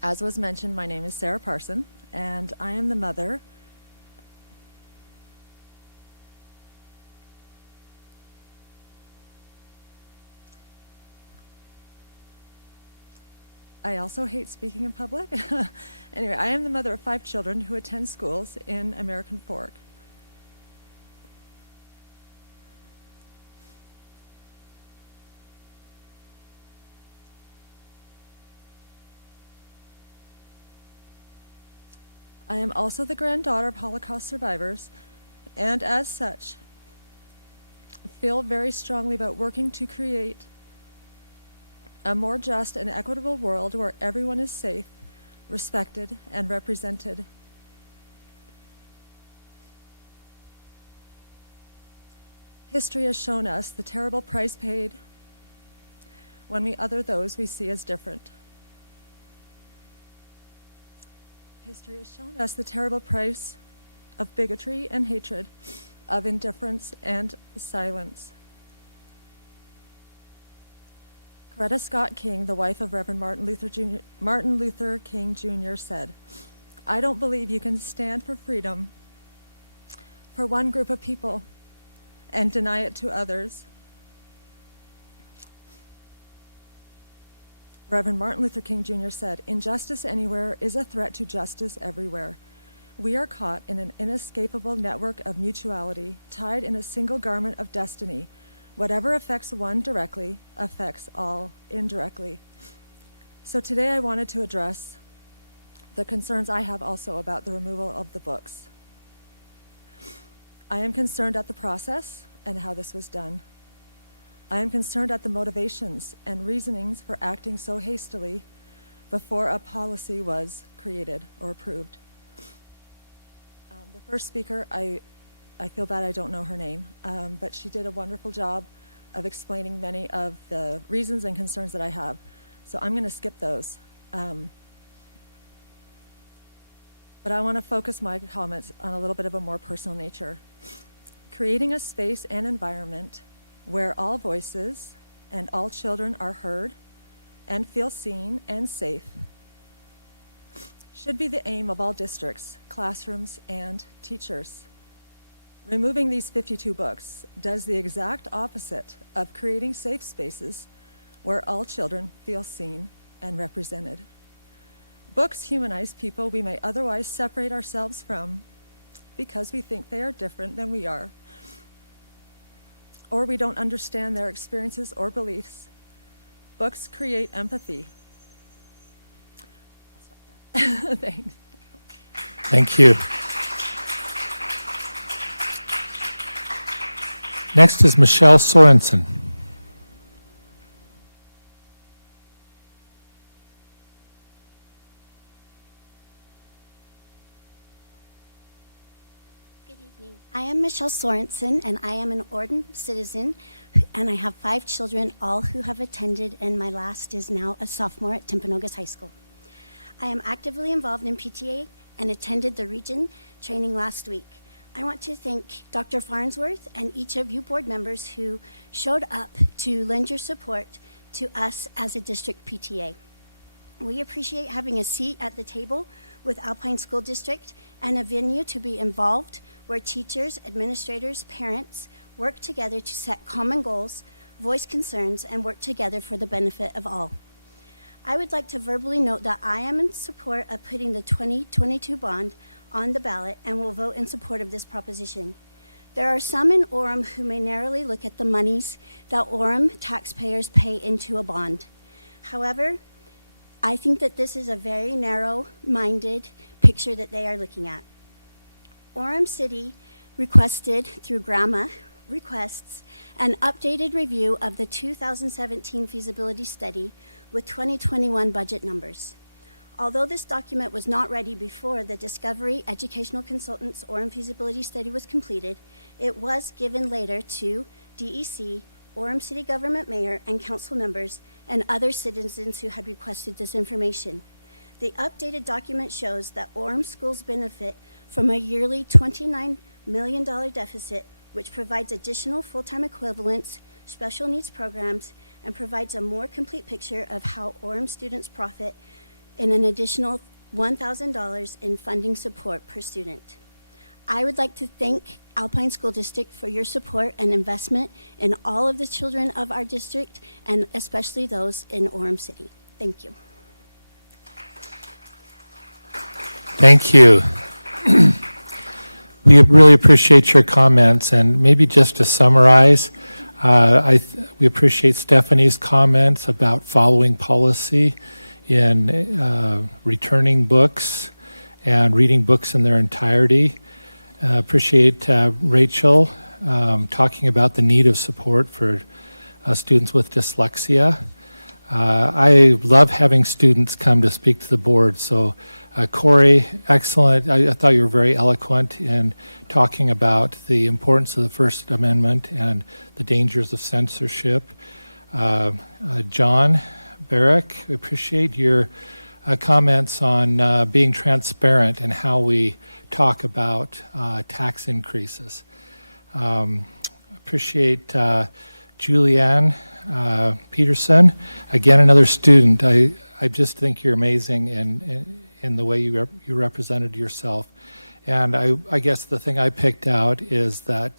As was mentioned, my name is Sarah Parson, and I am the mother I also hate speaking in public. Anyway, I am the mother of 5 children who attend schools in American Fork. I am also the granddaughter of Holocaust survivors, and as such, feel very strongly about working to create a more just and equitable world where everyone is safe, respected, and represented. History has shown us the terrible price paid when we other those we see as different. History has shown us the terrible price of bigotry and hatred, of indifference and silence. Coretta Scott King, the wife of Reverend Martin Luther King Jr., said, "I don't believe you can stand for freedom for one group of people and deny it to others." Reverend Martin Luther King Jr. said, "Injustice anywhere is a threat to justice everywhere. We are caught in an inescapable network of mutuality, tied in a single garment of destiny. Whatever affects one directly affects all indirectly." So today I wanted to address the concerns I have also about the removal of the books. I am concerned at the process and how this was done. I am concerned at the motivations and reasonings for acting so hastily before a policy was created or approved. The first speaker, I feel bad I don't know her name, but she did a wonderful job of explaining many of the reasons and concerns that I have. So I'm going to skip those. But I want to focus my comments on a little bit of a more personal nature. Creating a space and environment where all voices and all children are heard and feel seen and safe should be the aim of all districts, classrooms, and teachers. Removing these 52 books does the exact opposite of creating safe spaces where all children feel seen and represented. Books humanize people we may otherwise separate ourselves from because we think they are different than we are, or we don't understand their experiences or beliefs. Books create empathy. Thanks. Thank you. Next is Michelle Sorensen. Good evening. I am Michelle Sorensen, and I am an Orem citizen, and I have 5 children, all who have attended, and my last is now a sophomore at Timpanogos High School. I am actively involved in PTA and attended the region training last week. I want to thank Dr. Farnsworth and each of you board members who showed up to lend your support to us as a district PTA. We appreciate having a seat at the table with Alpine School District and a venue to be involved where teachers, administrators, parents work together to set common goals, voice concerns, and work together for the benefit of all. I would like to verbally note that I am in support of putting the 2022 bond on the ballot and will vote in support of this proposition. There are some in Orem who may narrowly look at the monies that Orem taxpayers pay into a bond. However, I think that this is a very narrow-minded picture that they are looking at. Orem City requested, through GRAMA requests, an updated review of the 2017 feasibility study with 2021 budget numbers. Although this document was not ready before the Discovery Educational Consultants Orem feasibility study was completed, it was given later to DEC, Orem City Government Mayor, and council members, and other citizens who had requested this information. The updated document shows that Orem schools benefit from a yearly $29 million deficit, which provides additional full-time equivalents, special needs programs, and provides a more complete picture of how Orem students profit in an additional $1,000 in funding support per student. I would like to thank Alpine School District for your support and investment in all of the children of our district, and especially those in Orem City. Thank you. Thank you. We really appreciate your comments, and maybe just to summarize, we appreciate Stephanie's comments about following policy in returning books and reading books in their entirety. Appreciate Rachel talking about the need of support for students with dyslexia. I love having students come to speak to the board. So Corey, excellent. I thought you were very eloquent in talking about the importance of the First Amendment and the dangers of censorship. John Barrick, we appreciate your comments on being transparent and how we talk about tax increases. Appreciate Julianne Peterson, again another student. I just think you're amazing in the way you represented yourself. And I guess the thing I picked out is that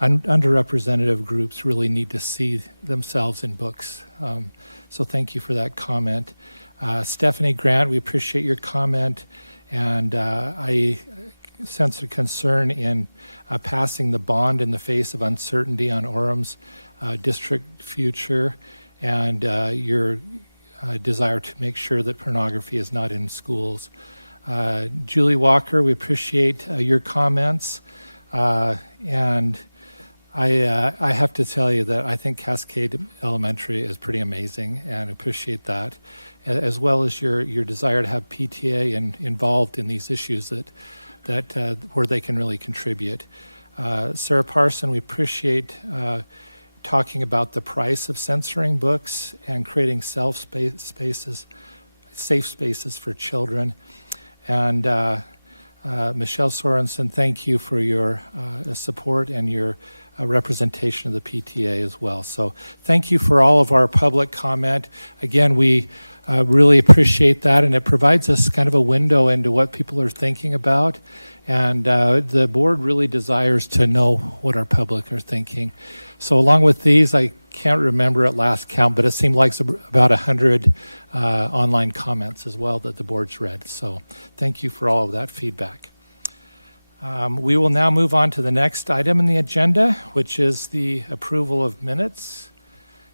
underrepresented groups really need to see themselves in books. So thank you for that comment. Stephanie Grant, we appreciate your comment, and I sense a concern in passing the bond in the face of uncertainty on Orem's district future, and your desire to make sure that pornography is not in schools. Julie Walker, we appreciate your comments, and I have to tell you that I think Cascade Elementary is pretty amazing, and appreciate that, as well as your desire to have PTA involved in these issues that where they can really contribute. Sarah Parson, we appreciate talking about the price of censoring books and creating safe spaces for children. And Michelle Sorensen, thank you for your support and your representation of the PTA as well. So thank you for all of our public comment. Again, we really appreciate that, and it provides us kind of a window into what people are thinking about. And the board really desires to know what our public are thinking. So along with these, I can't remember at last count, but it seemed like about 100 online comments as well that the board's read. So thank you for all of that feedback. We will now move on to the next item in the agenda, which is the approval of minutes.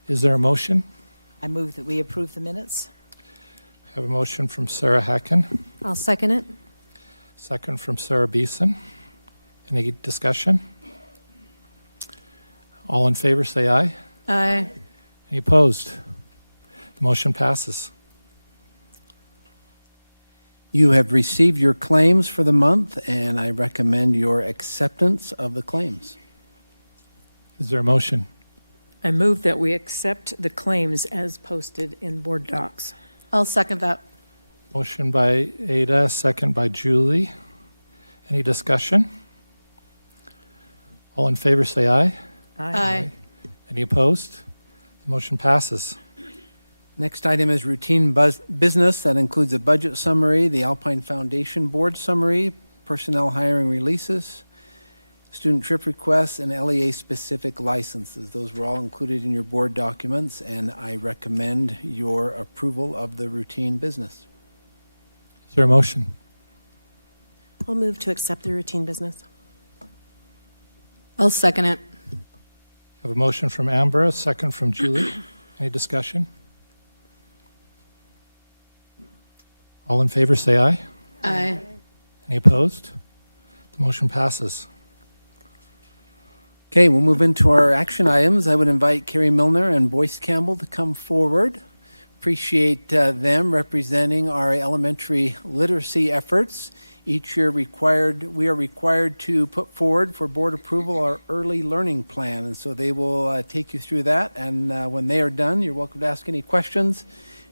Is there a motion? I move that we approve the minutes. I have a motion from Sarah Hacken. I'll second it. Second from Sarah Beeson. Any discussion? All in favor say aye. Aye. Any opposed? The motion passes. You have received your claims for the month, and I recommend your acceptance of the claims. Is there a motion? I move that we accept the claims as posted in board docs. I'll second that. Motion by Ada, second by Julie. Any discussion? All in favor say aye. Aye. Any opposed? The motion passes. Next item is routine business. That includes a budget summary, the Alpine Foundation board summary, personnel hiring releases, student trip requests, and LEA-specific licenses. Those were all included in your board documents, and I recommend your approval of the routine business. Is there a motion? I'll move to accept the routine business. I'll second it. I have a motion from Amber, a second from Julie. Any discussion? All in favor say aye. Aye. Any opposed? The motion passes. Okay, we'll move into our action items. I would invite Carrie Milner and Boyce Campbell to come forward. Appreciate them representing our elementary literacy efforts. Each year we are required to put forward for board approval our early learning plan, and so they will take you through that, and when they are done, you're welcome to ask any questions,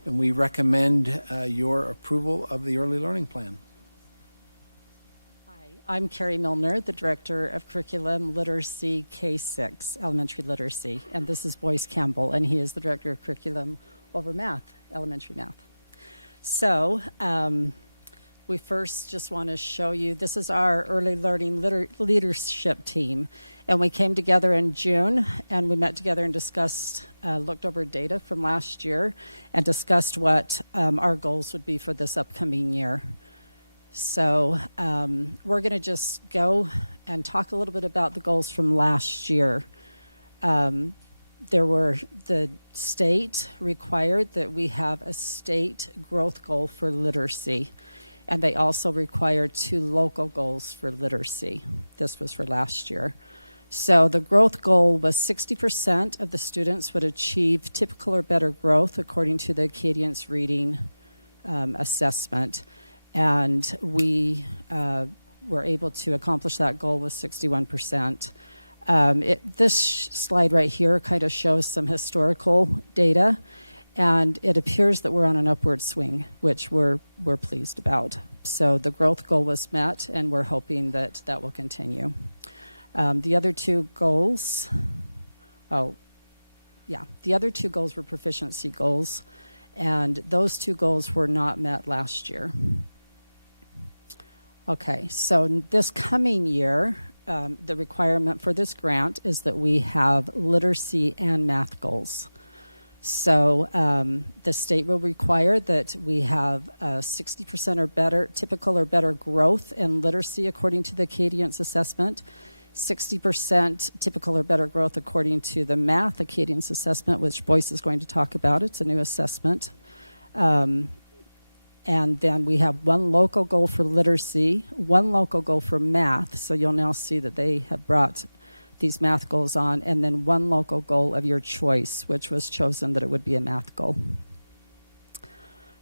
and we recommend your approval of the early learning plan. I'm Carrie Milner, the Director of Curriculum Literacy K-6, Elementary Literacy, and this is Boyce Campbell, and he is the Director of Curriculum over Math, Elementary Math. So, we first just want to show you, this is our early learning leadership team, and we came together in June, and we met together and discussed, looked over data from last year, and discussed what our goals would be for this upcoming year. So we're going to just go and talk a little bit about the goals from last year. The state required that we have a state growth goal for literacy, and they also required 2 local goals for literacy. This was for last year. So the growth goal was 60% of the students would achieve typical or better growth according to the Acadience reading assessment. And we were able to accomplish that goal with 61%. This slide right here kind of shows some historical data, and it appears that we're on an upward swing, which we're pleased about. So the growth goal was met, and we're hoping that that will continue. The other 2 goals, the other 2 goals were proficiency goals, and those 2 goals were not met last year. Okay, so this coming year, the requirement for this grant is that we have literacy and math goals. So the state will require that we have 60% or better, typical or better growth in literacy according to the Acadience assessment, 60% typical or better growth according to the math Acadience assessment, which Boyce is going to talk about. It's a new assessment. And then we have 1 local goal for literacy, 1 local goal for math. So you'll now see that they have brought these math goals on, and then 1 local goal of your choice, which was chosen that it would be a math goal.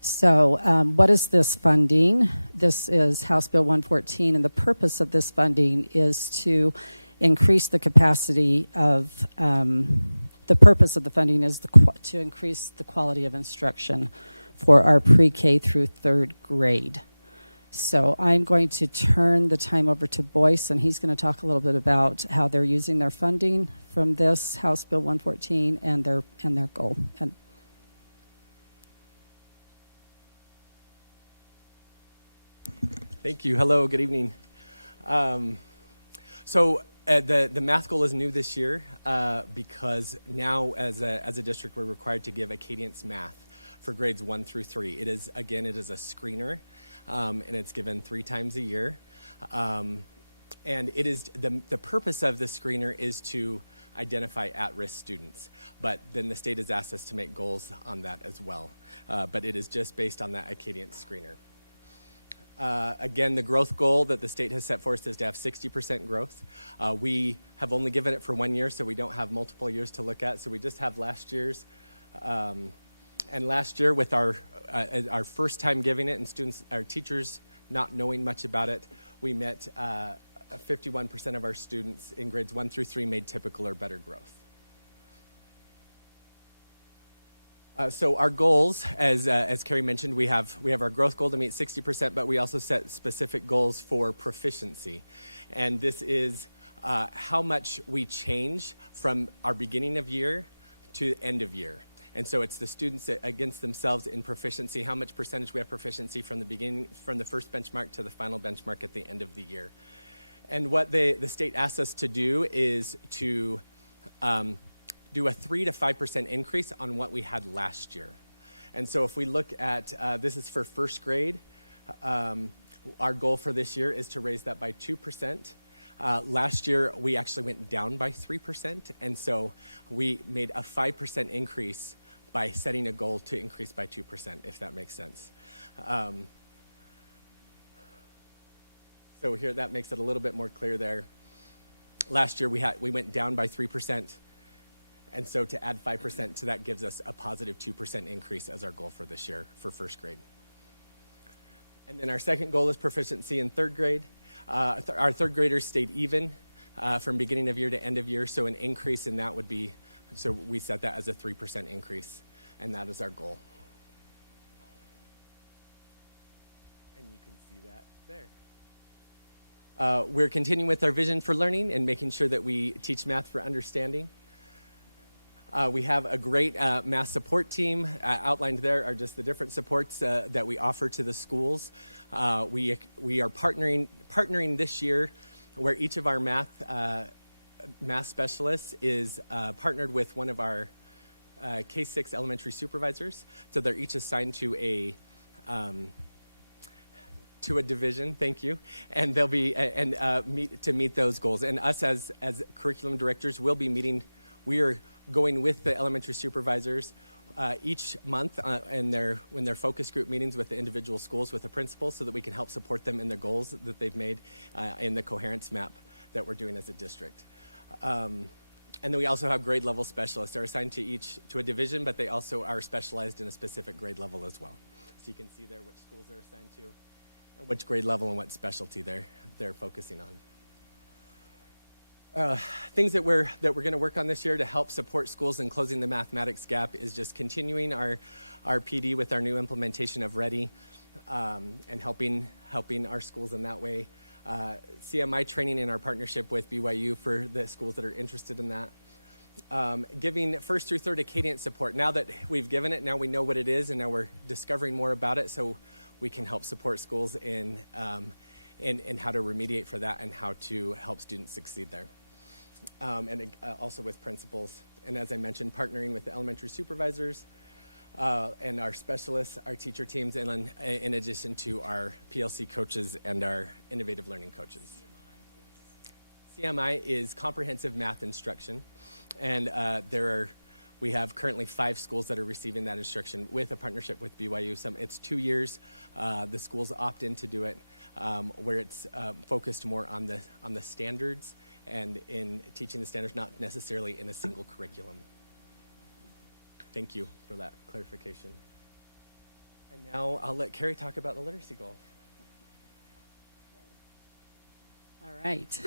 So what is this funding? This is House Bill 114, and the purpose of this funding is to increase the capacity of, the purpose of the funding is to increase the quality of instruction for our pre-K through 3rd grade. So I'm going to turn the time over to Boyce, and he's going to talk a little bit about how they're using their funding from this House Bill 114 and their goal. And thank you. Hello, good evening. The math goal is new this year because now as a district we're required to give Acadience math for grades 1 through 3. It is a screener, and it's given 3 times a year. And it is the purpose of the screener is to identify at-risk students. But then the state has asked us to make goals on that as well. But it is just based on that Acadience screener. Again, the growth goal that the state has set for us is to have 60% growth. We have only given it for 1 year, so we don't have multiple years to look at. So we just have last year's. And last year, with our first time giving it and our teachers not knowing much about it, we met 51% of our students in grades 1 through 3 made typical or better growth. So our goals, as Carrie mentioned, we have our growth goal to meet 60%, but we also set specific goals for proficiency. And this is how much we change from our beginning of year to end of year. And so it's the students against themselves in proficiency, how much percentage we have proficiency from the beginning, from the first benchmark to the final benchmark at the end of the year. And what the state asks us to do is to do a 3 to 5% increase on what we had last year. And so if we look at, this is for first grade, our goal for this year is to raise that by 2%. Last year, we actually went down by 3%, and so we made a 5% increase by setting a goal to increase by 2%, if that makes sense. So here, that makes it a little bit more clear there. Last year, we went down by 3%, and so to add 5% to that gives us a positive 2% increase as our goal for this year for first grade. And then our second goal is proficiency in third grade. Our third graders stayed even from beginning of year to end of year, so an increase in that would be, so we set that as a 3% increase, and that is our goal. And you can see that there. We're continuing with our vision for learning and making sure that we teach math for understanding. We have a great math support team. Outlined there are just the different supports that we offer to the schools. We are partnering this year where each of our math specialists is partnered with one of our K-6 elementary supervisors. So they're each assigned to a division, thank you, and they'll be meet those goals. And us as curriculum directors will be meeting. We are going with the elementary supervisors each month in their focus group meetings with the individual schools with the principals so that we can help support them in their goals that they've made in the coherence map that we're doing as a district. And then we also have grade level specialists. They're assigned to a division, but they also are specialized in a specific grade level as well. So you can see there which schools they're assigned to and which grade level and what specialty they're focusing on. Things that we're going to work on this year to help support schools in closing the mathematics gap is just continuing our PD with our new implementation of Ready and helping our schools in that way. CMI training in our partnership with BYU for the schools that are interested in that. Giving first through third Acadience support. Now that we've given it, now we know what it is, and now we're discovering more about it, so we can help support schools in how to remediate for that and how to help students succeed there. And also with principals. And as I mentioned, partnering with the elementary supervisors and our specialists, our teacher teams, and in addition to our PLC coaches and our innovative learning coaches. CMI is comprehensive math instruction, and we have currently 5 schools that are receiving that instruction with a partnership with BYU. It's 2 years. The schools opt in to do it, where it's focused more on the standards and in teaching the standards, not necessarily in a single curriculum. Thank you for that clarification. And now I'll let Carrie talk about the literacy goal. All right.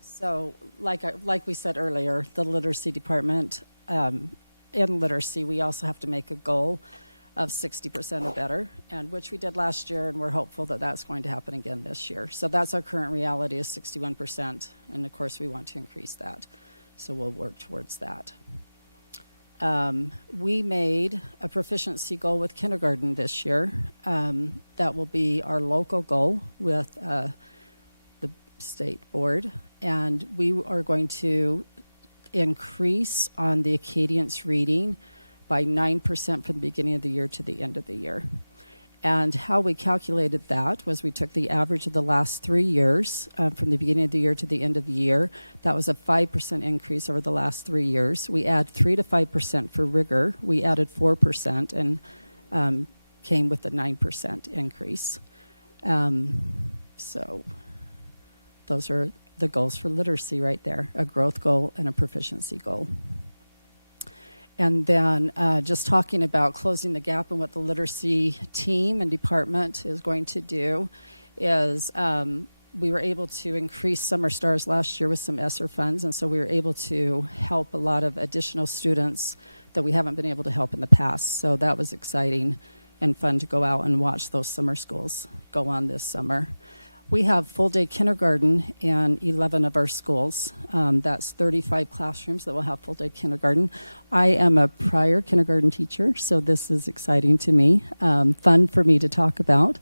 So like we said earlier, the literacy department, in literacy, we also have to make a goal of 60% or better, and which we did last year, and we're hopeful that that's going to happen again this year. So that's our current reality is 61%, and of course we want to increase that. So we'll work towards that. We made a proficiency goal with kindergarten this year. That will be our local goal with the state board, and we are going to increase on the Acadience reading by 9% from the beginning of the year to the end of the year. And how we calculated that was we took the average of the last 3 years from the beginning of the year to the end of the year. That was a 5% increase over the last 3 years. We add 3 to 5% for rigor. We added 4% and came with a 9% increase. So those are the goals for literacy right there, a growth goal and a proficiency goal. And then just talking about closing the gap and what the literacy team and department is going to do is we were able to increase Summer Stars last year with some ESSER funds, and so we were able to help a lot of additional students that we haven't been able to help in the past. So that was exciting and fun to go out and watch those summer schools go on this summer. We have full-day kindergarten in 11 of our schools. That's 35 classrooms that will have full-day kindergarten. I am a prior kindergarten teacher, so this is exciting to me, fun for me to talk about.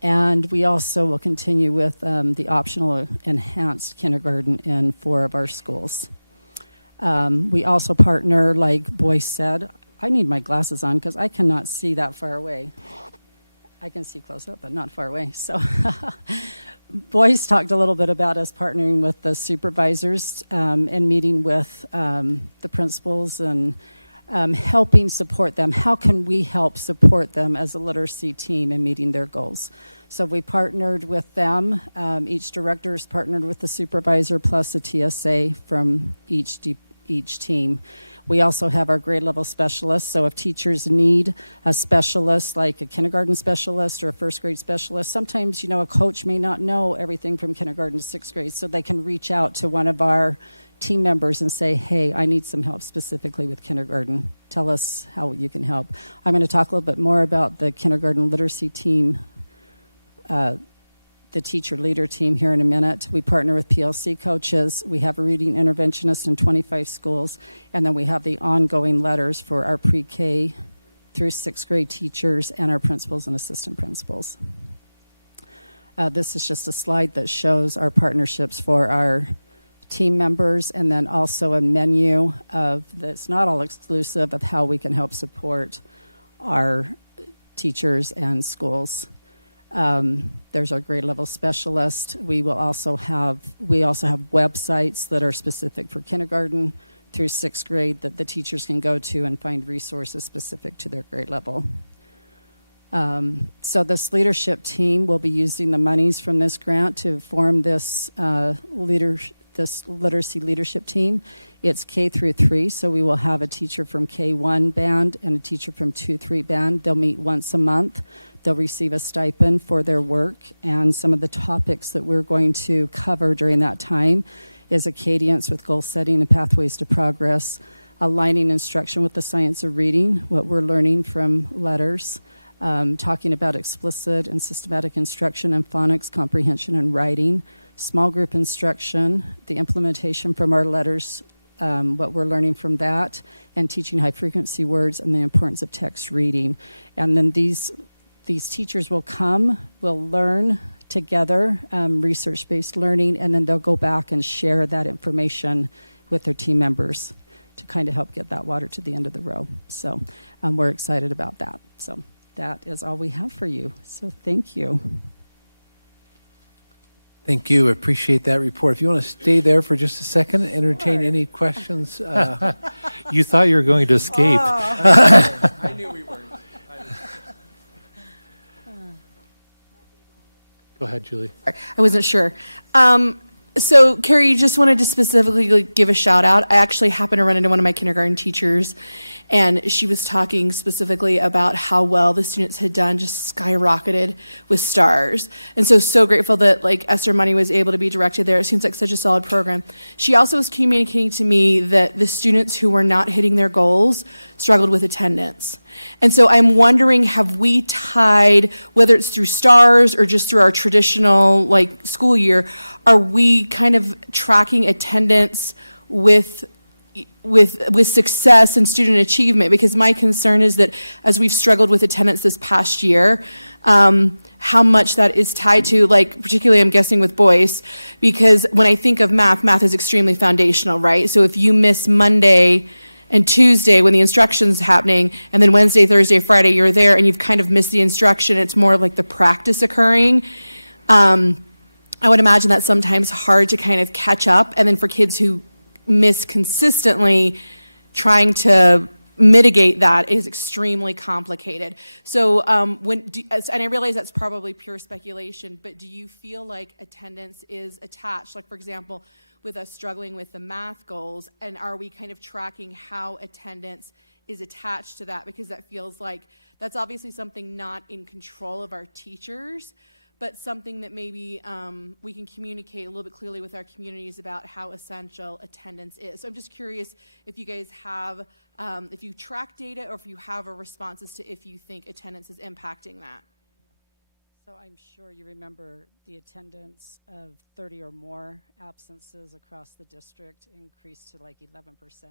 And we also will continue with the optional enhanced kindergarten in 4 of our schools. We also partner, like Boyce said, I need my glasses on because I cannot see that far away. I can see close up, but not far away. So Boyce talked a little bit about us partnering with the supervisors and meeting with the principals and helping support them. How can we help support them as a literacy team in meeting their goals? So we partnered with them. Each director is partnered with the supervisor plus a TSA from each team. We also have our grade level specialists. So if teachers need a specialist, like a kindergarten specialist or a first grade specialist, sometimes, a coach may not know everything from kindergarten to 6th grade. So they can reach out to one of our team members and say, hey, I need some help specifically with kindergarten. Tell us how you can help. I'm going to talk a little bit more about the kindergarten literacy team, the teacher leader team here in a minute. We partner with PLC coaches. We have a reading interventionist in 25 schools. And then we have the ongoing letters for our pre-K through 6th grade teachers and our principals and assistant principals. This is just a slide that shows our partnerships for our team members, and then also a menu of that's not all exclusive of how we can help support our teachers and schools. There's our grade level specialist. We also have websites that are specific for kindergarten through 6th grade that the teachers can go to and find resources specific to their grade level. So this leadership team will be using the monies from this grant to form this literacy leadership team. It's K through 3, so we will have a teacher from K1 band and a teacher from 2-3 band. They'll meet once a month. They'll receive a stipend for their work, and some of the topics that we're going to cover during that time is Acadience with goal setting and pathways to progress, aligning instruction with the science of reading, what we're learning from letters, talking about explicit and systematic instruction and phonics, comprehension, and writing, small group instruction, the implementation from our letters, what we're learning from that, and teaching high-frequency words and the importance of text reading. And then these teachers will learn together, research-based learning, and then they'll go back and share that information with their team members to kind of help get that water to the end of the row. So we're excited about that. So that is all we have for you. So thank you. Thank you. Appreciate that report. If you want to stay there for just a second and entertain any questions. You thought you were going to escape. I knew we weren't. Go ahead, Julie. I wasn't sure. So, Carrie, just wanted to specifically give a shout out. I actually happened to run into one of my kindergarten teachers, and she was talking specifically about how well the students had done, just skyrocketed with stars. And so grateful that like ESSER money was able to be directed there. It seems like such a solid program. She also was communicating to me that the students who were not hitting their goals struggled with attendance. And so I'm wondering, have we tied, whether it's through stars or just through our traditional like school year, are we kind of tracking attendance with success and student achievement? Because my concern is that as we've struggled with attendance this past year, how much that is tied to, like, particularly I'm guessing with boys, because when I think of math is extremely foundational, right? So if you miss Monday and Tuesday when the instruction's happening, and then Wednesday, Thursday, Friday, you're there and you've kind of missed the instruction, it's more like the practice occurring. I would imagine that's sometimes hard to kind of catch up. And then for kids who miss consistently, trying to mitigate that is extremely complicated. So and I realize that's probably pure speculation, but do you feel like attendance is attached? Like, for example, with us struggling with the math goals, and are we kind of tracking how attendance is attached to that? Because that feels like that's obviously something not in control of our teachers, but something that maybe we can communicate a little bit clearly with our communities about how essential attendance is. So I'm just curious if you guys have, if you track data or if you have a response as to if you think attendance is impacting that. So I'm sure you remember the attendance of 30 or more absences across the district increased to like 11%.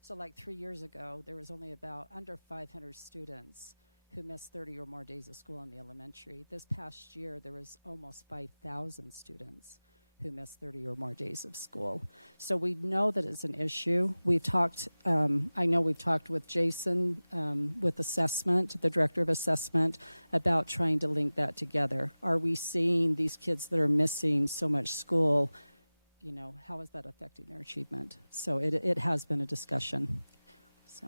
So like 3 years ago, there was only about under 500 students who missed 30 or more days of school in the elementary. This past year, there was almost 5,000 students who missed 30 or more days of school. So we know that it's an issue. We've talked, I know we've talked with Jason with assessment, the director of assessment, about trying to link that together. Are we seeing these kids that are missing so much school, you know, how is that affecting their achievement? So it has been a discussion. So.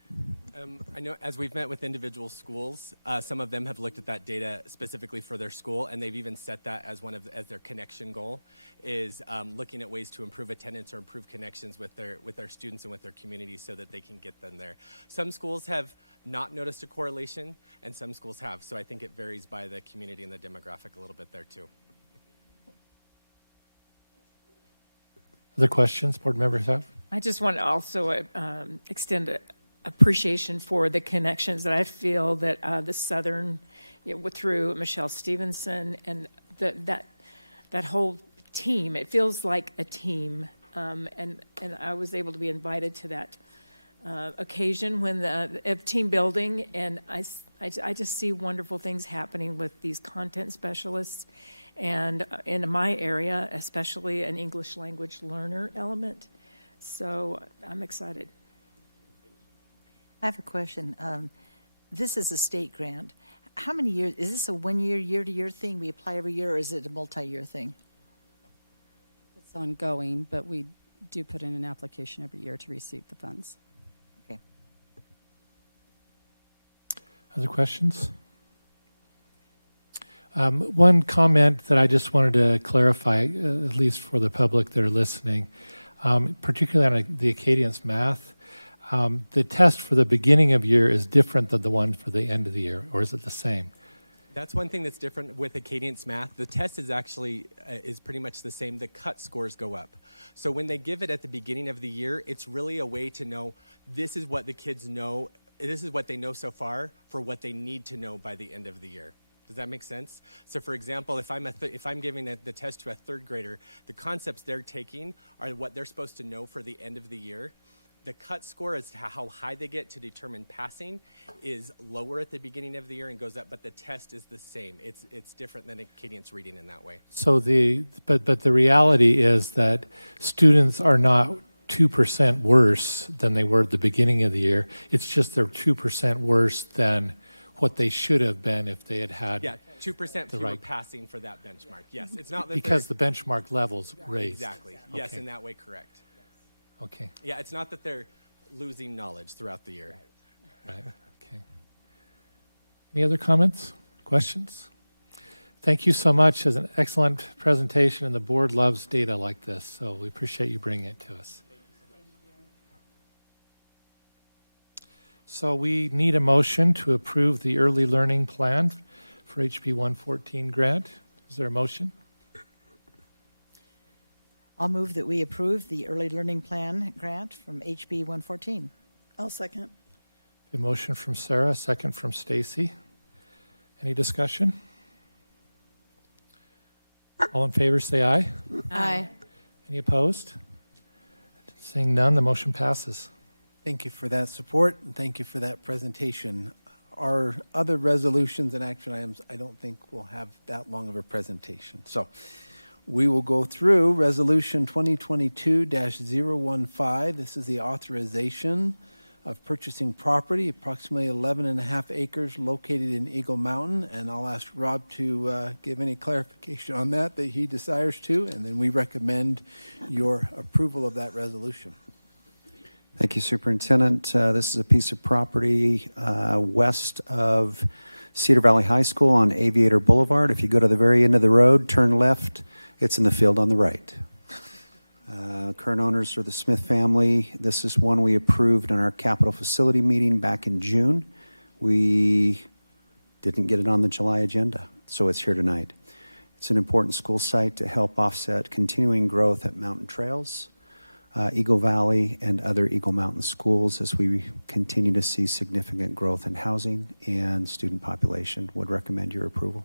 I know as we've met with individual schools, some of them have looked at that data specifically for their school, and they've even set that as as their connection goal, is looking at ways to improve attendance or improve connections with their students and with their communities so that they can get them there. Some schools have not noticed a correlation, and some schools have. So I think it varies by the community and the demographic a little bit there too. Other questions board members have? I just want to also extend appreciation for the connections that I feel that the Southern, through Michelle Stevenson and that whole team. It feels like a team, and I was able to be invited to that occasion when of team building, and I just see wonderful things happening with these content specialists, and in my area, especially an English language learner element. So I'm excited. I have a question. This is a state grant. How many years, is this a one-year, year-to-year thing we apply every year, or is it a multi-year thing? It's ongoing, but we do put in an application every year to receive the funds. Okay. Other questions? One comment that I just wanted to clarify, at least for the public that are listening, particularly on the Acadians math. The test for the beginning of year is different than the one for the end of the year, or is it the same? That's one thing that's different with Acadians math. The test is actually is pretty much the same. The cut scores go up. So when they give it at the beginning of the year, it's really a way to know this is what the kids know, this is what they know so far for what they need to know by the end of the year. Does that make sense? So for example, if I'm giving the test to a third grader, the concepts they're taking are what they're supposed to know for the end of the year. The cut score as to how high they get to determine passing is lower at the beginning of the year and goes up, but the test is the same. It's different than Acadians reading in that way. So but the reality is that students are not 2% worse than they were at the beginning of the year. It's just they're 2% worse than what they should have been if they had Yeah, 2% fewer passing for that benchmark. Yes, it's not that because the benchmark level's raised. Exactly. Yes, Okay. in that way, correct. Okay. Yeah, it's not that they're losing knowledge throughout the year. Right. Okay. Any other comments, questions? Thank you so much. It's an excellent presentation, and the board loves data like this, so we appreciate you bringing it to us. So we need a motion to approve the early learning plan for HB 114 grant. Is there a motion? I'll move that we approve the early learning plan grant from HB 114. I'll second. A motion from Sarah, a second from Stacy. Any discussion? All in favor, say aye. Aye. Any opposed? Seeing none, the motion passes. Thank you for that support, and thank you for that presentation. Our other resolutions and action items, I don't think will have that long of a presentation. So we will go through Resolution 2022-015. This is the authorization of purchasing property, approximately 11.5 acres located in Eagle Mountain. And I'll ask Rob to give any clarification on that he desires to, and then we recommend your approval of that resolution. Thank you, Superintendent. This is a piece of property west of Cedar Valley High School on Aviator Boulevard. If you go to the very end of the road, turn left, it's in the field on the right. Current owners are the Smith family. This is one we approved in our capital facility meeting back in June. We didn't get it on the July agenda, so it's here tonight. It's an important school site to help offset continuing growth at Mountain Trails, Eagle Valley, and other Eagle Mountain schools as we continue to see significant growth in housing and student population. Would recommend your approval.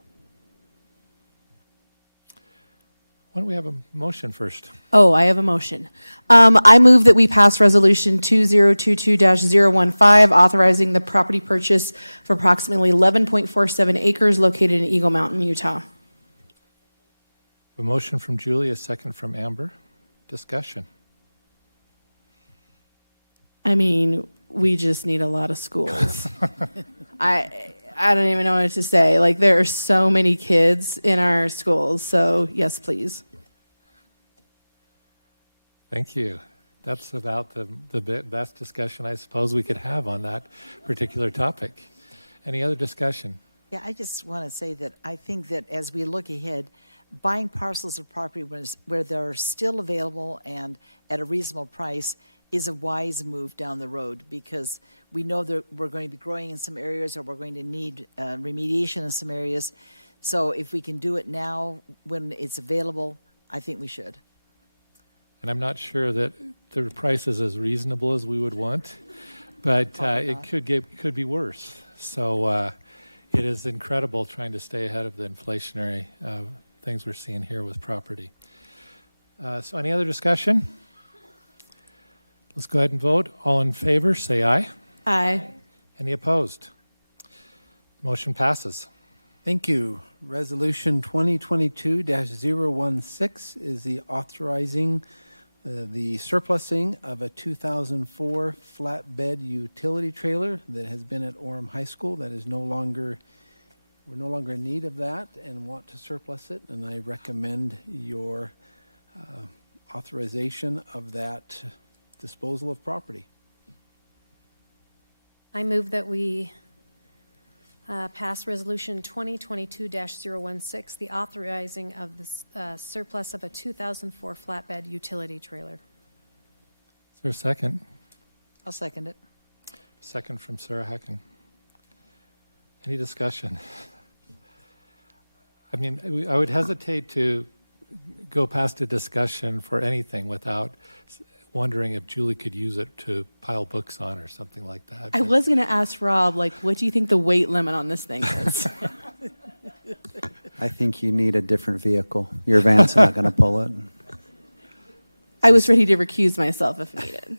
Why don't we have a motion first? Oh, I have a motion. I move that we pass Resolution 2022-015, authorizing the property purchase for approximately 11.47 acres located in Eagle Mountain, Utah. A motion from Julie, a second from Amber. Discussion. I mean, we just need a lot of schools. I don't even know what to say. Like, there are so many kids in our schools, so yes, please. Thank you. That's about the best discussion I suppose we could have on that particular topic. Any other discussion? Yeah, I just want to say that I think that as we look ahead, buying parcels of property where they're still available and at a reasonable price is a wise move down the road, because we know that we're going to be growing in some areas, or we're going to need remediation in some areas. So if we can do it now when it's available, I think we should. And I'm not sure that the price is as reasonable as we would want, but it could be worse. So it is incredible trying to stay ahead of the inflationary things we're seeing here with property. So any other discussion? Let's go ahead and vote. All in favor, say aye. Aye. Any opposed? Motion passes. Thank you. Resolution 2022-016 is the authorizing the surplusing of a 2004 flatbed utility trailer that has been at Orem High School. That is we're no longer in need of that and want to surplus it, and I recommend your authorization of that disposal of property. I move that we pass Resolution 2022-016, the authorizing of the surplus of a 2004 flatbed utility trailer. Is there a second? I'll second it. Second from Sarah Hecken. Any discussion? I mean, I would hesitate to go past a discussion for anything without wondering if Julie could use it to pile books on or something like that. I was going to ask Rob, like, what do you think the weight limit on this thing is? I think you need a different vehicle. Your van's not going to pull it. I was ready to recuse myself if needed.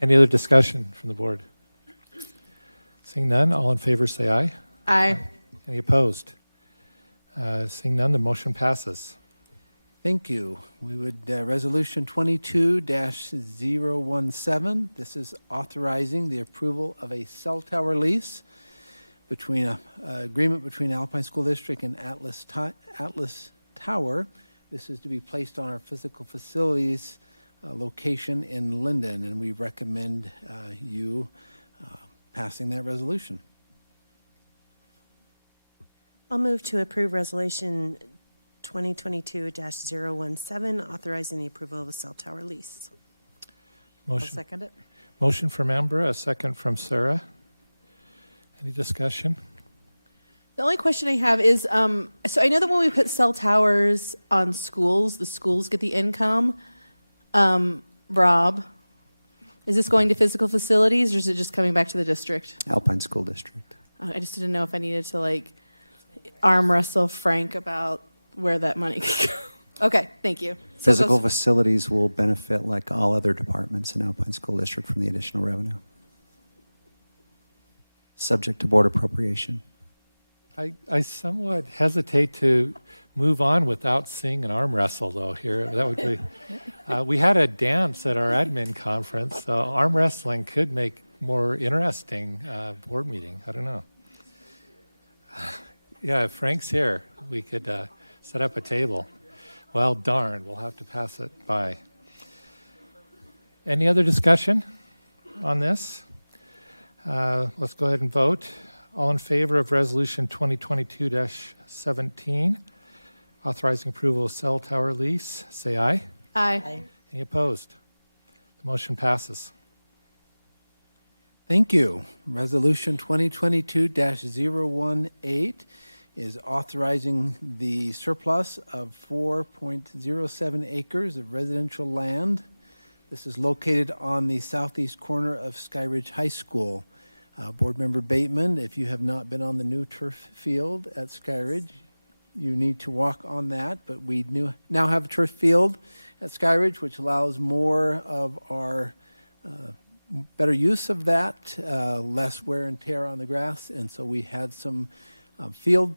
Any other discussion from the board? Seeing none, all in favor say aye. Aye. Any opposed? Seeing none, the motion passes. Thank you. We would, Resolution 22-017. This is authorizing the approval of a cell tower lease between an agreement between Alpine School District and Atlas Tower. This is to be placed on our physical facilities location in Linden, and we recommend you passing that resolution. I'll move to approve Resolution 2022-017, authorizing the approval of a cell tower lease. Motion. I'll second it. Motion from Amber, a second from Sarah. Any discussion? The only question I have is, so I know that when we put cell towers on schools, the schools get the income. Rob, is this going to physical facilities, or is it just coming back to the district? Alpine School District. I just didn't know if I needed to arm wrestle Frank about where that money could go. Okay, thank you. So Physical facilities will benefit like all other departments in Alpine School District from the additional revenue. Subject to board appropriation. I somewhat hesitate to move on without seeing an arm wrestle, though, here. That would be. We had a dance at our admin conference, so arm wrestling could make more interesting board meeting. I don't know. Yeah, if Frank's here, we could set up a table. Well, darn, we'll have to pass it by. Any other discussion on this? Let's go ahead and vote. All in favor of Resolution 2022-17, authorizing approval of cell tower lease, say aye. Aye. Any opposed? The motion passes. Thank you. Resolution 2022-018 is authorizing the surplus of 4.07 acres of residential land. This is located on the southeast corner of Skyridge High School. Board Member Bateman, if you have not been on the new turf field at Skyridge, you need to walk on that, but we now have a turf field at Skyridge, which allows more of our better use of that, less wear and tear on the grass, and so we had some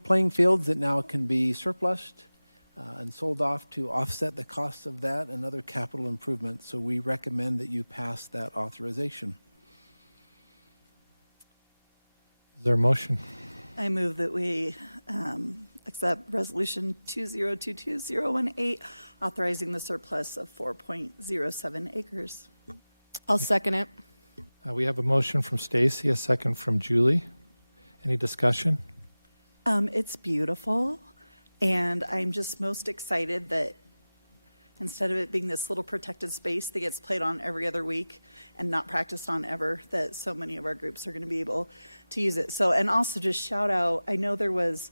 playing fields that now can be surplused and sold off to offset the costs of that and other capital improvements. So we recommend that you pass that authorization. Is there a motion? I move that we accept Resolution 2022-018, authorizing the surplus of 4.07 acres. I'll second it. We have a motion from Stacy, a second from Julie. Any discussion? It's beautiful, and I'm just most excited that instead of it being this little protected space that gets played on every other week and not practiced on ever, that so many of our groups are going to be able to use it. So, and also just shout out, I know there was,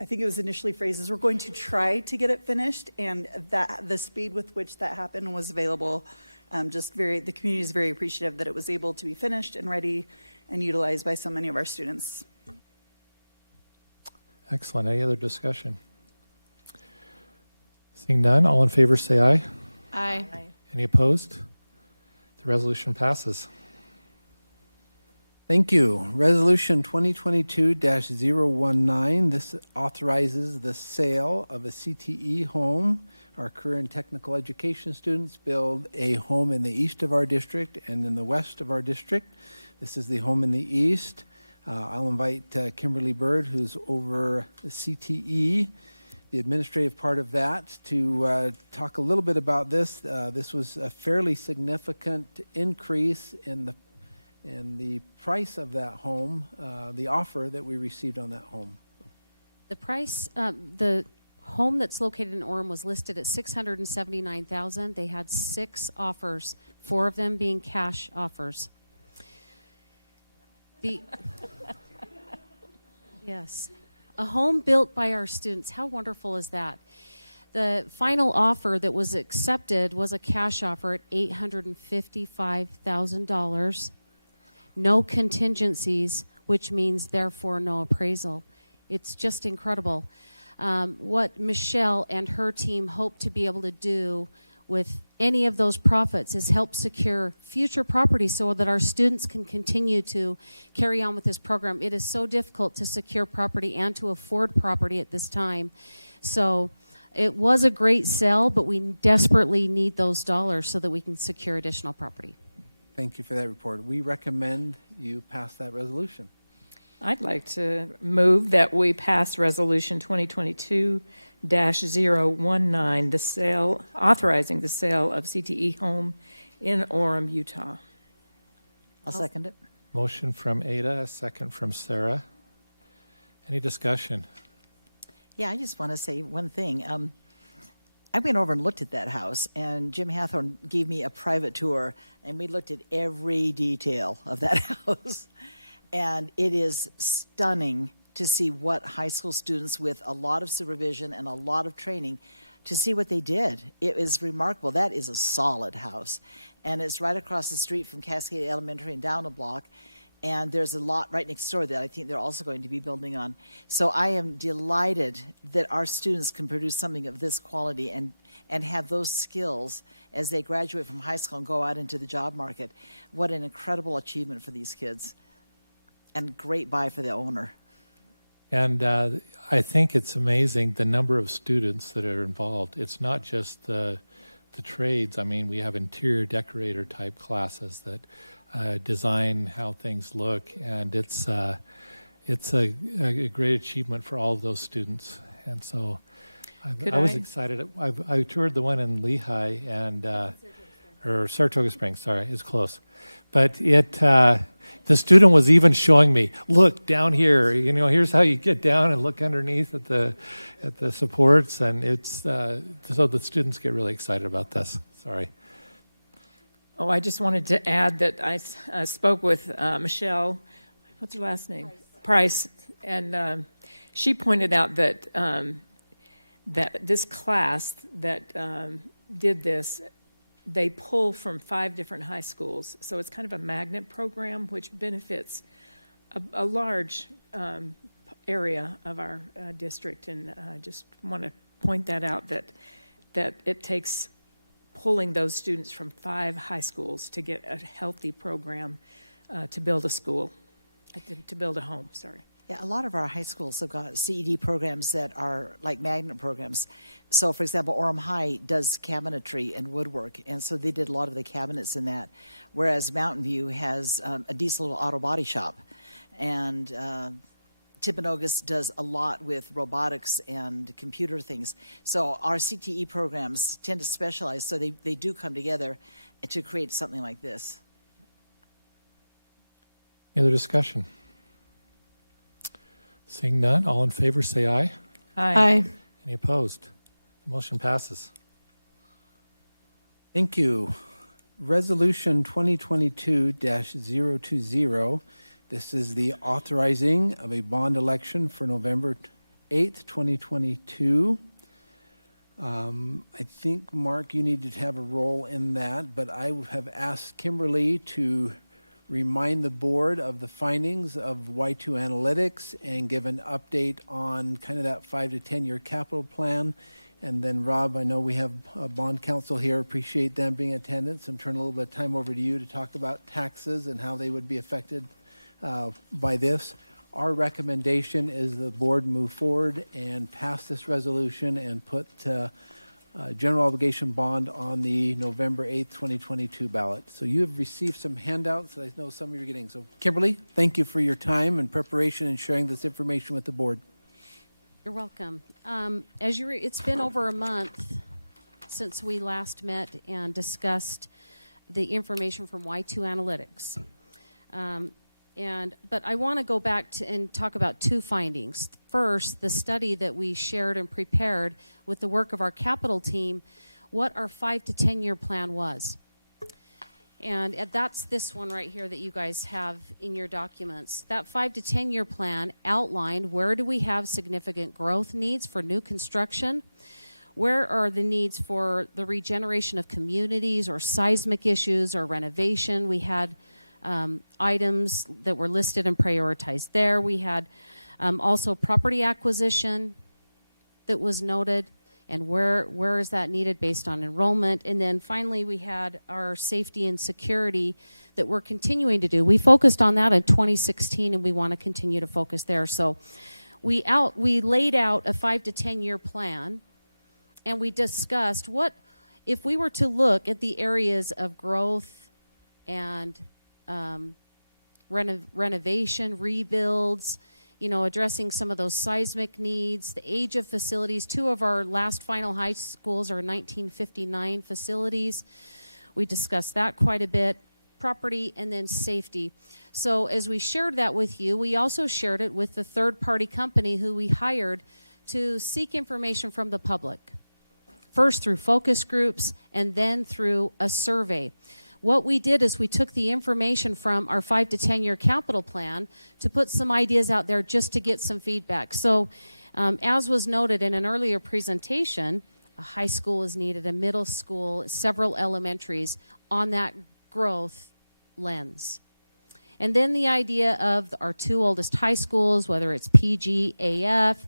I think it was initially phrased as we're going to try to get it finished, and that the speed with which that happened was available. The community is very appreciative that it was able to be finished and ready and utilized by so many of our students. Excellent. Any other discussion? Seeing none, all in favor say aye. Aye. Any opposed? The resolution passes. Thank you. Resolution 2022-019, this authorizes the sale of a CTE home. Our career and technical education students build a home in the east of our district and in the west of our district. This is the home in the east. I'll invite Kimberly Bird, who's over the CTE, the administrative part of that, to talk a little bit about this. This was a fairly significant increase in the price of that home, the offer that we received on that home. The price, the home that's located in Orem was listed at $679,000. They had 6 offers, 4 of them being cash offers. Yes, a home built by our students. How wonderful is that? The final offer that was accepted was a cash offer at $855,000. No contingencies, which means therefore no appraisal. It's just incredible. What Michelle and her team hope to be able to do with any of those profits is help secure future property so that our students can continue to carry on with this program. It is so difficult to secure property and to afford property at this time. So it was a great sell, but we desperately need those dollars so that we can secure additional property. Thank you for that report. We recommend you pass that resolution. I'd like to move that we pass Resolution 2022-019, the sale, authorizing the sale of CTE home in Orem, Utah. I'll second it. Motion from Ada, a second from Sarah. Any discussion? Yeah, I just want to say one thing. I went over and looked at that house, and Jim Hathorn gave me a private tour, and we looked at every detail of that house. And it is stunning to see what high school students with a lot of supervision and a lot of training, to see what they did. It is remarkable. That is a solid house. And it's right across the street from Cascade Elementary and down a block. And there's a lot right next door that I think they're also going to be building on. So I am delighted that our students can produce something of this quality and have those skills as they graduate from high school and go out into the job market. What an incredible achievement for these kids. And great buy for the owner. And I think it's amazing the number of students that are involved. It's not just the trades. I mean, we have interior decorator type classes that design how things look, and it's a great achievement for all of those students. And so I was excited. I toured the one in Lehigh and or Saratoga Springs. Sorry, it's close, but the student was even showing me, look down here. You know, here's how you get down and look underneath at the supports, and it's so the students get really excited about this. Sorry. Oh, I just wanted to add that I spoke with Michelle, what's her last name? Price. And she pointed out that that this class that did this, they pull from 5 different high schools. So it's kind of a magnet program, which benefits a large area of our district. And I just want to point that out, that it takes pulling those students from 5 high schools to get a healthy program to build a school, to build a home, sorry. Yeah, a lot of our high schools have got CED programs that are like magnet programs. So, for example, Orem High does cabinetry and woodwork, and so they did a lot of the cabinets in that, whereas Mountain View has a decent little auto body shop. And Timpanogos does a lot with robotics and computer things. So our CTE programs tend to specialize, so they do come together to create something like this. Any other discussion? Seeing none, all in favor say aye. Aye. Any opposed? The motion passes. Thank you. Resolution 2022-020. This is the authorizing of a bond election for November 8th, 2022. I think, Mark, you need to have a role in that, but I have asked Kimberly to remind the board of the findings of Y2 Analytics and give an update on kind of that 5 to 10 year capital plan. And then Rob, I know we have a bond counsel here, appreciate them being in attendance, and turn a little bit of time over to you to talk about taxes and how they would be affected by this. Our recommendation is the board move forward and pass this resolution and put general obligation bond on the November 8th, 2022 ballot. So you have received some handouts that I know some of you are getting. So Kimberly, thank you for your time and preparation and sharing this information with the board. You're welcome. It's been over a month since we last met and discussed the information from Y2 Analytics. But I want to go back and talk about 2 findings. First, the study that we shared and prepared with the work of our capital team, what our 5 to 10 year plan was. And that's this one right here that you guys have in your documents. That 5 to 10 year plan outlined where do we have significant growth needs for new construction, where are the needs for the regeneration of communities or seismic issues or renovation. We had items that were listed and prioritized there. We had also property acquisition that was noted, and where is that needed based on enrollment. And then finally we had our safety and security that we're continuing to do. We focused on that in 2016, and we want to continue to focus there. So we laid out a 5 to 10 year plan, and we discussed what if we were to look at the areas of growth and renovation, rebuilds, addressing some of those seismic needs, the age of facilities. 2 of our last final high schools are 1959 facilities. We discussed that quite a bit. property, and then safety. So as we shared that with you, we also shared it with the third-party company who we hired to seek information from the public. First through focus groups and then through a survey. What we did is we took the information from our 5 to 10 year capital plan to put some ideas out there just to get some feedback. So as was noted in an earlier presentation, a high school is needed, a middle school, several elementaries on that growth lens. And then the idea of our 2 oldest high schools, whether it's PG, AF,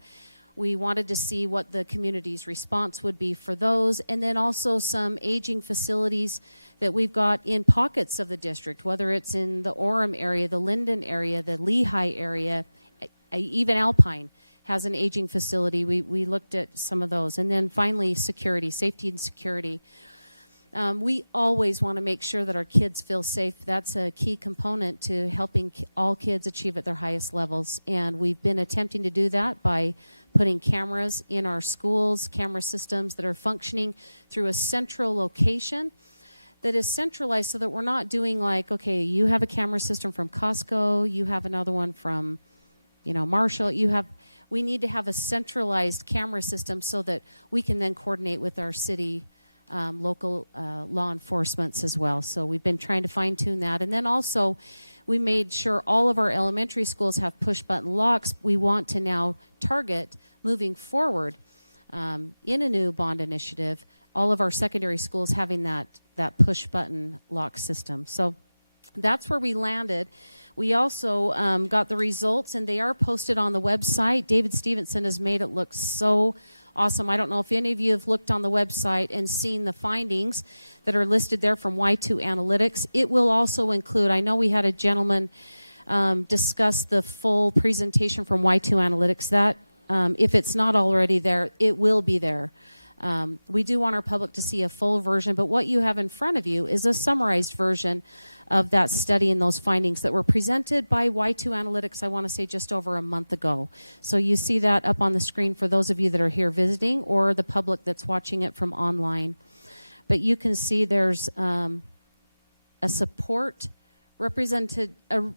we wanted to see what the community's response would be for those, and then also some aging facilities that we've got in pockets of the district, whether it's in the Orem area, the Linden area, the Lehigh area, even Alpine has an aging facility. We looked at some of those. And then finally, security, safety and security. We always want to make sure that our kids feel safe. That's a key component to helping all kids achieve at their highest levels. And we've been attempting to do that by putting cameras in our schools, camera systems that are functioning through a central location that is centralized so that we're not doing like, okay, you have a camera system from Costco, you have another one from, Marshall, we need to have a centralized camera system so that we can then coordinate with our city local law enforcements as well. So we've been trying to fine-tune that. And then also, we made sure all of our elementary schools have push-button locks. We want to now target, moving forward, in a new bond initiative, all of our secondary schools having that push-button lock system. So that's where we landed. We also got the results, and they are posted on the website. David Stevenson has made it look so awesome. I don't know if any of you have looked on the website and seen the findings that are listed there from Y2 Analytics. It will also include, I know we had a gentleman discuss the full presentation from Y2 Analytics. That, if it's not already there, it will be there. We do want our public to see a full version, but what you have in front of you is a summarized version of that study and those findings that were presented by Y2 Analytics, I want to say just over a month ago. So you see that up on the screen for those of you that are here visiting or the public that's watching it from online. But you can see there's a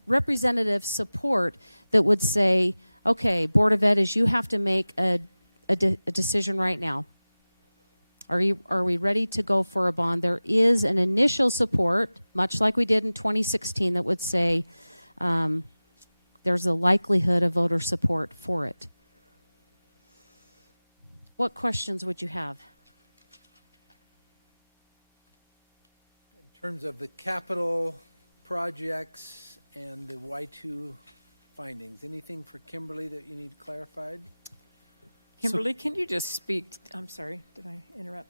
representative support that would say, okay, Board of Ed, is you have to make a decision right now. Are we ready to go for a bond? There is an initial support, much like we did in 2016, that would say there's a likelihood of voter support for it. What questions would you have? In terms of the capital projects and the Y2 findings, anything for Kimberly that you need clarified? Kimberly, can you just speak, I'm sorry, did I interrupt?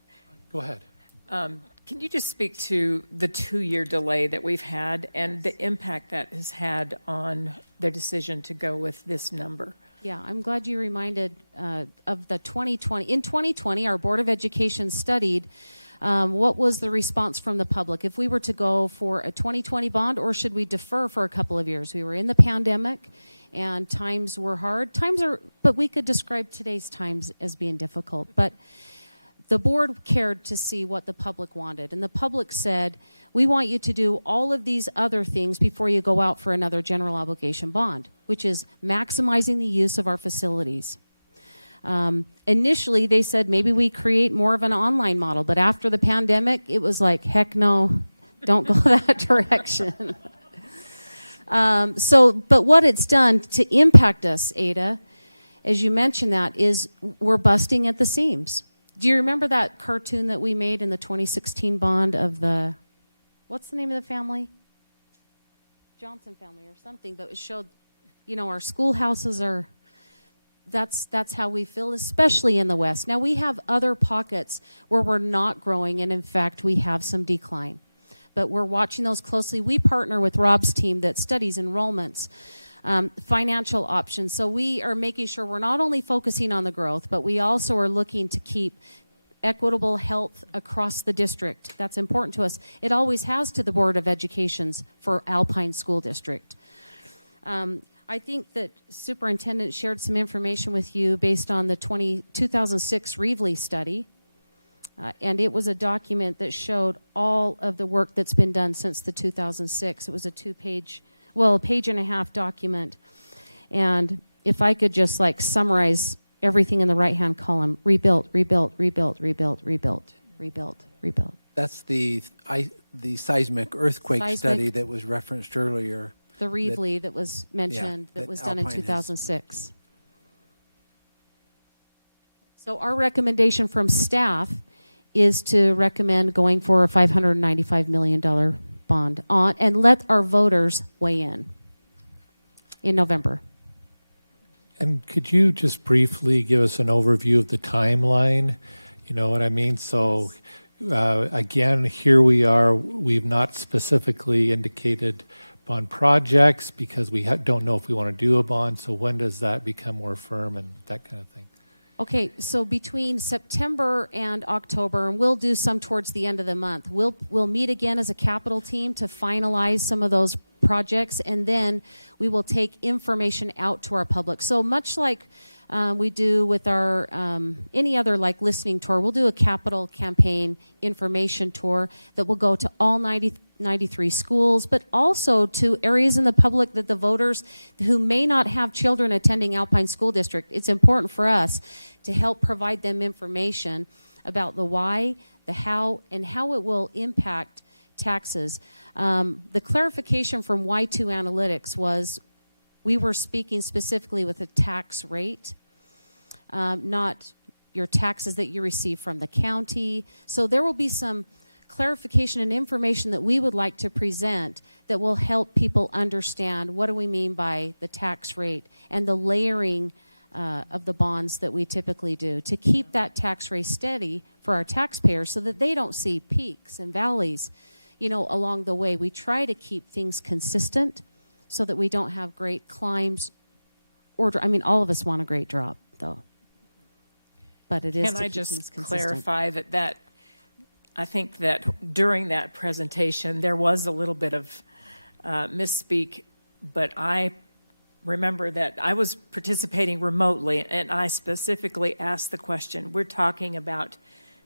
Go ahead. Can you just speak to the 2-year delay that we've had and the impact that has had on their decision to go with this number? Yeah, I'm glad you reminded of the 2020. In 2020, our Board of Education studied what was the response from the public. If we were to go for a 2020 bond, or should we defer for a couple of years? We were in the pandemic, and times were hard. But we could describe today's times as being difficult. But the board cared to see what the public wanted. And the public said, we want you to do all of these other things before you go out for another general obligation bond, which is maximizing the use of our facilities. Initially, they said maybe we create more of an online model. But after the pandemic, it was like, heck no, don't go that direction. But what it's done to impact us, Ada, as you mentioned that, is we're busting at the seams. Do you remember that cartoon that we made in the 2016 bond of the, what's the name of the family? Johnson family or something, but it showed, our schoolhouses are, that's how we feel, especially in the West. Now, we have other pockets where we're not growing, and in fact, we have some decline. But we're watching those closely. We partner with Rob's team that studies enrollments, financial options. So we are making sure we're not only focusing on the growth, but we also are looking to keep equitable health across the district. That's important to us. It always has to the Board of Education's for Alpine School District. I think that Superintendent shared some information with you based on the 2006 Reevely study. And it was a document that showed all of the work that's been done since the 2006. It was a page and a half document. And if I could just like summarize everything in the right-hand column: rebuilt, rebuilt, rebuilt, rebuilt, rebuilt, rebuilt, rebuilt. That's the seismic earthquake Seismic. study that was referenced earlier. The Reevely that was mentioned, that was done in Alpine 2006. So our recommendation from staff is to recommend going for a $595 million bond on, and let our voters weigh in November. And could you just briefly give us an overview of the timeline? You know what I mean? So again, here we are. We've not specifically indicated bond projects because we don't know if we want to do a bond. So when does that become more firm and that kind of thing? Okay, so between September and October, and we'll do some towards the end of the month, we'll meet again as a capital team to finalize some of those projects, and then we will take information out to our public. So much like we do with our any other like listening tour, we'll do a capital campaign information tour that will go to all 93 schools, but also to areas in the public that the voters who may not have children attending Alpine School District. It's important for us to help provide them information about the why, the how, and how it will impact taxes. The clarification from Y2 Analytics was we were speaking specifically with a tax rate, not your taxes that you receive from the county. So there will be some clarification and information that we would like to present that will help people understand what do we mean by the tax rate and the layering of the bonds that we typically do to keep that tax rate steady for our taxpayers so that they don't see peaks and valleys, you know, along the way. We try to keep things consistent so that we don't have great climbs or, I mean, all of us want a great drop though, but it is Can to I keep just things consistent. clarify that I think that during that presentation there was a little bit of misspeak, but I remember that I was participating remotely and I specifically asked the question, we're talking about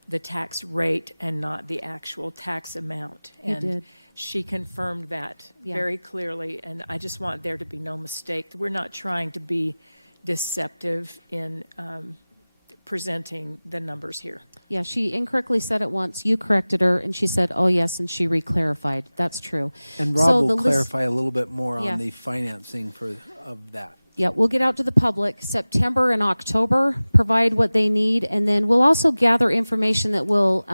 the tax rate and not the actual tax amount. You And did. she confirmed that Yeah. very clearly, and I just want there to be no mistake. We're not trying to be deceptive in presenting the numbers here. Yeah, she incorrectly said it once. You corrected her, and she said, "Oh yes," and she re-clarified. That's true. And Rob So will the list- clarify a little bit more Yeah. on the financing of that. Yeah, we'll get out to the public September and October, provide what they need, and then we'll also gather information that will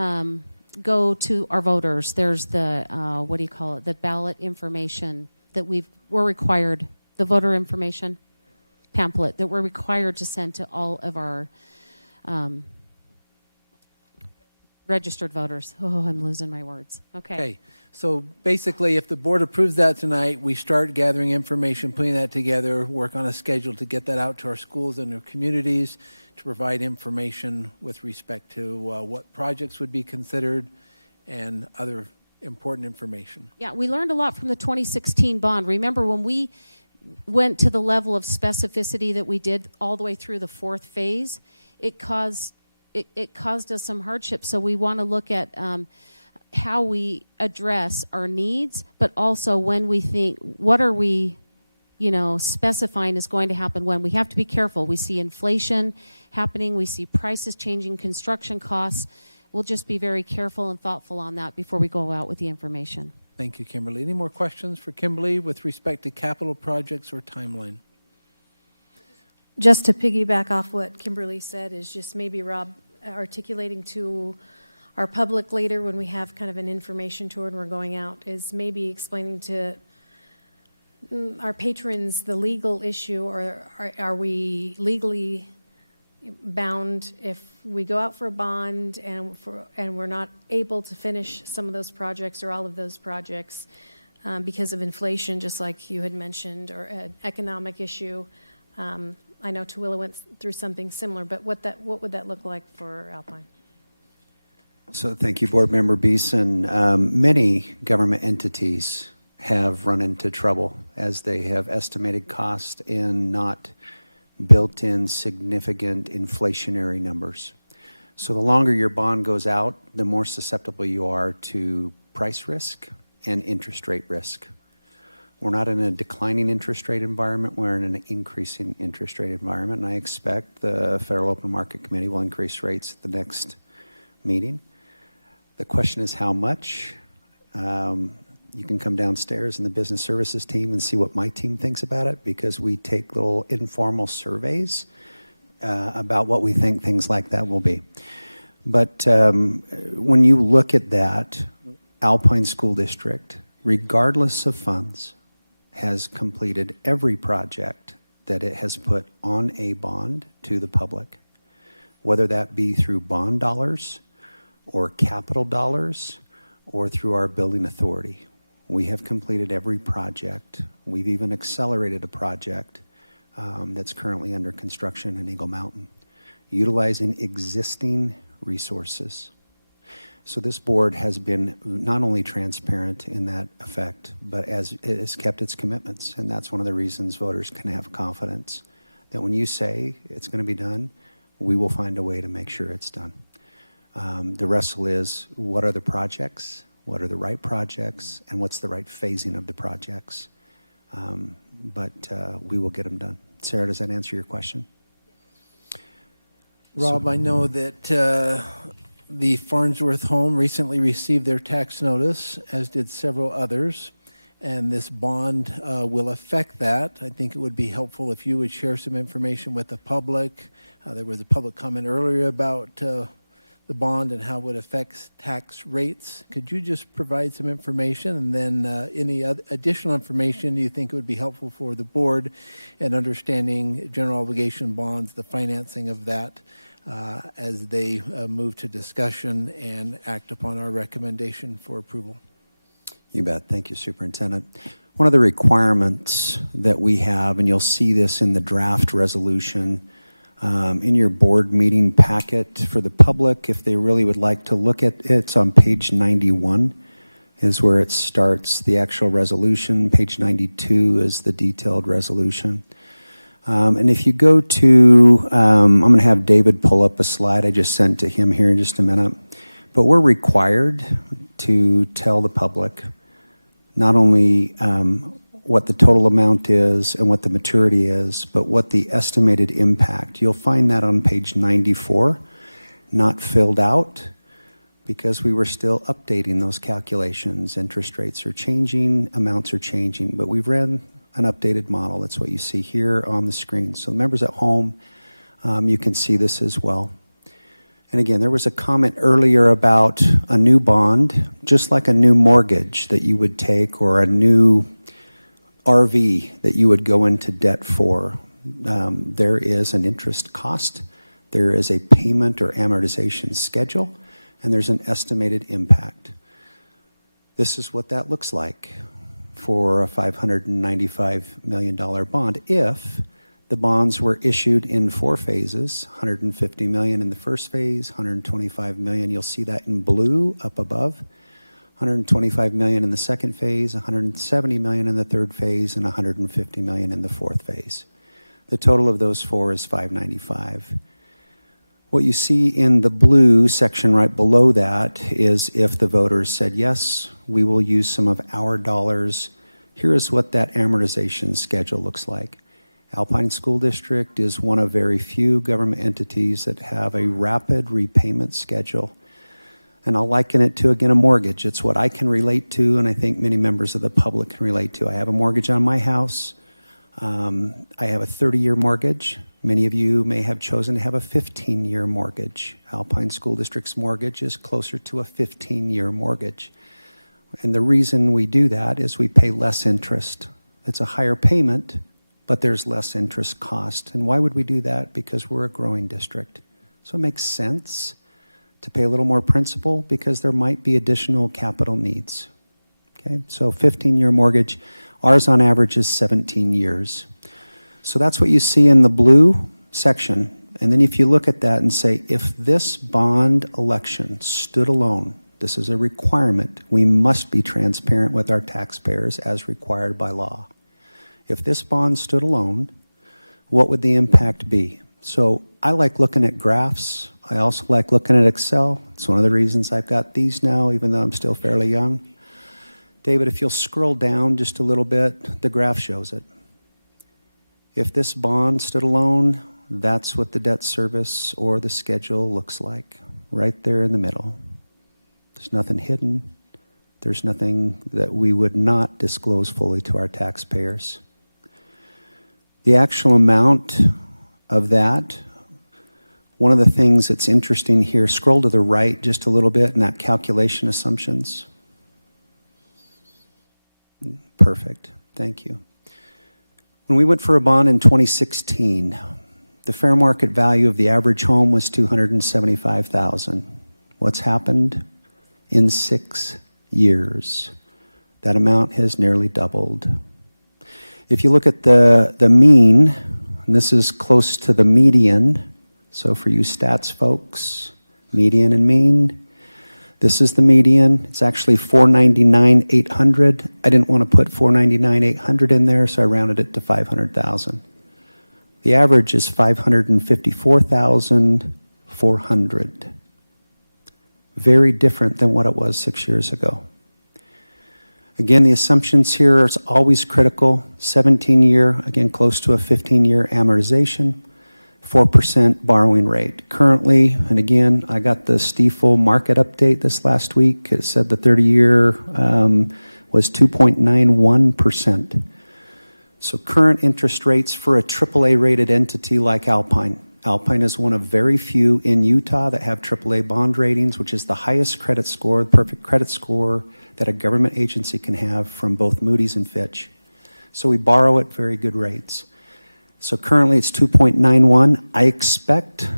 go to our voters. There's the what do you call it? The ballot information that we're required, the voter information pamphlet that we're required to send to all of our registered voters. Oh, I'm losing my words. Okay. So basically, if the board approves that tonight, we start gathering information, putting that together, work on a schedule to get that out to our schools and our communities to provide information with respect to what projects would be considered and other important information. Yeah, we learned a lot from the 2016 bond. Remember when we went to the level of specificity that we did all the way through the fourth phase, it caused us some hardship. So we want to look at how we address our needs, but also when we think, what are we, specifying is going to happen when. We have to be careful. We see inflation happening. We see prices changing, construction costs. We'll just be very careful and thoughtful on that before we go out with the information. Thank you, Kimberly. Any more questions for Kimberly with respect to capital projects or timeline? Just to piggyback off what Kimberly said is just maybe Rob articulating to our public later when we have kind of an information tour and we're going out is maybe explaining to our patrons the legal issue, or are we legally bound if we go out for a bond and we're not able to finish some of those projects or all of those projects because of inflation, just like you had mentioned, or an economic issue. I know Tooele went through something similar, but what would that look like for Alpine? So thank you, Board Member Beeson. Many government entities have run into trouble as they have estimated cost and not built in significant inflationary numbers. So the longer your bond goes out, the more susceptible you are to price risk and interest rate risk. We're not in a declining interest rate environment, we're in an increasing interest rate environment, and I expect the Federal Open Market Committee will increase rates at the next meeting. The question is how much. You can come downstairs in the business services team and see what my team thinks about it, because we take little informal surveys about what we think things like that will be. But when you look at that, Alpine School District, regardless of funds, has completed every project that it has put on a bond to the public, whether that be through bond dollars or capital dollars or through our building authority. We have completed every project. We've even accelerated a project that's currently under construction in Eagle Mountain, utilizing existing resources. So this board has been not only transparent in that effect, but it has kept its commitments. And that's one of the reasons voters can have confidence that when you say it's going to be done, we will find a way to make sure it's done. The wrestle is, what are the projects? What are the right projects? And what's the right phasing of the projects? But we will get them done. Sarah, does that answer your question? Rob, I know that the Farnsworth home recently received their tax notice, as did several others, and this bond will affect that. I think it would be helpful if you would share some information with the public. There was a public comment earlier about the bond and how it affects tax rates. Could you just provide some information, and then any additional information you think would be helpful for the board in understanding general obligation bonds, the financing of that, as they move to discussion and act upon our recommendation for approval? You bet. Thank you, Superintendent. One of the requirements that we have, and you'll see this in the draft resolution, in your board meeting packet for the public, if they really would like to look at it, it's on page 91 is where it starts, the actual resolution. Page 92 is the detailed resolution. And if you go to, I'm going to have David pull up a slide I just sent to him here in just a minute, but we're required to tell the public not only what the total amount is and what the maturity is, but what the estimated impact. You'll find that on page 94, not filled out, because we were still updating those calculations. Interest rates are changing, amounts are changing, but we've ran an updated model. That's what you see here on the screen. So members at home, you can see this as well. And again, there was a comment earlier about a new bond, just like a new mortgage that you would take, or a new RV that you would go into debt for. There is an interest cost, there is a payment or amortization schedule, and there's an estimated impact. This is what that looks like for a $595 million bond if the bonds were issued in 4 phases, $150 million in the first phase, $125 million, you'll see that in blue up above, $125 million in the second phase, $170 million in the third phase, and $150 million in the fourth phase. The total of those 4 is $595. What you see in the blue section right below that is if the voters said, yes, we will use some of our dollars. Here is what that amortization schedule looks like. Alpine School District is one of very few government entities that have a rapid repayment schedule. And I'll liken it to, again, a mortgage. It's what I can relate to, and I think many members of the public can relate to. I have a mortgage on my house. I have a 30-year mortgage. Many of you may have chosen to have a 15-year mortgage. Alpine School District's mortgage is closer to a 15-year mortgage. And the reason we do that is we pay less interest. It's a higher payment, but there's less interest cost. And why would we do that? Because we're a growing district. So it makes sense to pay a little more principal because there might be additional capital needs. Okay, so 15-year mortgage. Ours on average is 17 years. So that's what you see in the blue section. And then if you look at that and say, if this bond election stood alone, this is a requirement, we must be transparent with our taxpayers as required by law. If this bond stood alone, what would the impact be? So I like looking at graphs. I also like looking at Excel. It's one of the reasons I've got these now, even though I'm still fairly young. David, if you'll scroll down just a little bit, the graph shows it. If this bond stood alone, that's what the debt service or the schedule looks like, right there in the middle. There's nothing hidden. There's nothing that we would not disclose fully to our taxpayers. The actual amount of that, one of the things that's interesting here, scroll to the right just a little bit in that calculation assumptions. Perfect. Thank you. When we went for a bond in 2016, the fair market value of the average home was $275,000. What's happened? In 6 years, that amount has nearly doubled. If you look at the mean, and this is close to the median, so for you stats folks, median and mean, this is the median. It's actually $499,800. I didn't want to put $499,800 in there, so I rounded it to $500,000. The average is $554,400. Very different than what it was 6 years ago. Again, the assumptions here are always critical. 17-year, again, close to a 15-year amortization. 4% borrowing rate. Currently, and again, I got the Stiefel market update this last week. It said the 30-year was 2.91%. So current interest rates for a AAA rated entity like Alpine. Alpine is one of very few in Utah that have AAA bond ratings, which is the highest credit score, the perfect credit score that a government agency can have from both Moody's and Fitch. So we borrow at very good rates. So currently it's 2.91. I expect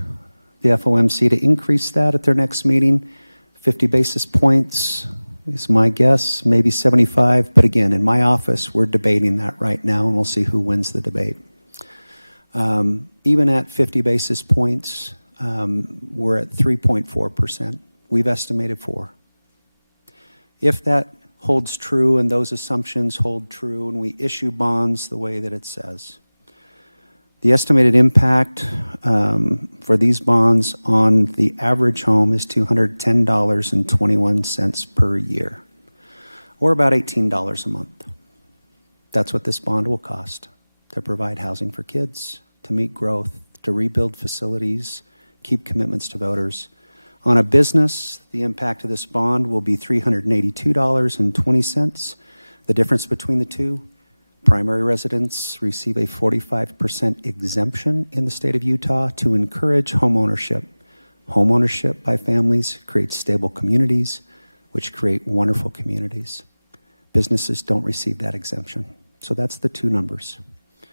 the FOMC to increase that at their next meeting. 50 basis points is my guess, maybe 75. But again, in my office, we're debating that right now, and we'll see who wins the debate. Even at 50 basis points, we're at 3.4%. We've estimated 4. If that holds true and those assumptions hold true and we issue bonds the way that it says, the estimated impact for these bonds on the average home is $210.21 per year, or about $18 a month. That's what this bond will cost to provide housing for kids, to meet growth, to rebuild facilities, keep commitments to voters. On a business, the impact of this bond will be $382.20. The difference between the two, primary residents receive a 45% exemption in the state of Utah to encourage home ownership. Home ownership by families creates stable communities, which create wonderful communities. Businesses don't receive that exemption. So that's the two numbers.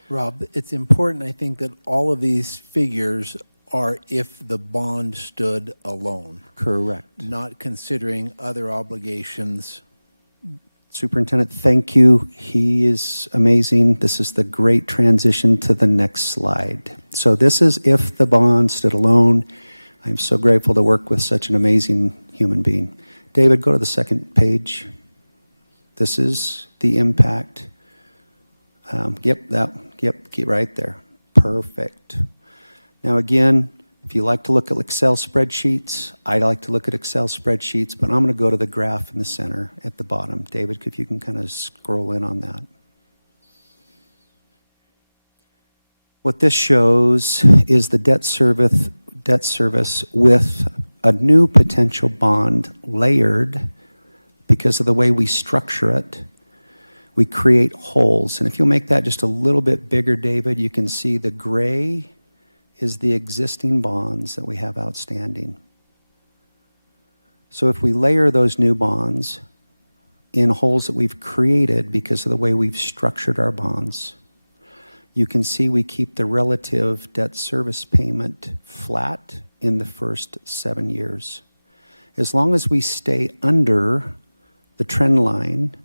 Rob, it's important, I think, that all of these figures are if the bond stood alone. Correct. Not considering other obligations. Superintendent, thank you. He is amazing. This is the great transition to the next slide. So this is if the bond stood alone. I'm so grateful to work with such an amazing human being. David, go to the second page. This is the impact. Keep right there. Perfect. Now again, if you like to look at Excel spreadsheets, I like to look at Excel spreadsheets, but I'm going to go to the graph in the center at the bottom. David, if you can kind of scroll in on that. What this shows is the debt service with a new potential bond layered. Because of the way we structure it, we create holes. And if you'll make that just a little bit bigger, David, you can see the gray is the existing bonds that we have outstanding. So if we layer those new bonds in holes that we've created because of the way we've structured our bonds, you can see we keep the relative debt service payment flat in the first 7 years. As long as we stay under the trend line,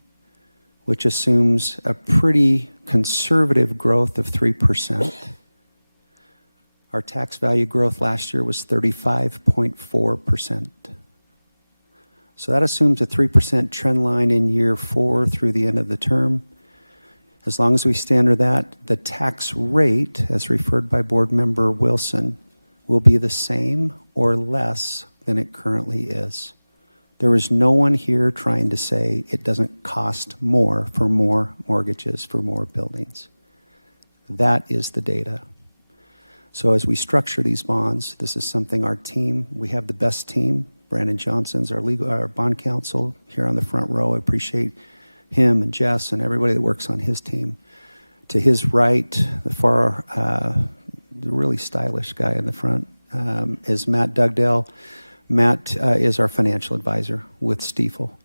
which assumes a pretty conservative growth of 3%. Our tax value growth last year was 35.4%. So that assumes a 3% trend line in year 4 through the end of the term. As long as we stay under that, the tax rate, as referred by Board Member Wilson, will be the same or less than it currently is. There is no one here trying to say it doesn't cost more for more mortgages, for more buildings. That is the data. So as we structure these bonds, this is something our team, we have the best team. Brandon Johnson's our bond counsel here on the front row. I appreciate him and Jess and everybody that works on his team. To his right, the really stylish guy in the front is Matt Dugdale. Matt is our financial advisor with Stiefel.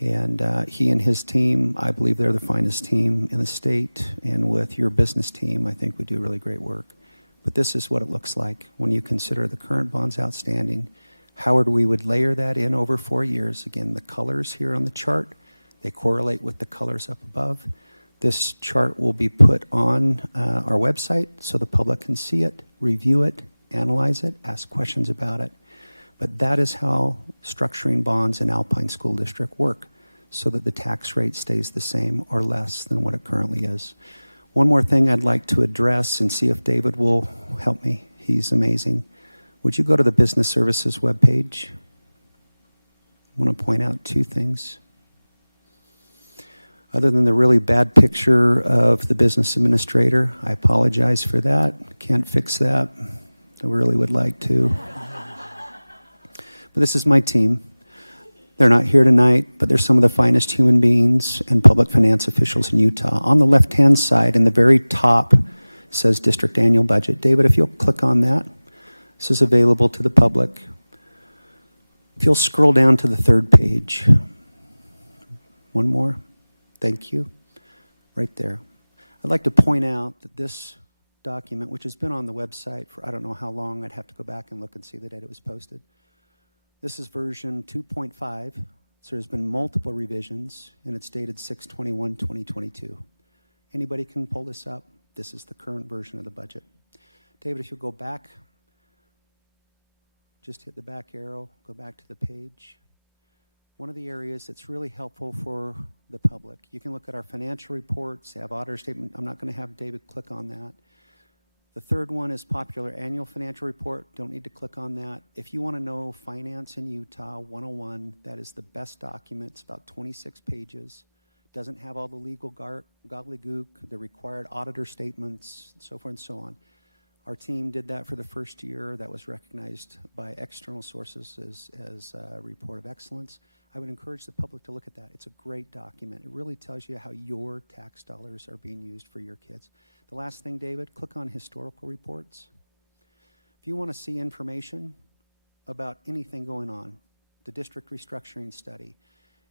And he and his team, I believe they're the finest team in the state. And with your business team, I think we do really great work. But this is what it looks like when you consider the current bonds outstanding, how we would layer that in over 4 years. Again, the colors here on the chart, they correlate with the colors up above. This chart will be put on our website so the public can see it, review it, analyze it, ask questions about it. But that is how structuring bonds in Alpine School District work, so that the tax rate stays the same or less than what it currently is. One more thing I'd like to address and see if David will help me. He's amazing. Would you go to the Business Services webpage? I want to point out 2 things. Other than the really bad picture of the business administrator, I apologize for that. Can't fix that. I really would like to. But this is my team. They're not here tonight, but they're some of the finest human beings and public finance officials in Utah. On the left-hand side, in the very top, says District Annual Budget. David, if you'll click on that, this is available to the public. If you'll scroll down to the 3rd page. One more. Thank you. Right there. I'd like to point out that this document, which has been on the website for I don't know how long, I'd have to go back and look and see the date it was posted. This is version 2.5, so there's been multiple revisions, and it's dated 6/21/2022. Anybody can pull this up. This is the current version of the budget. David, if you'll go back, just hit the back arrow, go back to the page. One of the areas that's really helpful for the public, you can look at our financial reports, they have auditor statement. I'm not going to have David click on that. The 3rd one is popular annual financial report. Don't need to click on that. If you want to know finance in Utah 101, that is the best document. It's about 26 pages. Doesn't have all the legal gobbledygook, the required auditor statements, so forth and so on. Our team did that for the first year. That was recognized by external sources as a report of excellence. I would encourage the public to look at that. It's a great document. It really tells you how your tax dollars are being used for your kids. The last thing, David, click on historical reports. If you want to see information about anything going on, the district restructuring study,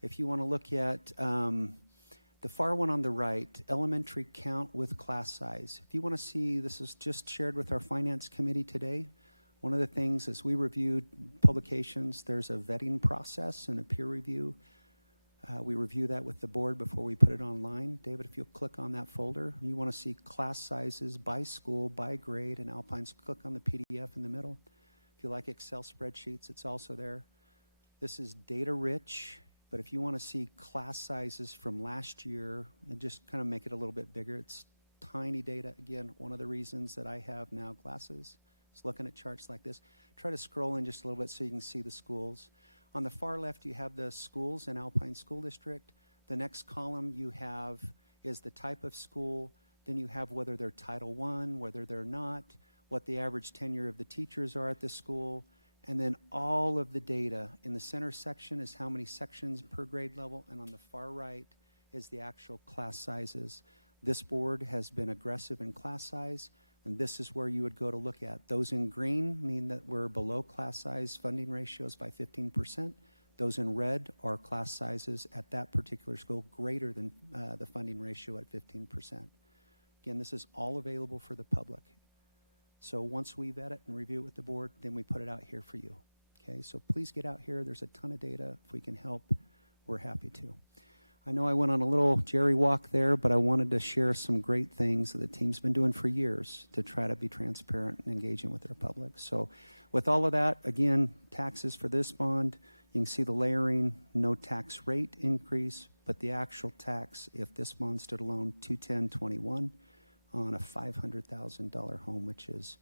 if you want to look at the far one on the right, elementary count with class size. If you want to see, this is just shared with our finance committee today. One of the things as we reviewed publications, there's a vetting process and a peer review. We review that with the board before we put it online. David, if you'll click on that folder, you want to see class sizes by school, by grade, and Alpine's, click on the PDF in the middle. If you like Excel spreadsheets, it's also there. This is data rich, but if you want to see class sizes from last year and just kind of make it a little bit bigger, it's tiny data. Again, one of the reasons that I have now glasses is looking at charts like this. Try to scroll in just a little bit so you can see the schools. On the far left, you have the schools in Alpine School District. The next column you have is the type of school. Then you have whether they're Title I, whether they're not, what the average tenure of the teachers are at this school, and then all of the data. In the center section is how many sections per grade level, and on the far right is the actual class sizes. This board has been aggressive in class size, and this is where you would go to look at. Those in green mean that we're below class size funding ratios by 15%. Those in red are class sizes at that particular school greater than the funding ratio at 15%. Again, this is all available for the public. So once we vet it and review it with the board, then we put it out here for you. Okay, so please get out here. There's a ton of data. If we can help, we're happy to. I know I went on a little Jerry walk there, but I wanted to share some great things that the team's been doing for years to try to be transparent and engaging with their public. So with all of that, again, taxes for this bond, you can see the layering, no tax rate increase, but the actual tax, if this bond stood alone, $210.21 on a $500,000 home, which is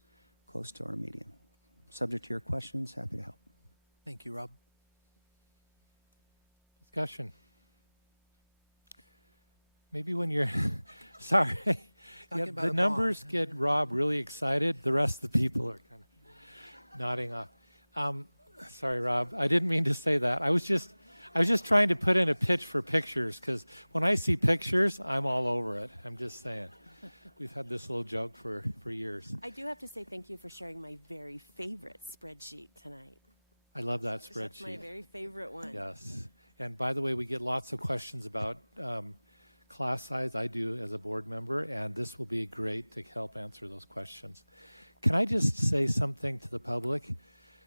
close to our median. subject to your questions, happy to help. Thank you, Rob. Discussion. Maybe when you're, sorry, yeah, about the a numbers bond. get Rob really excited. The rest of the people are kind of nodding off. Sorry, Rob, I didn't mean to say that. I was just trying to put in a pitch for pictures, because when I see pictures, I'm all over it. I'm just saying. We've had this little joke for years. I do have to say thank you for sharing my very favorite spreadsheet tonight. I love that spreadsheet. That's my very favorite one. Yes. And by the way, we get lots of questions about class size. I do as a board member, and this will be great to help answer those questions. Can I just say something to the public?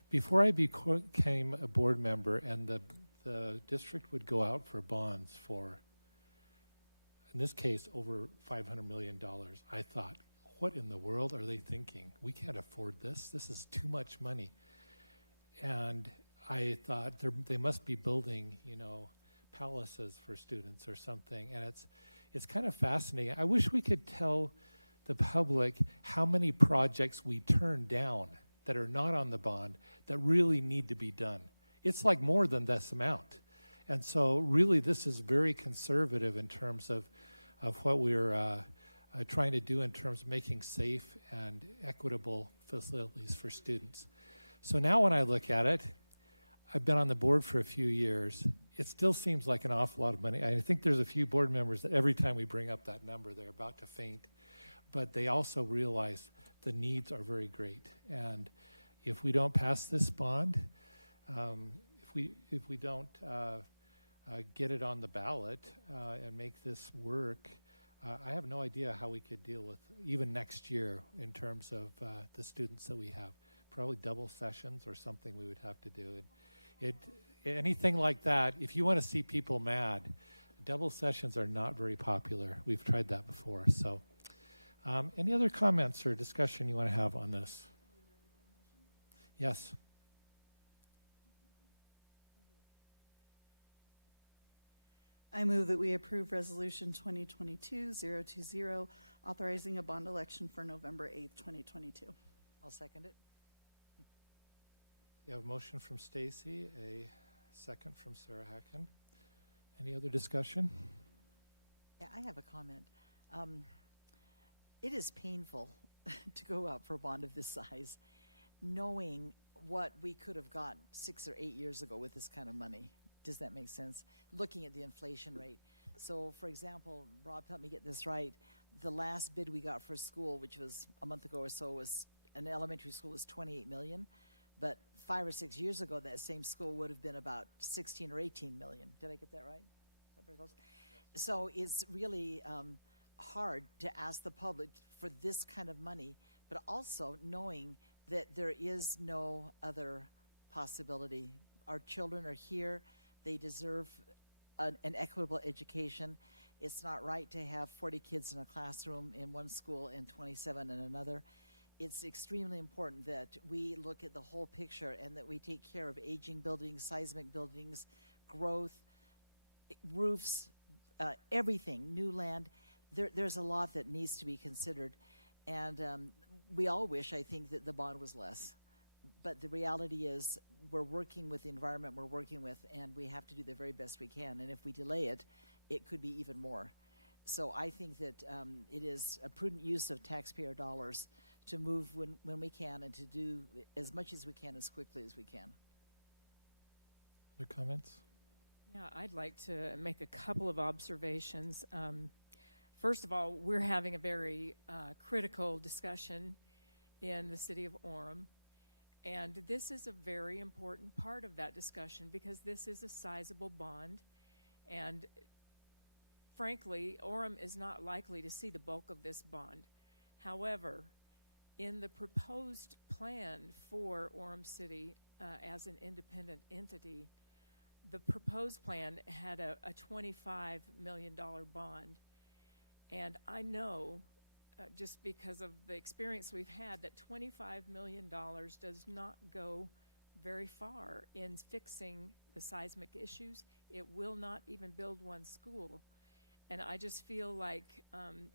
Before I became a board member and the district would go out for bonds for, in this case, over $500 million, I thought, what in the world are they thinking? We can't afford this. This is too much money. And I thought they must be building, palaces for students or something. And it's kind of fascinating. I wish we could tell the public how many projects we turn down that are not on the bond that really need to be done. It's like more than this amount. And so really this is very conservative in terms of what we're trying to do in terms of making safe and equitable facilities for students. So now when I look at it, I've been on the board for a few years. It still seems like an awful lot of money. I think there's a few board members that every time we bring up that number, they're about to faint. But they also realize the needs are very great. And if we don't pass this bond, if we don't get it on the ballot and make this work, I have no idea how we could deal with even next year in terms of the students that we have. Probably double sessions or something we would have to do. And anything like that, if you want to see people mad, double sessions are not very popular. We've tried that before. So any other comments or discussion you want to have on this? Yes. I move that we approve Resolution 2022-020, authorizing a bond election for November 8th, 2022. I'll second it. You have a motion from Stacy, a second from Sarah Hacken. Any other discussion? Yeah, I have a comment. It is painful to go out for a bond of this size, knowing what we could have got 6 or 8 years ago with this kind of money. Does that make sense? Looking at the inflation rate. So, for example, Rob, help me get this right. The last bid we got for a school, which was a month ago or so, was an elementary school, was $28 million. But 5 or 6 years ago, that same school would have been about 16 or 18 million. Did I get that right? Is that very close? So it's really hard to ask the public for this kind of money, but also knowing that there is no other possibility. Our children are here. They deserve an equitable education. It's not right to have 40 kids in a classroom in one school and 27 in another. It's extremely important that we look at the whole picture and that we take care of aging buildings, seismic buildings, growth, roofs, everything, new land. There's a lot that needs to be considered. And we all wish, I think, that the bond was less. But the reality is we're working with the environment we're working with, and we have to do the very best we can. And if we delay it, it could be even more. So I think that it is a prudent use of taxpayer dollars to move when we can and to do as much as we can as quickly as we can. Other comments? Yeah, I'd like to make a couple of observations. First of all, we're having a very critical discussion in the city of Orem. And this is a very important part of that discussion because this is a sizable bond. And frankly, Orem is not likely to see the bulk of this bond. However, in the proposed plan for Orem City as an independent entity, the proposed plan had a $25 million bond. And I know, just because of the experience we've had, that $25 million does not go very far in fixing the seismic issues. It will not even build one school. And I just feel like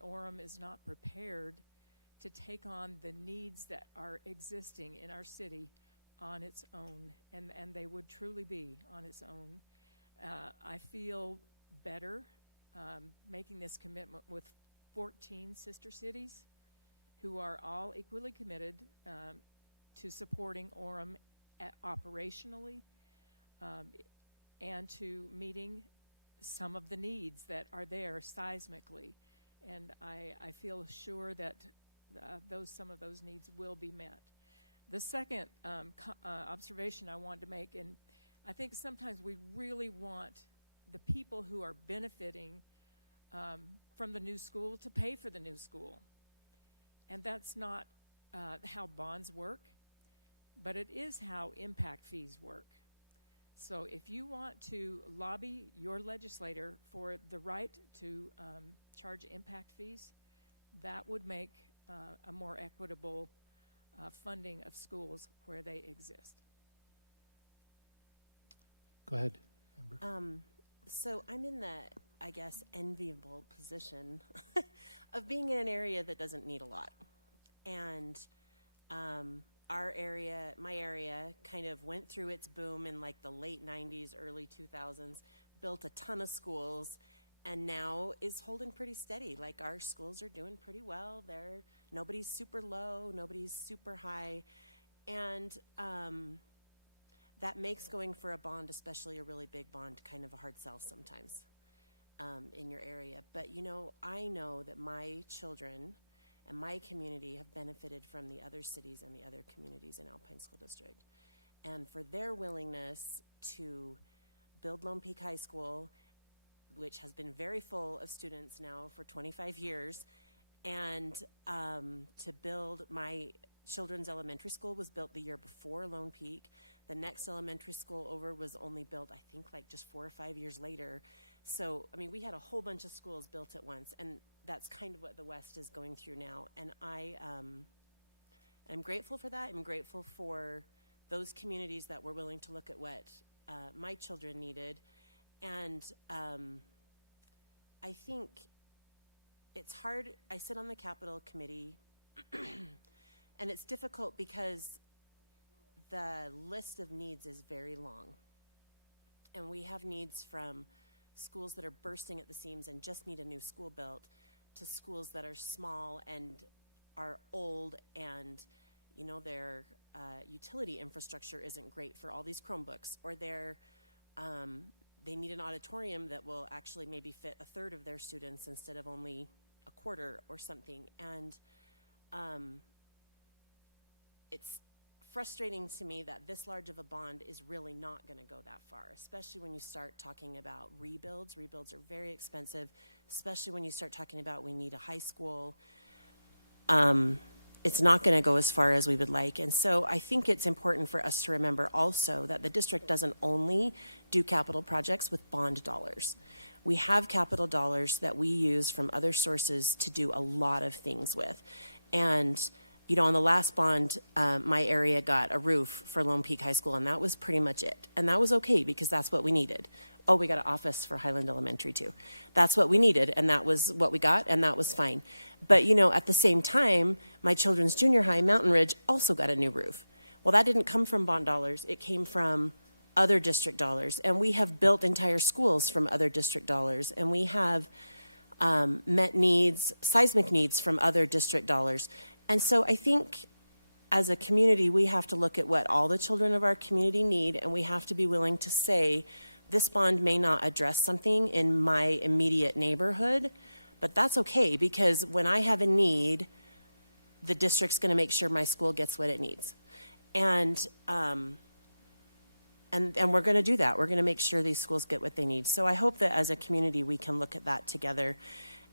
Orem is not prepared to take on the needs that are existing in our city on its own, and they would truly be on its own. I feel better making this commitment with 14 sister cities who are all equally committed to supporting Orem operationally and to meeting some of the needs that are there seismically. And I feel sure that some of those needs will be met. The second observation I wanted to make, and I think sometimes we really want the people who are benefiting from the new school to pay for the new school. And that's not how bonds work, but it is how impact fees work. So if you want to lobby your legislator for the right to charge impact fees, that would make a more equitable funding of schools where they exist. Go ahead, Amber. So I'm in the, I guess, enviable position of being in an area that doesn't need a lot. And our area, my area, kind of went through its boom in like the late 90s, early 2000s, built a ton of schools, and now is holding pretty steady. Like our schools are doing pretty well. Nobody's super low, nobody's super high. And that makes going for a bond, especially a really big bond, kind of a hard sell sometimes in your area. But I know that my children and my community have benefited from the other cities and the other communities in Alpine School District. And for their willingness to build Lone Peak High School, which has been very full of students now for 25 years, and to build my children's elementary school was built the year before Lone Peak. The next elementary school over was only built, I think, like just 4 or 5 years later. So, I mean, we had a whole bunch of schools built at once, and that's kind of what the West is going through now. And I'm grateful for that. I'm grateful for those communities that were willing to look at what my children needed. And I think it's hard. I sit on the Capital Committee, and it's difficult because the list of needs is very long. And we have needs from schools that are bursting at the seams and just need a new school built to schools that are small and are old and their utility infrastructure isn't great for all these Chromebooks, or they need an auditorium that will actually maybe fit a third of their students instead of only a quarter or something. And it's frustrating to me that this large of a bond is really not going to go that far, especially when you start talking about rebuilds. Rebuilds are very expensive, especially when you start talking about we need a high school. It's not going to go as far as we would like. And so I think it's important for us to remember also that the district doesn't only do capital projects with bond dollars. We have capital dollars that we use from other sources to do a lot of things with. And on the last bond, my area got a roof for Lone Peak High School, and that was pretty much it. And that was okay because that's what we needed. Oh, we got an office for Highland Elementary too. That's what we needed, and that was what we got, and that was fine. But, at the same time, my children's junior high, Mountain Ridge, also got a new roof. Well, that didn't come from bond dollars. It came from other district dollars. And we have built entire schools from other district dollars. And we have met needs, seismic needs from other district dollars. And so I think as a community, we have to look at what all the children of our community need, and we have to be willing to say, this bond may not address something in my immediate neighborhood, but that's okay, because when I have a need, the district's going to make sure my school gets what it needs. And we're going to do that. We're going to make sure these schools get what they need. So I hope that as a community, we can look at that together.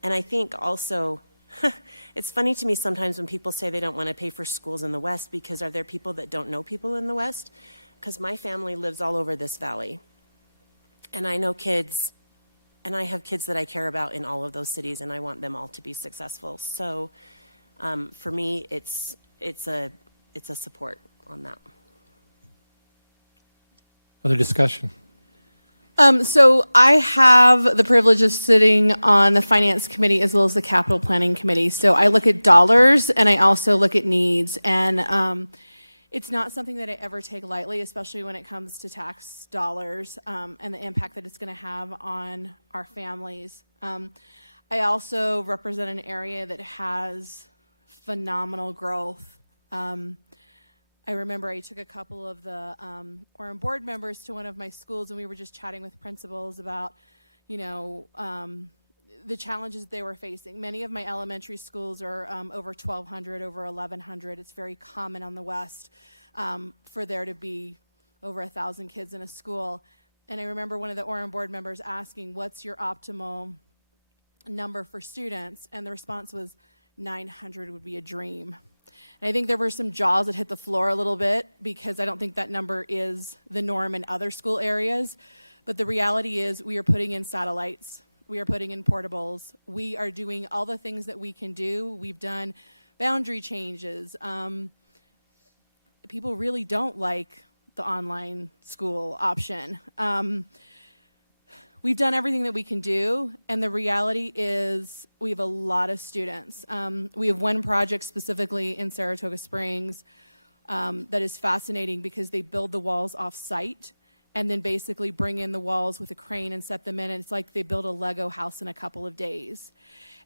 And I think also, it's funny to me sometimes when people say they don't want to pay for schools in the West, because are there people that don't know people in the West? Because my family lives all over this valley. And I know kids, and I have kids that I care about in all of those cities, and I want them all to be successful. So for me, it's a support on that. Other discussion? So I have the privilege of sitting on the finance committee as well as the capital planning committee. So I look at dollars and I also look at needs. And it's not something that I ever take lightly, especially when it comes to tax dollars and the impact that it's going to have on our families. I also represent an area that has phenomenal growth. I remember I took a couple of the Orem board members to one of my schools, and we were just chatting with principals about, you know, the challenges they were facing. Many of my elementary schools are over 1,200, over 1,100. It's very common on the West for there to be over 1,000 kids in a school. And I remember one of the Orem board members asking, what's your optimal number for students? And the response was 900 would be a dream. And I think there were some jaws that hit the floor a little bit because I don't think that number is the norm in other school areas. But the reality is we are putting in satellites. We are putting in portables. We are doing all the things that we can do. We've done boundary changes. People really don't like the online school option. We've done everything that we can do, and the reality is we have a lot of students. We have one project specifically in Saratoga Springs that is fascinating because they build the walls off-site and then basically bring in the walls with a crane and set them in, and it's like they build a Lego house in a couple of days.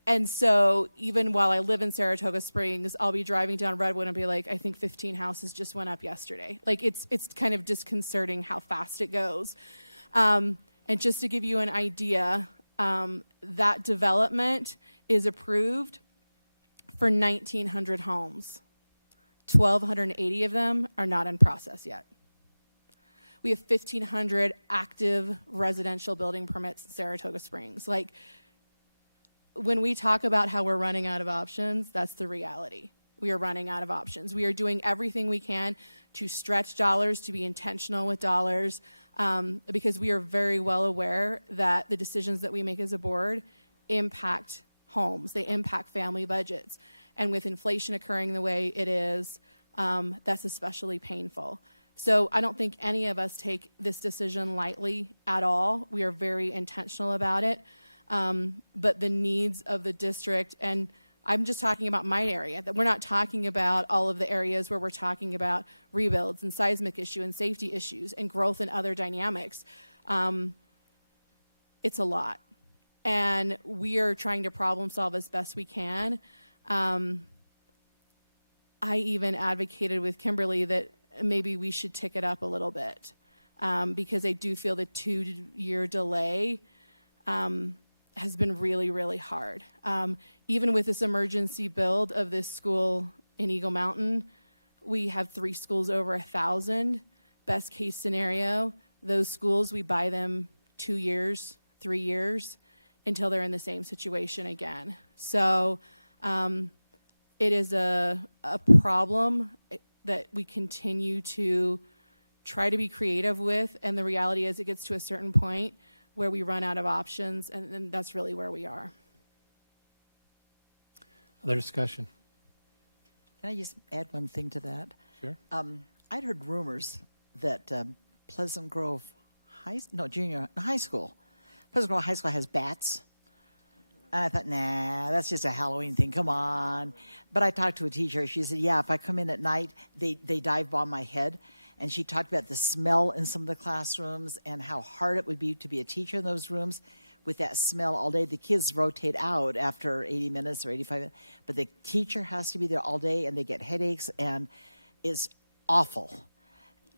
And so even while I live in Saratoga Springs, I'll be driving down Redwood and be like, I think 15 houses just went up yesterday. Like it's kind of disconcerting how fast it goes. And just to give you an idea, that development is approved for 1,900 homes. 1,280 of them are not in process yet. We have 1,500 active residential building permits in Saratoga Springs. Like, when we talk about how we're running out of options, that's the reality. We are running out of options. We are doing everything we can to stretch dollars, to be intentional with dollars, because we are very well aware that the decisions that we make as a board impact homes. They impact family budgets. And with inflation occurring the way it is, that's especially painful. So I don't think any of us take this decision lightly at all. We are very intentional about it. But the needs of the district, and I'm just talking about my area, that we're not talking about all of the areas where we're talking about rebuilds and seismic issue and safety issues and growth and other dynamics. It's a lot. And we are trying to problem solve as best we can. I even advocated with Kimberly that maybe we should tick it up a little bit because I do feel the 2-year delay has been really, really hard. Even with this emergency build of this school in Eagle Mountain, we have 3 schools over 1,000. Best case scenario, those schools, we buy them 2 years, 3 years, until they're in the same situation again. So it is a problem that we continue to try to be creative with, and the reality is it gets to a certain point where we run out of options, and that's really where we are. Other discussion? Can I just add one thing to that? Sure. I'd heard rumors that Pleasant Grove junior high school, Pleasant Grove High School has bats. And I thought, nah, that's just a Halloween thing, come on. But I talked to a teacher, she said, yeah, if I come in at night, they dive bomb my head. And she talked about the smell in some of the classrooms and how hard it would be to be a teacher in those rooms with that smell all day. The kids rotate out after 80 minutes or 85 minutes, but the teacher has to be there all day and they get headaches and it's awful.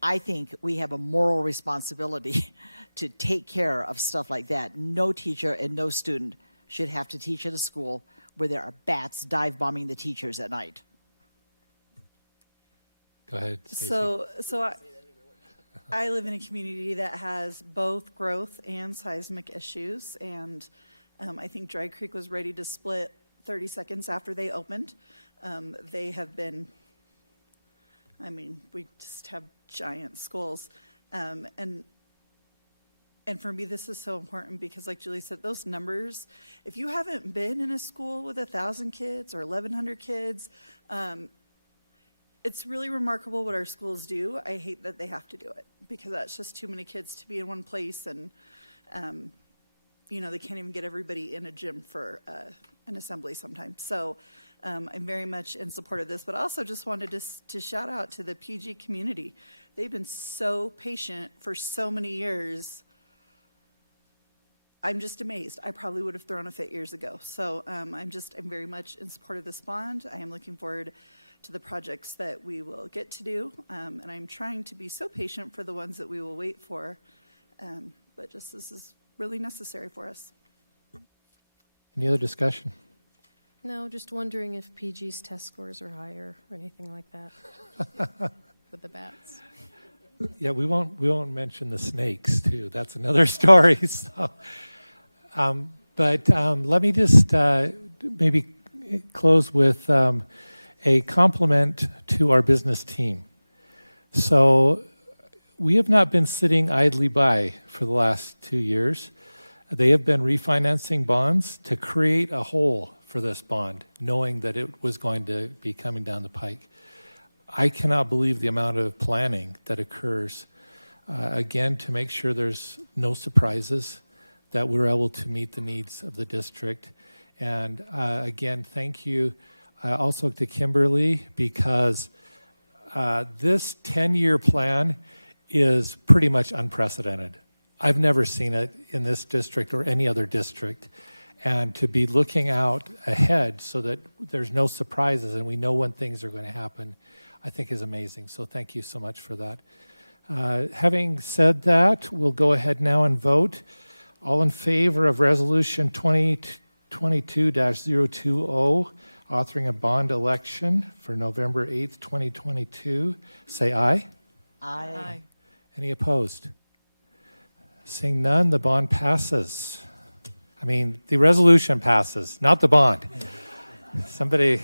I think we have a moral responsibility to take care of stuff like that. No teacher and no student should have to teach at a school where there are bats dive bombing the teachers at night. Go ahead, Stacey. So I live in a community that has both growth and seismic issues, and I think Dry Creek was ready to split 30 seconds after they opened. They have been, we just have giant schools, and for me, this is so important because, like Julie said, those numbers, if you haven't been in a school with 1,000 kids or 1,100 kids, it's really remarkable what our schools do. I hate that they have to do it because that's just too many kids to be in one place. And they can't even get everybody in a gym for an assembly sometimes. So I'm very much in support of this, but also just wanted to shout out to the PG community. They've been so patient for so many years. I'm just amazed. I probably would have thrown a fit years ago. So I'm very much in support of this bond. I am looking forward to the projects that we will get to do. And I'm trying to be so patient for the ones that we will wait for. But just this is really necessary for us. Any other discussion? No, just wondering if PG's test scores are higher or anything like that with the bats. Yeah, we won't mention the snakes too. That's another story. So, but let me just maybe close with a compliment to our business team. So we have not been sitting idly by for the last 2 years. They have been refinancing bonds to create a hole for this bond, knowing that it was going to be coming down the pike. I cannot believe the amount of planning that occurs, again, to make sure there's no surprises, that we're able to meet the needs of the district. And again, thank you also to Kimberly, because this 10-year plan is pretty much unprecedented. I've never seen it in this district or any other district. And to be looking out ahead so that there's no surprises and we know when things are going to happen, I think is amazing. So thank you so much for that. Having said that, we'll go ahead now and vote. All in favor of Resolution 2022-020, authoring a bond election for November 8th, 2022, say aye. Aye. Any opposed? Seeing none, the bond passes. The resolution passes, not the bond. Somebody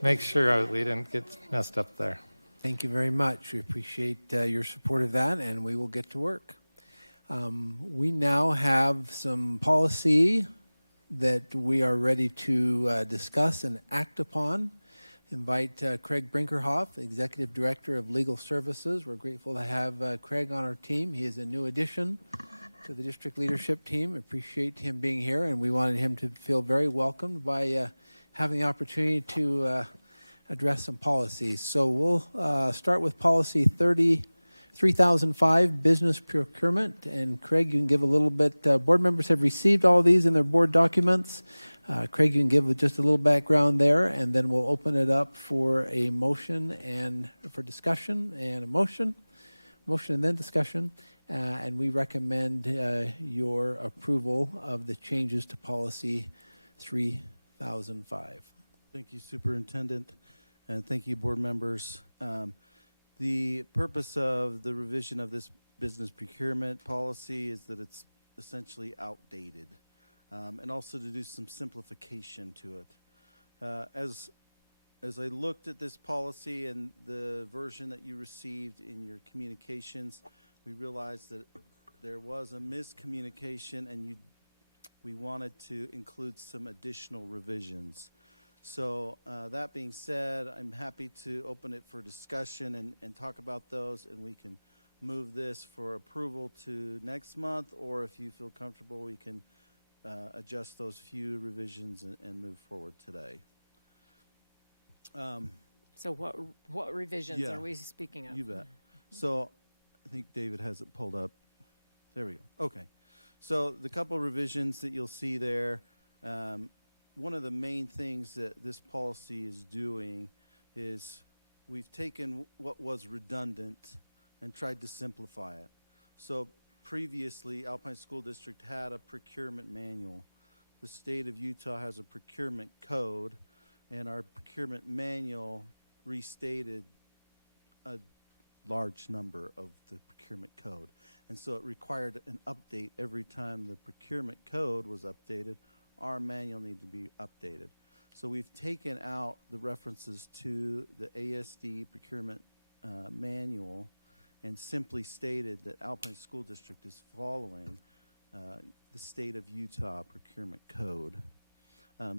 make sure we didn't get messed up there. Thank you very much. We appreciate your support of that, and we will get to work. We now have some policy that we are ready to discuss and act upon. Invite Craig Brinkerhoff, Executive Director of Legal Services. We're grateful to have Craig on our team. He is a new addition to the district leadership team. Appreciate him being here, and we wanted him to feel very welcomed by having the opportunity to address some policies. So we'll start with policy 3005, business procurement. And Craig, you can give a little bit, board members have received all of these in their board documents. Craig, you can give just a little background there, and then we'll open it up for a motion and for discussion and a motion and then discussion. And we recommend your approval of the changes to policy 3005. Thank you, Superintendent, and thank you, board members. The purpose of the revision of this business procurement policy is that it's essentially outdated, and also to do some simplification to it. As I looked at this policy and the version that you received in your communications, we realized that there was a miscommunication, and we wanted to include some additional revisions. So that being said, I'm happy to open it for discussion and talk about those, and we can move this for approval to next month, or if you feel comfortable, we can adjust those few revisions and move forward today. So what revisions are we speaking of? You bet. So I think David has it pulled up. There we go. Okay. So the couple of revisions that you'll see there, one of the main things that this policy is doing is we've taken what was redundant and tried to simplify it. So previously, Alpine School District had a procurement manual. The state of Utah has a procurement code, and our procurement manual restated a large number of the procurement code. And so it required an update every time the procurement code was updated. Our manual needed to be updated. So we've taken out the references to the ASD procurement manual and simply stated that Alpine School District is following the state of Utah procurement code.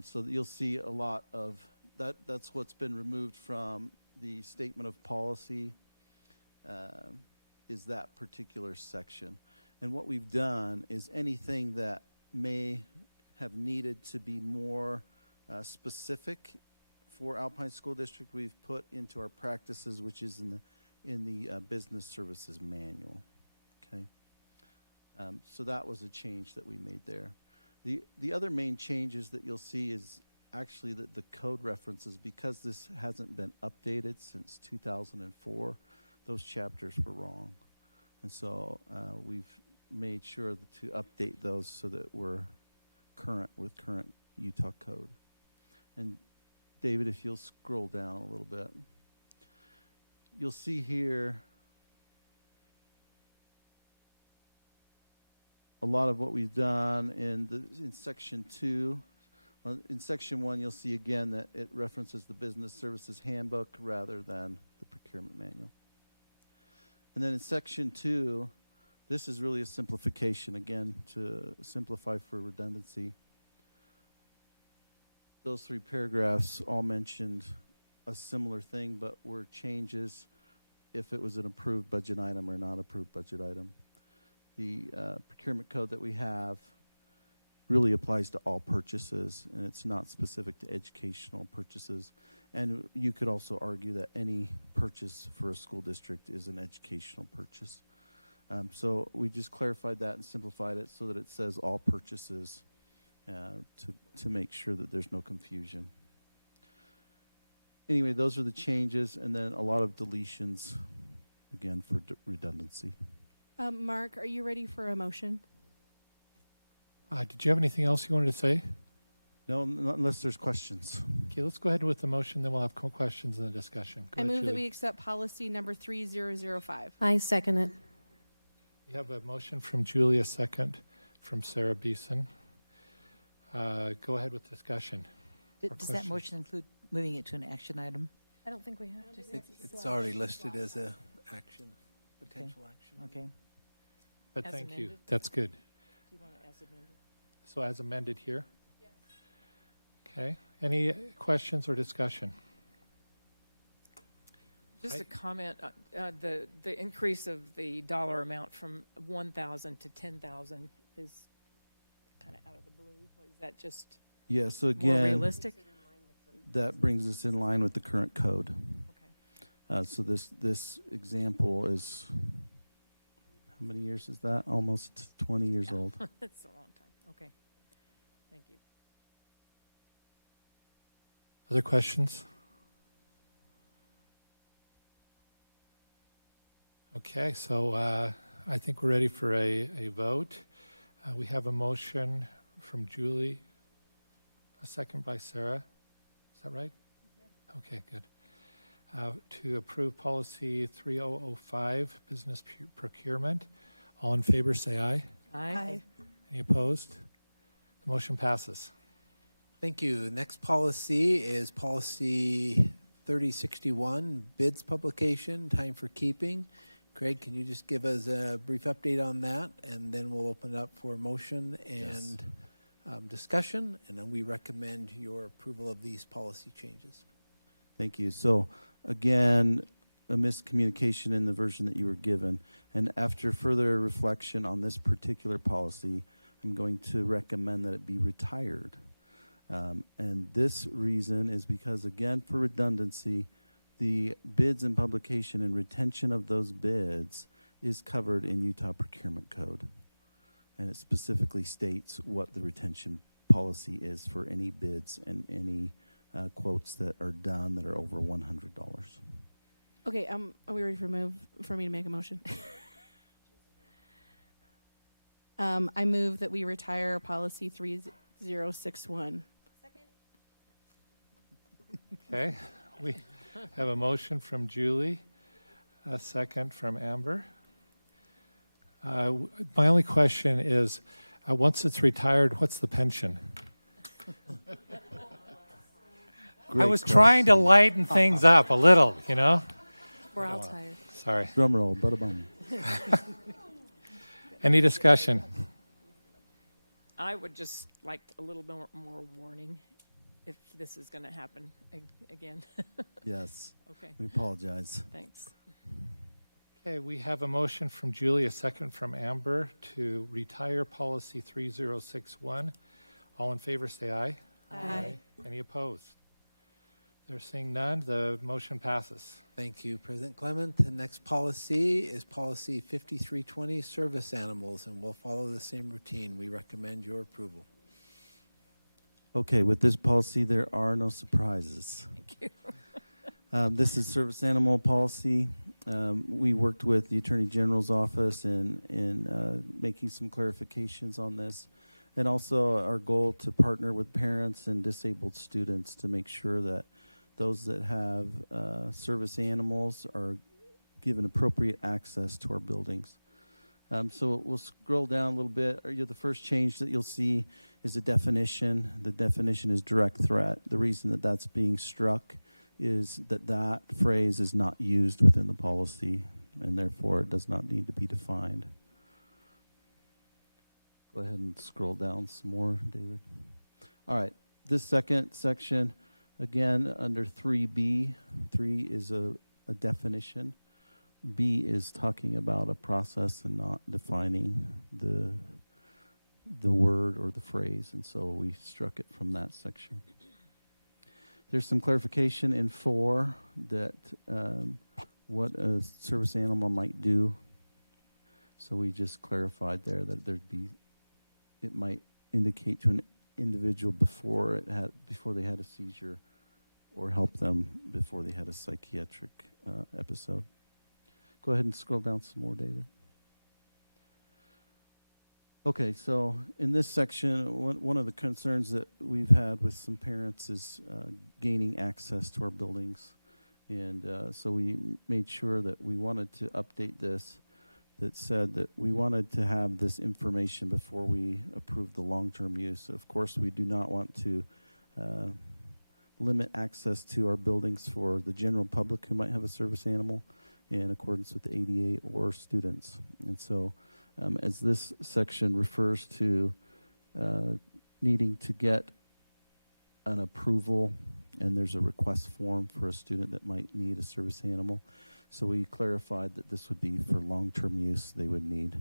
So you'll see a lot of that. That's what's been removed from the statement of policy, is that particular section. And what we've done is anything that may have needed to be more specific for Alpine School District, we've put into our practices, which is in the business services manual. Okay, so that was a change that we made there. The other main changes that you'll see is actually that the code references, because this hasn't been updated since 2004, those chapters were wrong, and so we've made sure to update those so that we're current with current Utah code. And David, if you'll scroll down a little bit, you'll see here a lot of what we've done in section 2. Well, in section 1, you'll see again that it references the business services handbook rather than the procurement manual. And then in section 2, this is really a simplification, again, to simplify for redundancy. Those 3 paragraphs all mentioned a similar thing, but were changes if it was an approved budget item or not approved budget item. The procurement code that we have really applies to all purchases, and it's not specific to educational purchases. And you could also argue that any purchase for a school district is an educational purchase. So we just clarified that and simplified it so that it says all purchases to make sure that there's no confusion. Anyway, those are the changes, and then a lot of deletions, again, for redundancy. Mark, are you ready for a motion? Did you have anything else you wanted to say? No, not unless there's questions. Okay, let's go ahead with the motion, then we'll have questions in the discussion. Go I ahead, move that Julie. we accept policy number 3005. I second it. We have a motion from Julie, a second from Sarah Beeson. Go ahead with discussion. Does that questions. motion include moving it to an action item? I don't think we have to. It's already listed as a action, potential action. Okay. But As thank you. amended? That's good. Do you want it as amended? So as amended here? Yes. Okay. Any questions or discussion? Just a comment, the increase of the dollar amount from 1,000 to 10,000 is kind of out of the blue. Was that just Yeah, so more again, realistic? that brings us in line with the current code. Okay. So this example is, how many years is that? Almost 20 years old. That's a long time. Okay. Thank you. Other questions? Okay, so I think we're ready for a vote. We have a motion from Julie, a second by Sarah. Is that right? Okay, good. To approve policy 3005, business procurement. All in favor, say aye. Aye. Any opposed? The motion passes. Thank you. Next policy is policy 3061, bids publication, time for keeping. Craig, can you just give us a brief update on that? And then we'll open it up for motion and discussion. And then we recommend your approval of these policy changes. Thank you. So again, a miscommunication in the version that you were given. And after further reflection on this particular policy, I'm going to recommend that it be retired. And this reason is because, again, for redundancy, the bids and publication and retention of those bids is covered in Utah Procurement Code. And it specifically states what the retention policy is for any bids and any quotes that are done that are over $100. Okay, are we ready for me to make a motion? I move that we retire policy 3061. Okay, we have a motion from Julie, a second from Amber. My only question is, once it's retired, what's the pension? I was trying to lighten things up a little, you know? We're all tired. Sorry. Drum roll, bada bum. Any discussion? I would just like a little bit more warning if this is going to happen again. Yes. Okay. We apologize. Thanks. Okay, we have a motion from Julie, a second from Amber to retire policy 3061. All in favor say aye. Aye. Any opposed? They're seeing none, the motion passes. Thank you, President Clement. The next policy is policy 5320, service animals, and we'll follow the same routine. We recommend your approval. Okay, with this policy, there are no surprises. Thank you. This is service animal policy. We worked with the Attorney General's office in making some clarifications on this, and also our goal to partner with parents and disabled students to make sure that those that have service animals are given appropriate access to our buildings. So we'll scroll down a little bit. The first change that you'll see is a definition. The definition is direct threat. The reason that that's being struck is that that phrase is not used within the policy, and therefore it does not need to be defined. Go ahead and scroll down some more, David. All right, this second section, again, under 3B, 3 is a definition. B is talking about a process and not defining the word or the phrase, and so we struck it from that section. There's some clarification in 4 that what a service animal might do. So we just clarified there that it might indicate to an individual before they had a seizure, or help them before they had a psychiatric episode. Go ahead and scroll down some more, David. Okay, so in this section, one of the concerns that we've had with some parents is gaining access to our buildings. And so we made sure that we wanted to update this, that said that we wanted to have this information before we approve the long-term use. Of course, we do not want to limit access to our buildings for the general public who might have a service animal in accordance with the ADA or students. And so as this section refers to needing to get an approval, and there's a request form for a student that might need a service animal. So we clarified that this would be for long-term use. They would need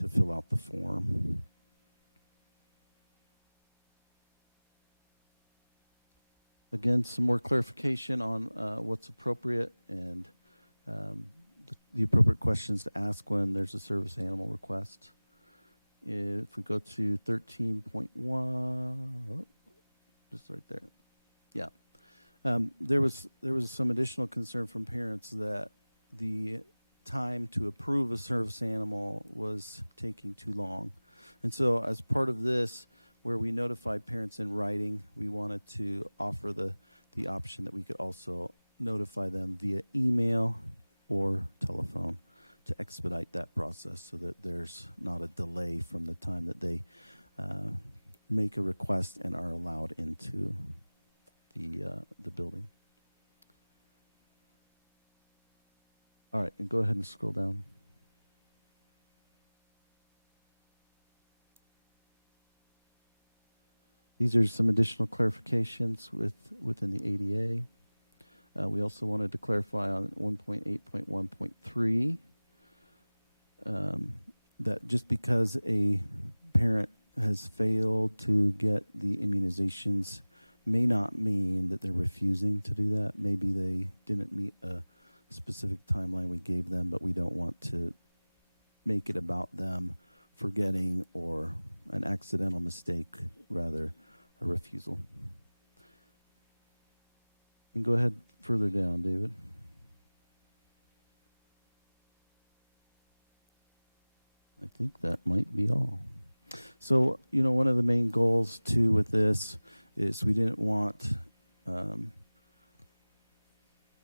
to fill out the form. Again, some more clarification on what's appropriate and the appropriate questions to ask when there's a service animal request. If we go to 13.1, just right there. Yeah. There was some additional concern from parents that the time to approve a service animal was taking too long. And so as part of this, where we notified parents in writing, we wanted to offer the option that we could also notify them via email or telephone to expedite that process so that there's not a delay from the time that they make a request and are allowed into the building. All right, and go ahead and scroll down. These are some additional clarifications within the ADA. We also wanted to clarify on 1.8.1.3 that just because a parent has failed to get the immunizations may not mean that they're refusing to do that. Maybe they didn't meet a specific timeline we gave them, but we don't want to make it about them forgetting or an accidental mistake, rather a refusal. And go ahead further down, David. I think that might be all. So, one of the main goals too with this is we didn't want,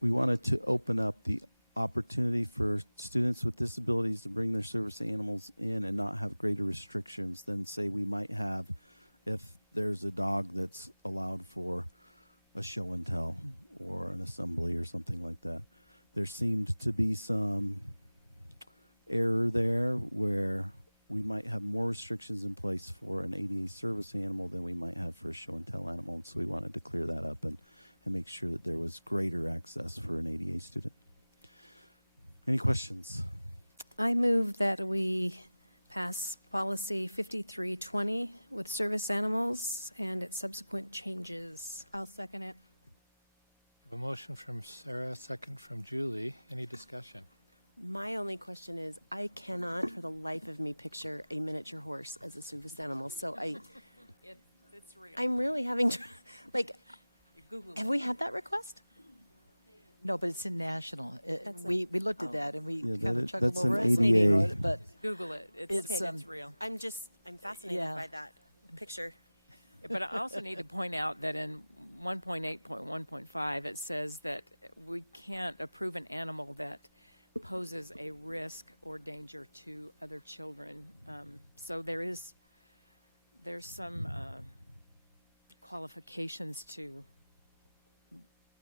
we wanted to open up the opportunity for students with disabilities to bring their service animals in and not have greater restrictions than, say, we might have if there's a dog that's allowed for a show and tell or an assembly or something like that. There seemed to be some error there where we might have more restrictions in place for an ADA service animal than we might have for a show and tell animal. And so we wanted to clear that up and make sure that there was greater access for an ADA student. Any questions? I move that we pass policy 5320 with service animals and its subsequent changes. I'll second it. A motion from Sarah, a second from Julie. Any discussion? My only question is, I cannot for the life of me picture a miniature horse as a service animal. So It's real. I'm really having, like, have we had that request? No, but it's in national. We looked at that and we Yeah, kind of that- chuckled that's an over it. Maybe ADA. wrote it, but Google it. It's, It's real. I'm fascinated Yeah. by that picture. But I also need to point out that in 1.8.1.5, it says that we can't approve an animal that poses a risk or danger to other children. So there's some qualifications to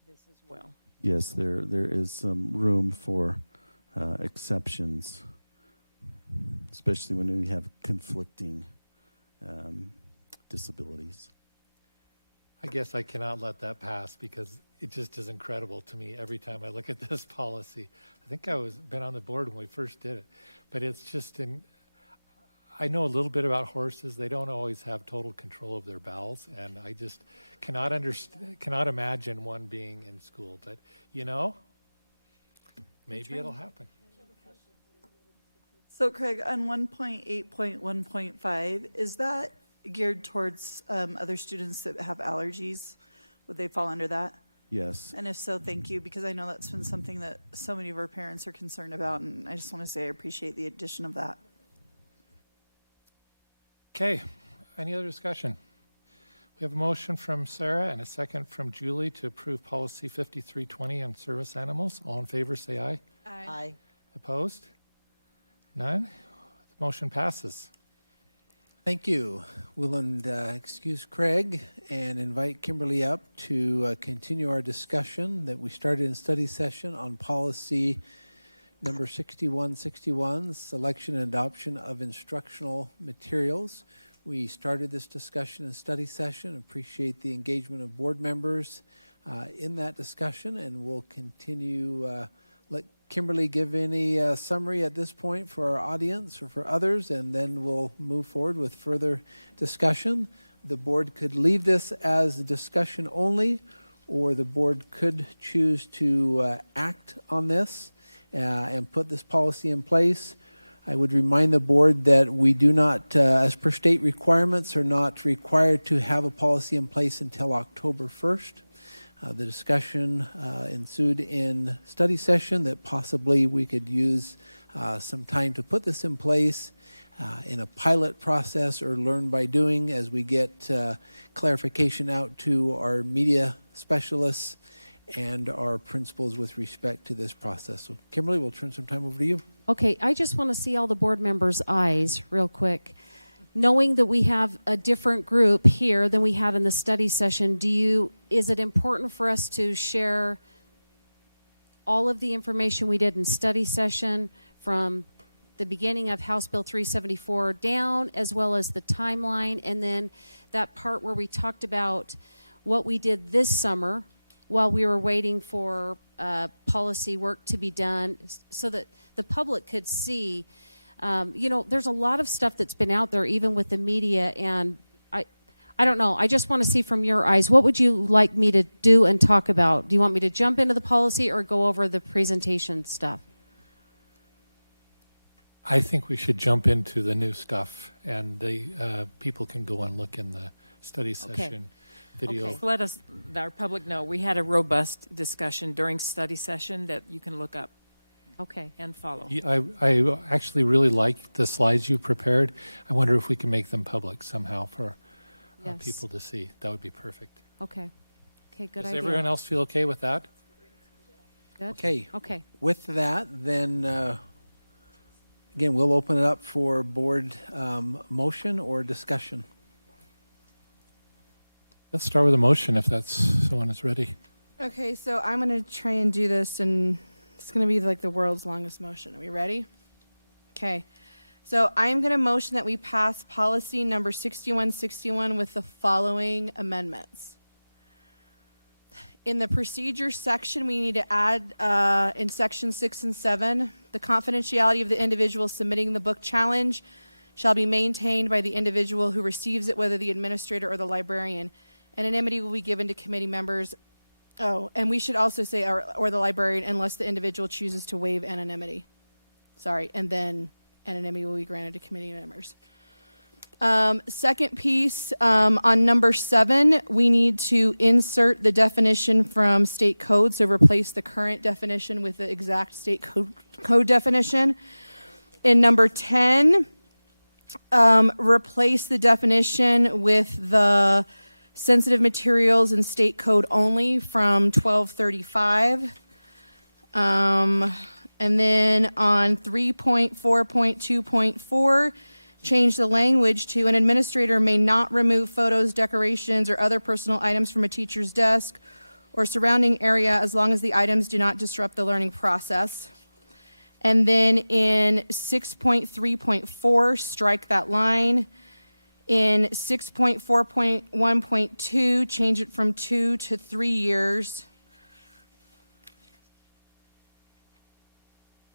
this as well. Yes, there is some room for exceptions, especially when we have conflicting disabilities. I guess I cannot let that pass because it just is incredible to me every time I look at this policy. I think been on the board when we first did it, but it's just I know a little bit about horses. They don't always have total control of their bowels, and I just cannot imagine one being in school. But maybe it'll happen. So Craig, on 1.8.1.5, is that geared towards other students that have allergies? Would they fall under that? Yes. And if so, thank you, because I know that's been something that so many of our parents are concerned about, and I just want to say I appreciate the addition of that. Okay, any other discussion? We have a motion from Sarah and a second from Julie to approve policy 5320 on service animals. All in favor, say aye. Aye. Opposed? None? The motion passes. Thank you. We'll excuse Craig and invite Kimberly up to continue our discussion that we started in study session on policy number 6161, selection and adoption of instructional materials. We started this discussion in study session. Appreciate the engagement of board members in that discussion, and we'll continue. Let Kimberly give any summary at this point for our audience or for others, and then we'll move forward with further discussion. The board could leave this as discussion only, or the board could choose to act on this and put this policy in place. I would remind the board that we do not, as per state requirements, are not required to have a policy in place until October 1st. The discussion ensued in study session that possibly we could use some time to put this in place in a pilot process or learn by doing as we get clarification out to our media specialists and our principals with respect to this process. So Kimberly, we'll turn some time over to you. Okay, I just want to see all the board members' eyes real quick. Knowing that we have a different group here than we had in the study session, is it important for us to share all of the information we did in study session from the beginning of House Bill 374 down, as well as the timeline, and then that part where we talked about what we did this summer while we were waiting for policy work to be done so that the public could see. There's a lot of stuff that's been out there, even with the media, and I don't know. I just want to see from your eyes, what would you like me to do and talk about? Do you want me to jump into the policy or go over the presentation stuff? I think we should jump into the new stuff, and the people can go and look in the study session video. Okay. Let our public know, we had a robust discussion during study session that you can look up. Okay. And follow. I actually really like the slides you prepared. I wonder if we can make them public somehow for people to see. That would be perfect. Okay. Okay, good Does idea. everyone else feel okay with that? Good. Okay. Okay. With that, then, again, we'll open it up for board motion or discussion. Let's start with a motion if someone is ready. Okay, so I'm going to try and do this, and it's going to be like the world's longest motion. Are we ready? Okay. So I'm going to motion that we pass policy number 6161 with the following amendments. In the procedure section, we need to add in section 6 and 7, the confidentiality of the individual submitting the book challenge shall be maintained by the individual who receives it, whether the administrator or the librarian. Anonymity will be given to committee members. Oh, and we should also say or the librarian unless the individual chooses to waive anonymity. Sorry, and then anonymity will be granted to committee members. Second piece, on number 7, we need to insert the definition from state code, so replace the current definition with the exact state code definition. In number 10, replace the definition with the sensitive materials in state code only from 1235. And then on 3.4.2.4, change the language to an administrator may not remove photos, decorations, or other personal items from a teacher's desk or surrounding area as long as the items do not disrupt the learning process. And then in 6.3.4, strike that line. In 6.4.1.2, change it from 2 to 3 years.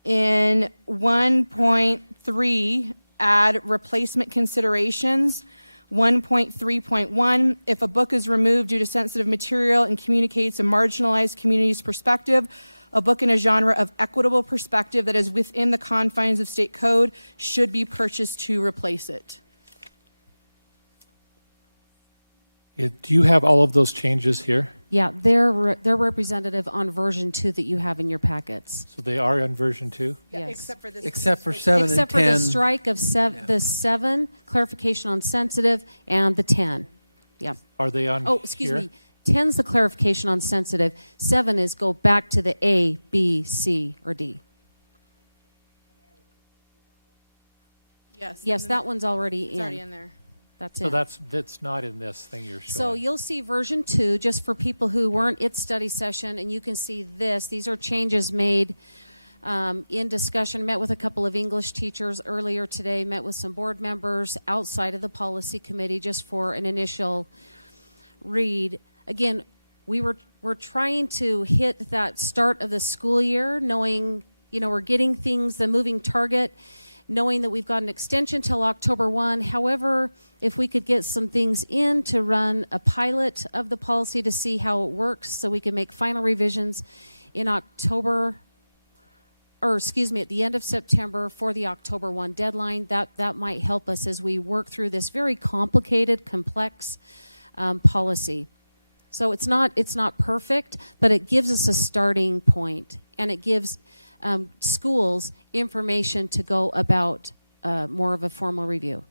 In 1.3, add replacement considerations. 1.3.1, if a book is removed due to sensitive material and communicates a marginalized community's perspective, a book in a genre of equitable perspective that is within the confines of state code should be purchased to replace it. Do you have all of those changes here? Yeah, they're representative on version 2 that you have in your packets. So they are on version 2? Yeah, Yes. except for this. Except for 7 Except and 10. for the strike of the 7, clarification on sensitive, and the 10. Yeah. Are they on Oh, excuse here? me. 10's the clarification on sensitive. 7 is go back to the A, B, C, or D. Yes. Yes, that one's already it's in. already in there. That's So in. that's not in this thing you're showing. So you'll see version 2, just for people who weren't at study session, and you can see this. These are changes made in discussion. Met with a couple of English teachers earlier today, met with some board members outside of the policy committee just for an initial read. Again, we're trying to hit that start of the school year, knowing, we're getting things, the moving target, knowing that we've got an extension till October 1. However, if we could get some things in to run a pilot of the policy to see how it works so we can make final revisions in October, or excuse me, at the end of September for the October 1 deadline, that might help us as we work through this very complicated, complex policy. So it's not perfect, but it gives us a starting point, and it gives schools information to go about more of a formal review.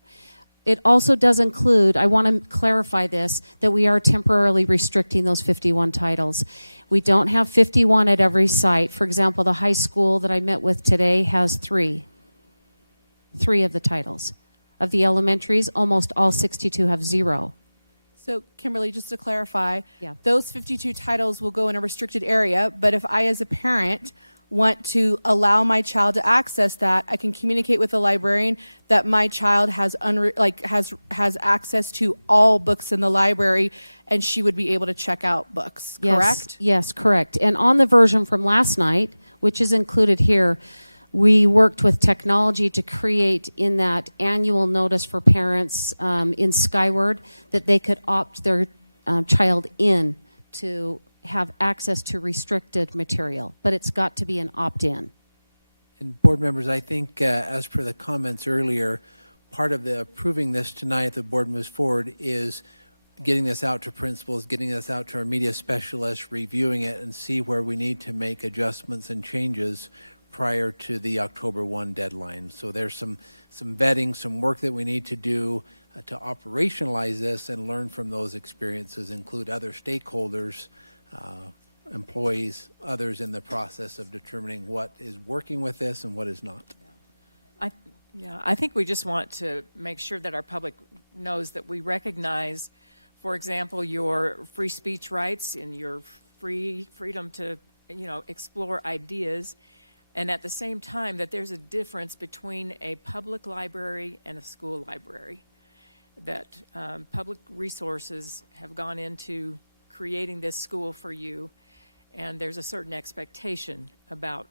It also does include, I want to clarify this, that we are temporarily restricting those 51 titles. We don't have 51 at every site. For example, the high school that I met with today has 3 of the titles. Of the elementaries, almost all 62 have 0. So, Kimberly, just to clarify, Yeah. those 52 titles will go in a restricted area, but if I, as a parent, want to allow my child to access that, I can communicate with the librarian that my child has access to all books in the library, and she would be able to check out books, correct? Yes, correct. And on the version from last night, which is included here, we worked with technology to create in that annual notice for parents in Skyward that they could opt their child in to have access to restricted material, but it's got to be an opt-in. And board members, I think as per the comments earlier, part of the approving this tonight, if the board moves forward, is getting this out to principals, getting this out to our media specialists, reviewing it, and see where we need to make adjustments and changes prior to the October 1 deadline. So there's some vetting, some work that we need to do to operationalize this and learn from those experiences, include other stakeholders, employees, others in the process of determining what is working with this and what is not. I think we just want to make sure that our public knows that we recognize, for example, your free speech rights and your freedom to, explore ideas, and at the same time that there's a difference between a public library and a school library, that public resources have gone into creating this school for you, and there's a certain expectation about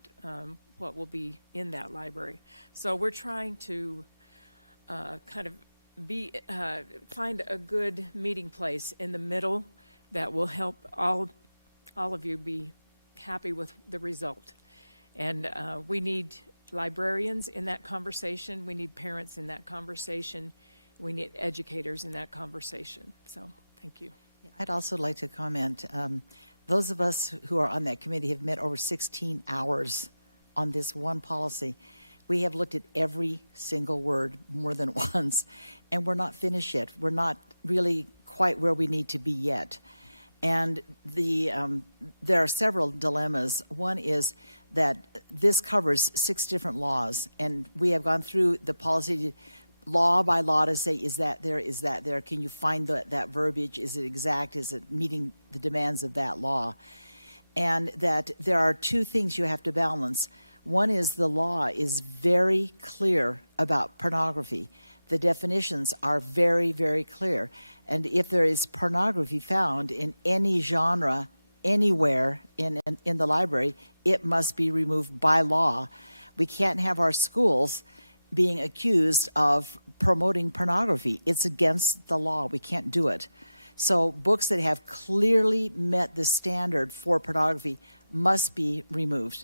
what will be in that library. So we're trying to kind of find a good meeting place in the middle that will help all of you be happy with the result. And we need librarians in that conversation. We need parents in that conversation. We need educators in that conversation. So thank you. I'd also like to comment. Those of us who are on that committee have met over 16 hours on this one policy. We have looked at every single word more than once, and we're not finished yet. We're not really quite where we need to be yet. And there are several dilemmas. One is that this covers 6 different laws, and we have gone through the policy law by law to say, is that there, is that there? Can you find that verbiage? Is it exact? Is it meeting the demands of that law? And that there are 2 things you have to balance. One is the law is very clear about pornography. The definitions are very, very clear. And if there is pornography found in any genre, anywhere in the library, it must be removed by law. We can't have our schools being accused of promoting pornography. It's against the law. We can't do it. So books that have clearly met the standard for pornography must be removed,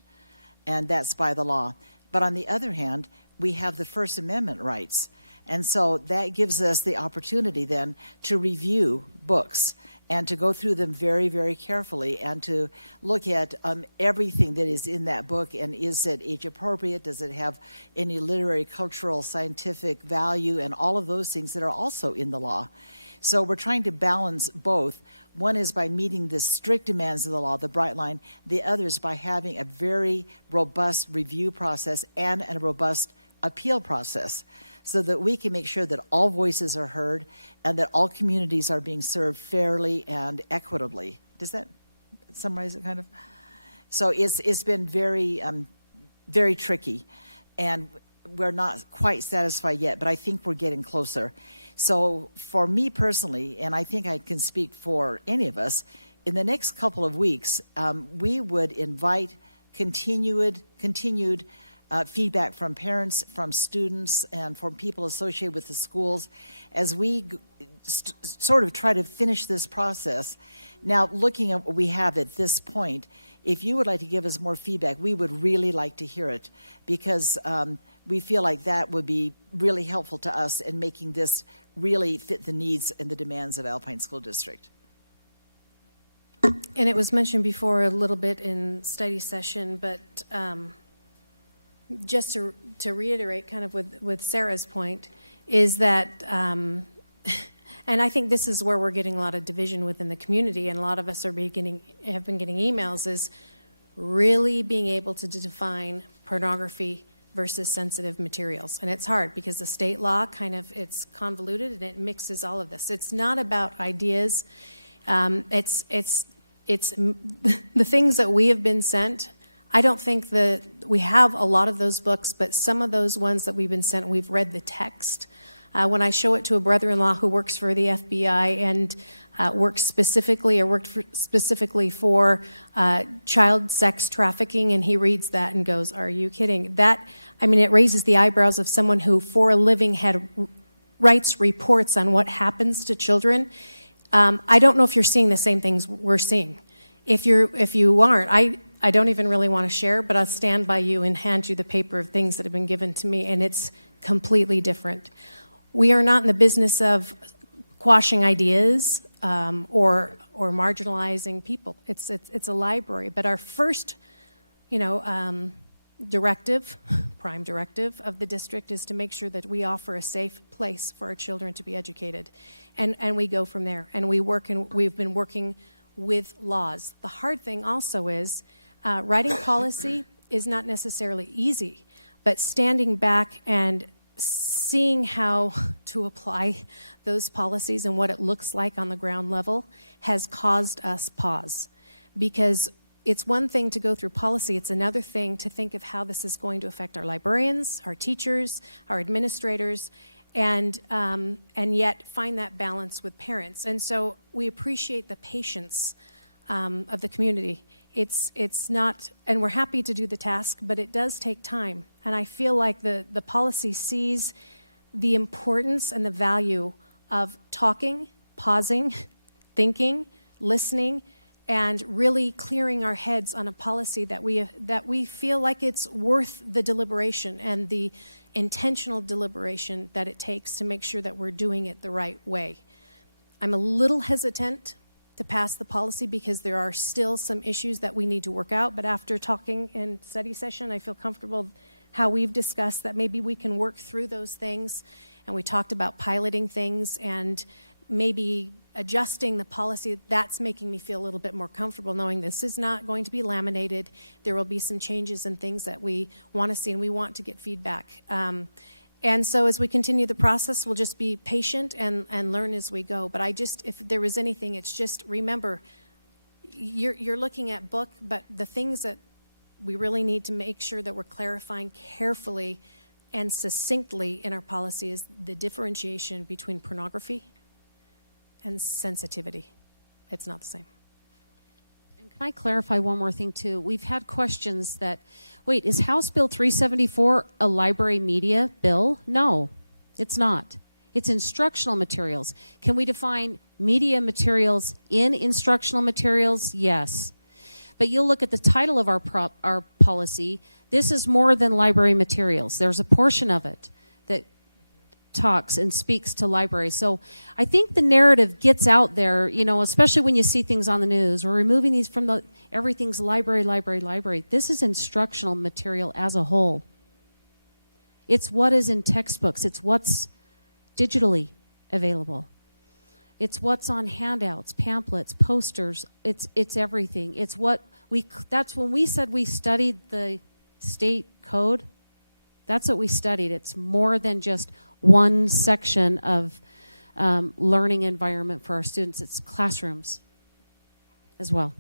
and that's by the law. But on the other hand, we have the First Amendment rights, and so that gives us the opportunity then to review books and to go through them very, very carefully and to look at everything that is in that book, and is it age appropriate? Does it have any literary, cultural, scientific value, and all of those things that are also in the law. So we're trying to balance both. One is by meeting the strict demands of the law, the bright line. The other is by having a very robust review process and a robust appeal process, so that we can make sure that all voices are heard and that all communities are being served fairly and equitably. Does that summarize it kind of? So it's been very, very tricky, and we're not quite satisfied yet, but I think we're getting closer. So for me personally, and I think I can speak for any of us, in the next couple of weeks, we would invite continued feedback from parents, from students, and from people associated with the schools as we sort of try to finish this process. Now, looking at what we have at this point, if you would like to give us more feedback, we would really like to hear it, because we feel like that would be really helpful to us in making this really fit the needs and the demands of Alpine School District. And it was mentioned before a little bit in study session, but just to reiterate kind of with Sarah's point, is that, and I think this is where we're getting a lot of division within the community, and a lot of us have been getting emails, is really being able to define pornography versus sensitive materials. And it's hard because the state law it's convoluted and it mixes all of this. It's not about ideas. It's the things that we have been sent. I don't think that we have a lot of those books, but some of those ones that we've been sent, we've read the text. When I show it to a brother-in-law who works for the FBI and worked specifically for child sex trafficking, and he reads that and goes, "Are you kidding?" It raises the eyebrows of someone who, for a living, writes reports on what happens to children. I don't know if you're seeing the same things we're seeing. If you aren't, I don't even really want to share, but I'll stand by you and hand you the paper of things that have been given to me, and it's completely different. We are not in the business of quashing ideas or marginalizing people. It's a library, but our first, prime directive of the district is to make sure that we offer a safe place for our children to be educated, and we go from there. And we've been working with laws. The hard thing also is writing policy is not necessarily easy, but standing back and seeing how to apply those policies and what it looks like on the ground level has caused us pause. Because it's one thing to go through policy, it's another thing to think of how this is going to affect our librarians, our teachers, our administrators, and yet find that balance with parents. And so we appreciate the patience of the community. It's not, and we're happy to do the task, but it does take time. And I feel like the policy sees the importance and the value of talking, pausing, thinking, listening, and really clearing our heads on a policy that we feel like it's worth the deliberation and the intentional deliberation that it takes to make sure that we're doing it the right way. I'm a little hesitant to pass the policy because there are still some issues that we need to work out, but after talking in study session, I feel comfortable how we've discussed that maybe we can work through those things, and we talked about piloting things and maybe adjusting the policy. That's making me feel a little bit more comfortable knowing this is not going to be laminated. There will be some changes and things that we want to see, and we want to get feedback. And so as we continue the process, we'll just be patient and learn as we go. But if there was anything, it's just remember, you're looking at book, but the things that we really need to make sure that we're clarifying carefully and succinctly in our policy is the differentiation between pornography and sensitivity. It's not the same. And can I clarify one more thing too? We've had questions that, wait, is House Bill 374 a library media bill? No, it's not. It's instructional materials. Can we define media materials in instructional materials? Yes. But you'll look at the title of our policy. This is more than library materials. There's a portion of it that talks and speaks to libraries. So I think the narrative gets out there, especially when you see things on the news. We're removing these from everything's library, library, library. This is instructional material as a whole. It's what is in textbooks. It's what's digitally available. It's what's on handouts, pamphlets, posters. It's everything. That's when we said we studied the state code. That's what we studied. It's more than just one section of learning environment for our students. It's classrooms as well.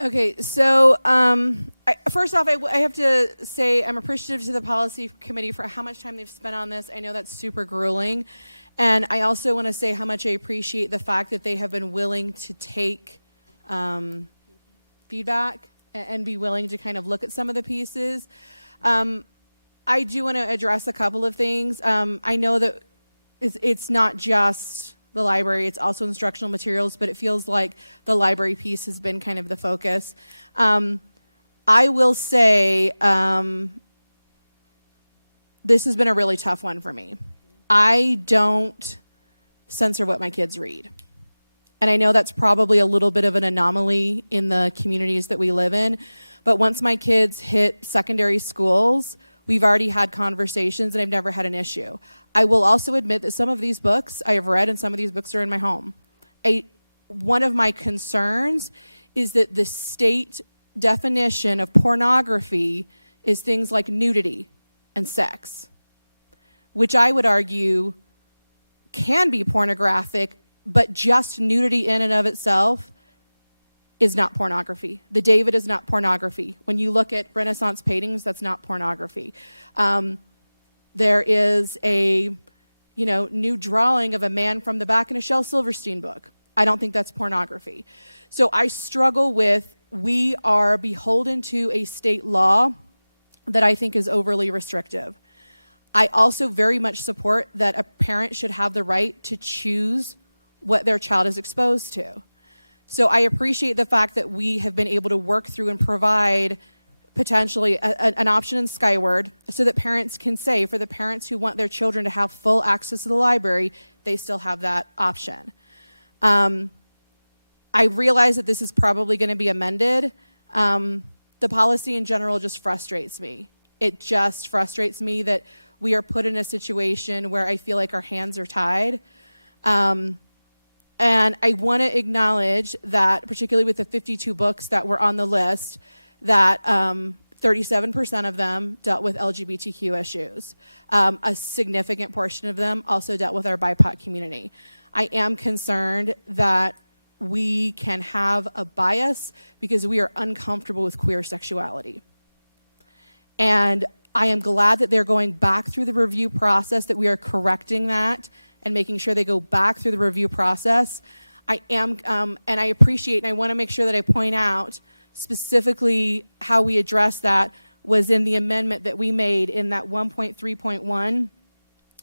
Okay, so first off, I have to say I'm appreciative to the policy committee for how much time they've spent on this. I know that's super grueling. And I also want to say how much I appreciate the fact that they have been willing to take feedback and be willing to kind of look at some of the pieces. I do want to address a couple of things. I know that it's not just the library, it's also instructional materials, but it feels like the library piece has been kind of the focus. I will say this has been a really tough one for me. I don't censor what my kids read. And I know that's probably a little bit of an anomaly in the communities that we live in, but once my kids hit secondary schools, we've already had conversations and I've never had an issue. I will also admit that some of these books I have read and some of these books are in my home. One of my concerns is that the state definition of pornography is things like nudity and sex, which I would argue can be pornographic, but just nudity in and of itself is not pornography. The David is not pornography. When you look at Renaissance paintings, that's not pornography. There is a new drawing of a man from the back in a Shel Silverstein book. I don't think that's pornography. So I struggle with, we are beholden to a state law that I think is overly restrictive. I also very much support that a parent should have the right to choose what their child is exposed to. So I appreciate the fact that we have been able to work through and provide potentially an option in Skyward so that parents can say, for the parents who want their children to have full access to the library, they still have that option. I realize that this is probably going to be amended. The policy in general just frustrates me. It just frustrates me that we are put in a situation where I feel like our hands are tied. And I want to acknowledge that, particularly with the 52 books that were on the list, that 37% of them dealt with LGBTQ issues. A significant portion of them also dealt with our BIPOC community. I am concerned that we can have a bias because we are uncomfortable with queer sexuality. And I am glad that they're going back through the review process, that we are correcting that and making sure they go back through the review process. I am, and I appreciate, and I want to make sure that I point out specifically how we address that was in the amendment that we made in that 1.3.1,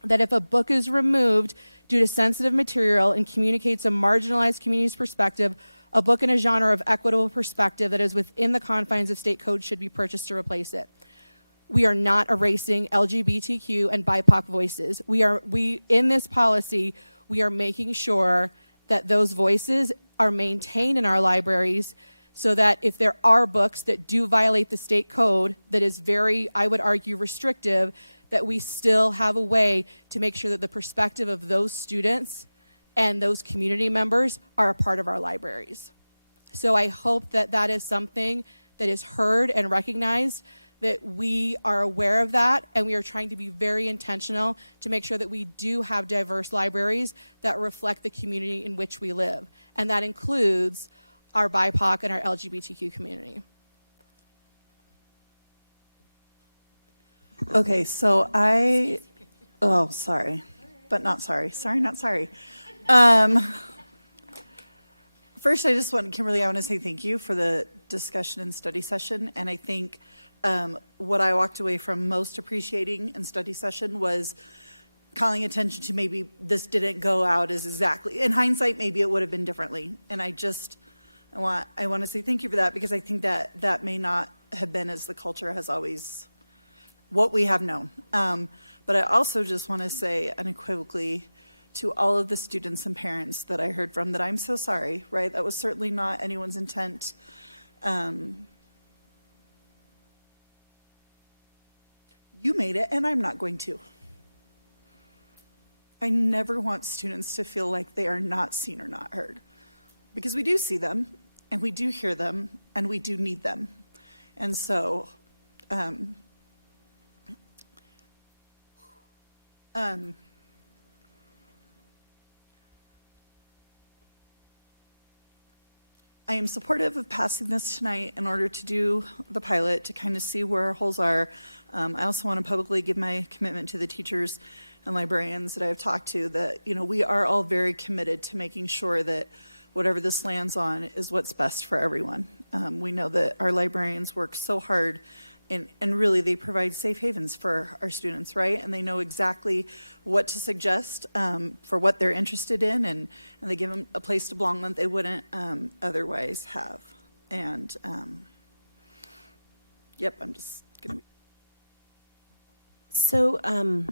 that if a book is removed due to sensitive material and communicates a marginalized community's perspective, a book in a genre of equitable perspective that is within the confines of state code should be purchased to replace it. We are not erasing LGBTQ and BIPOC voices. In this policy, we are making sure that those voices are maintained in our libraries, so that if there are books that do violate the state code that is very, I would argue, restrictive, that we still have a way to make sure that the perspective of those students and those community members are a part of our libraries. So I hope that that is something that is heard and recognized, that we are aware of that, and we are trying to be very intentional to make sure that we do have diverse libraries that reflect the community in which we live. And that includes our BIPOC and our LGBTQ community. Okay, so sorry, but not sorry. Sorry, not sorry. First, I want to say thank you for the discussion and study session. And I think what I walked away from most appreciating in study session was calling attention to maybe this didn't go out as exactly, in hindsight, maybe it would have been differently. And I want to say thank you for that, because I think that may not have been as the culture has always, what we have known. But I also just want to say unequivocally to all of the students and parents that I heard from that I'm so sorry, right? That was certainly not anyone's intent. You made it, and I'm not going to. I never want students to feel like they are not seen or not heard, because we do see them, and we do hear them, and we do need them. And so, I am supportive of passing this tonight in order to do the pilot, to kind of see where our holes are. I also want to publicly give my commitment to the teachers and librarians that I've talked to, that we are all very committed to making sure that whatever this lands on is what's best for everyone. We know that our librarians work so hard, and really they provide safe havens for our students, right? And they know exactly what to suggest for what they're interested in, and they give them a place to belong that they wouldn't otherwise have. And yep, I'm just gonna be. So I'm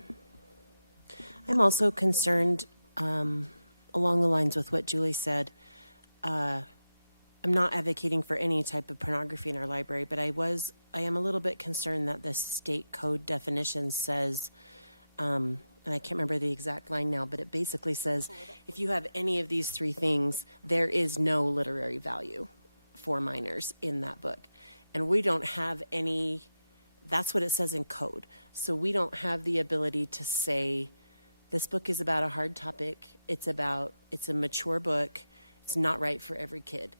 also concerned along the lines with what Julie said. I'm not advocating for any type of pornography in our library, but I am a little bit concerned that the state code definition says, and I can't remember the exact line now, but it basically says, if you have any of these three things, there is no literary value for minors in that book. And we don't have any, that's what it says in code. So we don't have the ability to say, this book is about a hard topic, it's a mature book, it's not right for every kid,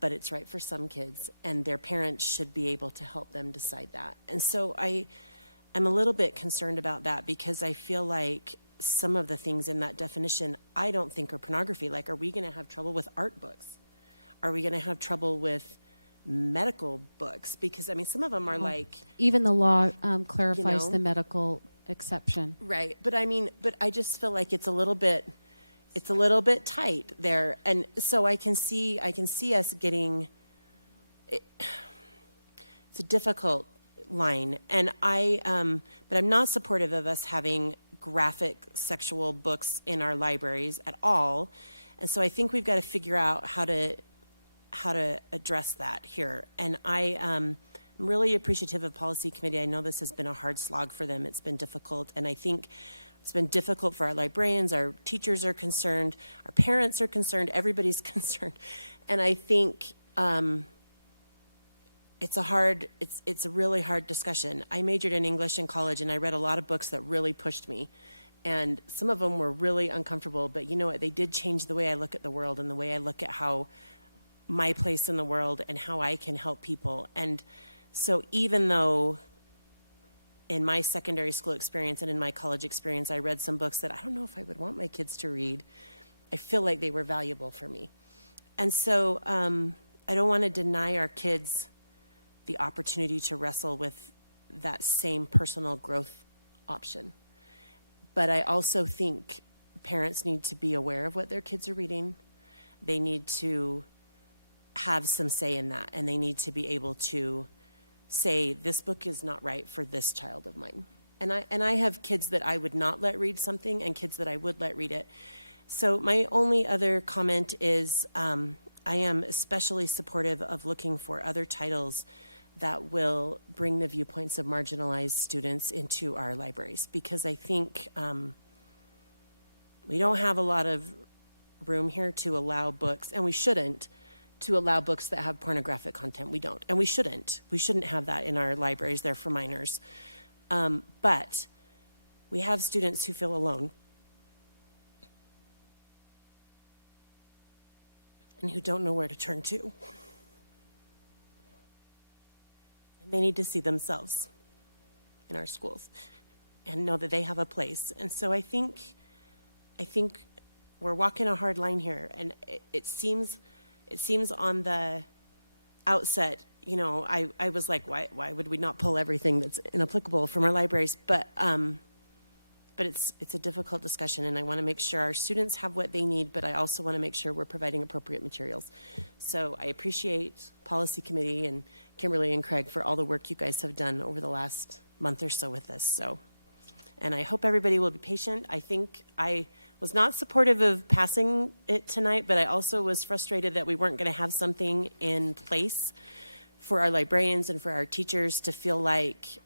but it's right for some kids, and their parents should be able to help them decide that. And so I'm a little bit concerned about that, because I feel like some of the things in that definition I don't think are pornography. Like, are we going to have trouble with art books? Are we going to have trouble with medical books? Because, I mean, some of them are like... Even the law clarifies the medical exception. Right. But I just feel like it's a little bit tight there. And so I can see us getting... It's a difficult line. And but I'm not supportive of us having graphic sexual books in our libraries at all. And so I think we've got to figure out how to address that here. And I'm really appreciative of Policy Committee. I know this has been a hard slog for them. It's been difficult. And I think it's been difficult for our librarians. Our teachers are concerned. Our parents are concerned. Everybody's concerned. And I think it's a really hard discussion. I majored in English in college, and I read a lot of books that really pushed me. And some of them were really uncomfortable, but you know what? They did change the way I look at the world and the way I look at how my place in the world and how I can help people. And so even though in my secondary school experience and in my college experience, I read some books that I don't know if I would want my kids to read. I feel like they were valuable for me. And so I don't want to deny our kids the opportunity to wrestle with that same personal growth option. But I also think parents need to be aware of what their kids are reading. They need to have some say in that, and they need to be able to say, this book is not right for this child of mine. And I have kids that I would not let read something and kids that I would let read it. So my only other comment is I am especially supportive of looking for other titles that will bring the viewpoints of marginalized students into our libraries, because I think we don't have a lot of room here to allow books, and we shouldn't, to allow books that have pornographic content. We don't, and we shouldn't. We shouldn't have that in our libraries. They're for minors. But we have students who feel alone and who don't know where to turn to. And they need to see themselves in our schools and know that they have a place. And so I think we're walking a hard line here, and it seems on the outset, you know, I was like, why would we not pull everything that's inapplicable from our libraries? But it's a difficult discussion, and I want to make sure our students have what they need, but I also want to make sure we're providing appropriate materials. So I appreciate Policy Committee and Kimberly and Craig for all the work you guys have done over the last month or so with this. So, and I hope everybody will be patient. I think I was not supportive of passing it tonight, but I also was frustrated that we weren't going to have something in place for our librarians and for our teachers to feel like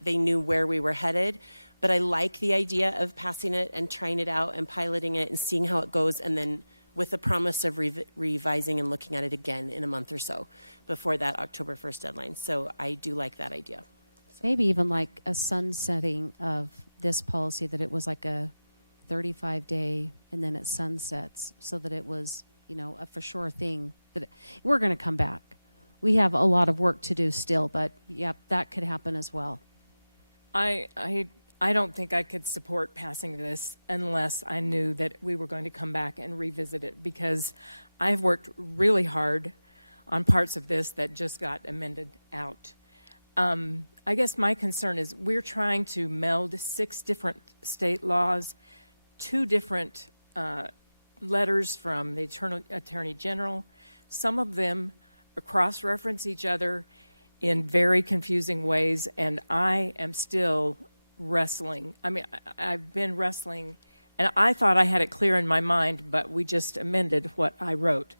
they knew where we were headed. But I like the idea of passing it and trying it out and piloting it and seeing how it goes, and then with the promise of revising and looking at it again in a month or so before that October 1st deadline. So I do like that idea. Maybe even like a sunsetting of this policy, that it was like a 35-day and then it sunsets, so that it was, you know, a for sure thing. That we're going to come back. We have a lot of work to do still, but yeah, that could happen as well. I don't think I could support passing this unless I knew that we were going to come back and revisit it, because I've worked really hard on parts of this that just got amended out. I guess my concern is we're trying to meld 6 different state laws, 2 different letters from the Attorney General. Some of them cross-reference each other in very confusing ways, and I am still wrestling. I mean, I've been wrestling, and I thought I had it clear in my mind, but we just amended what I wrote.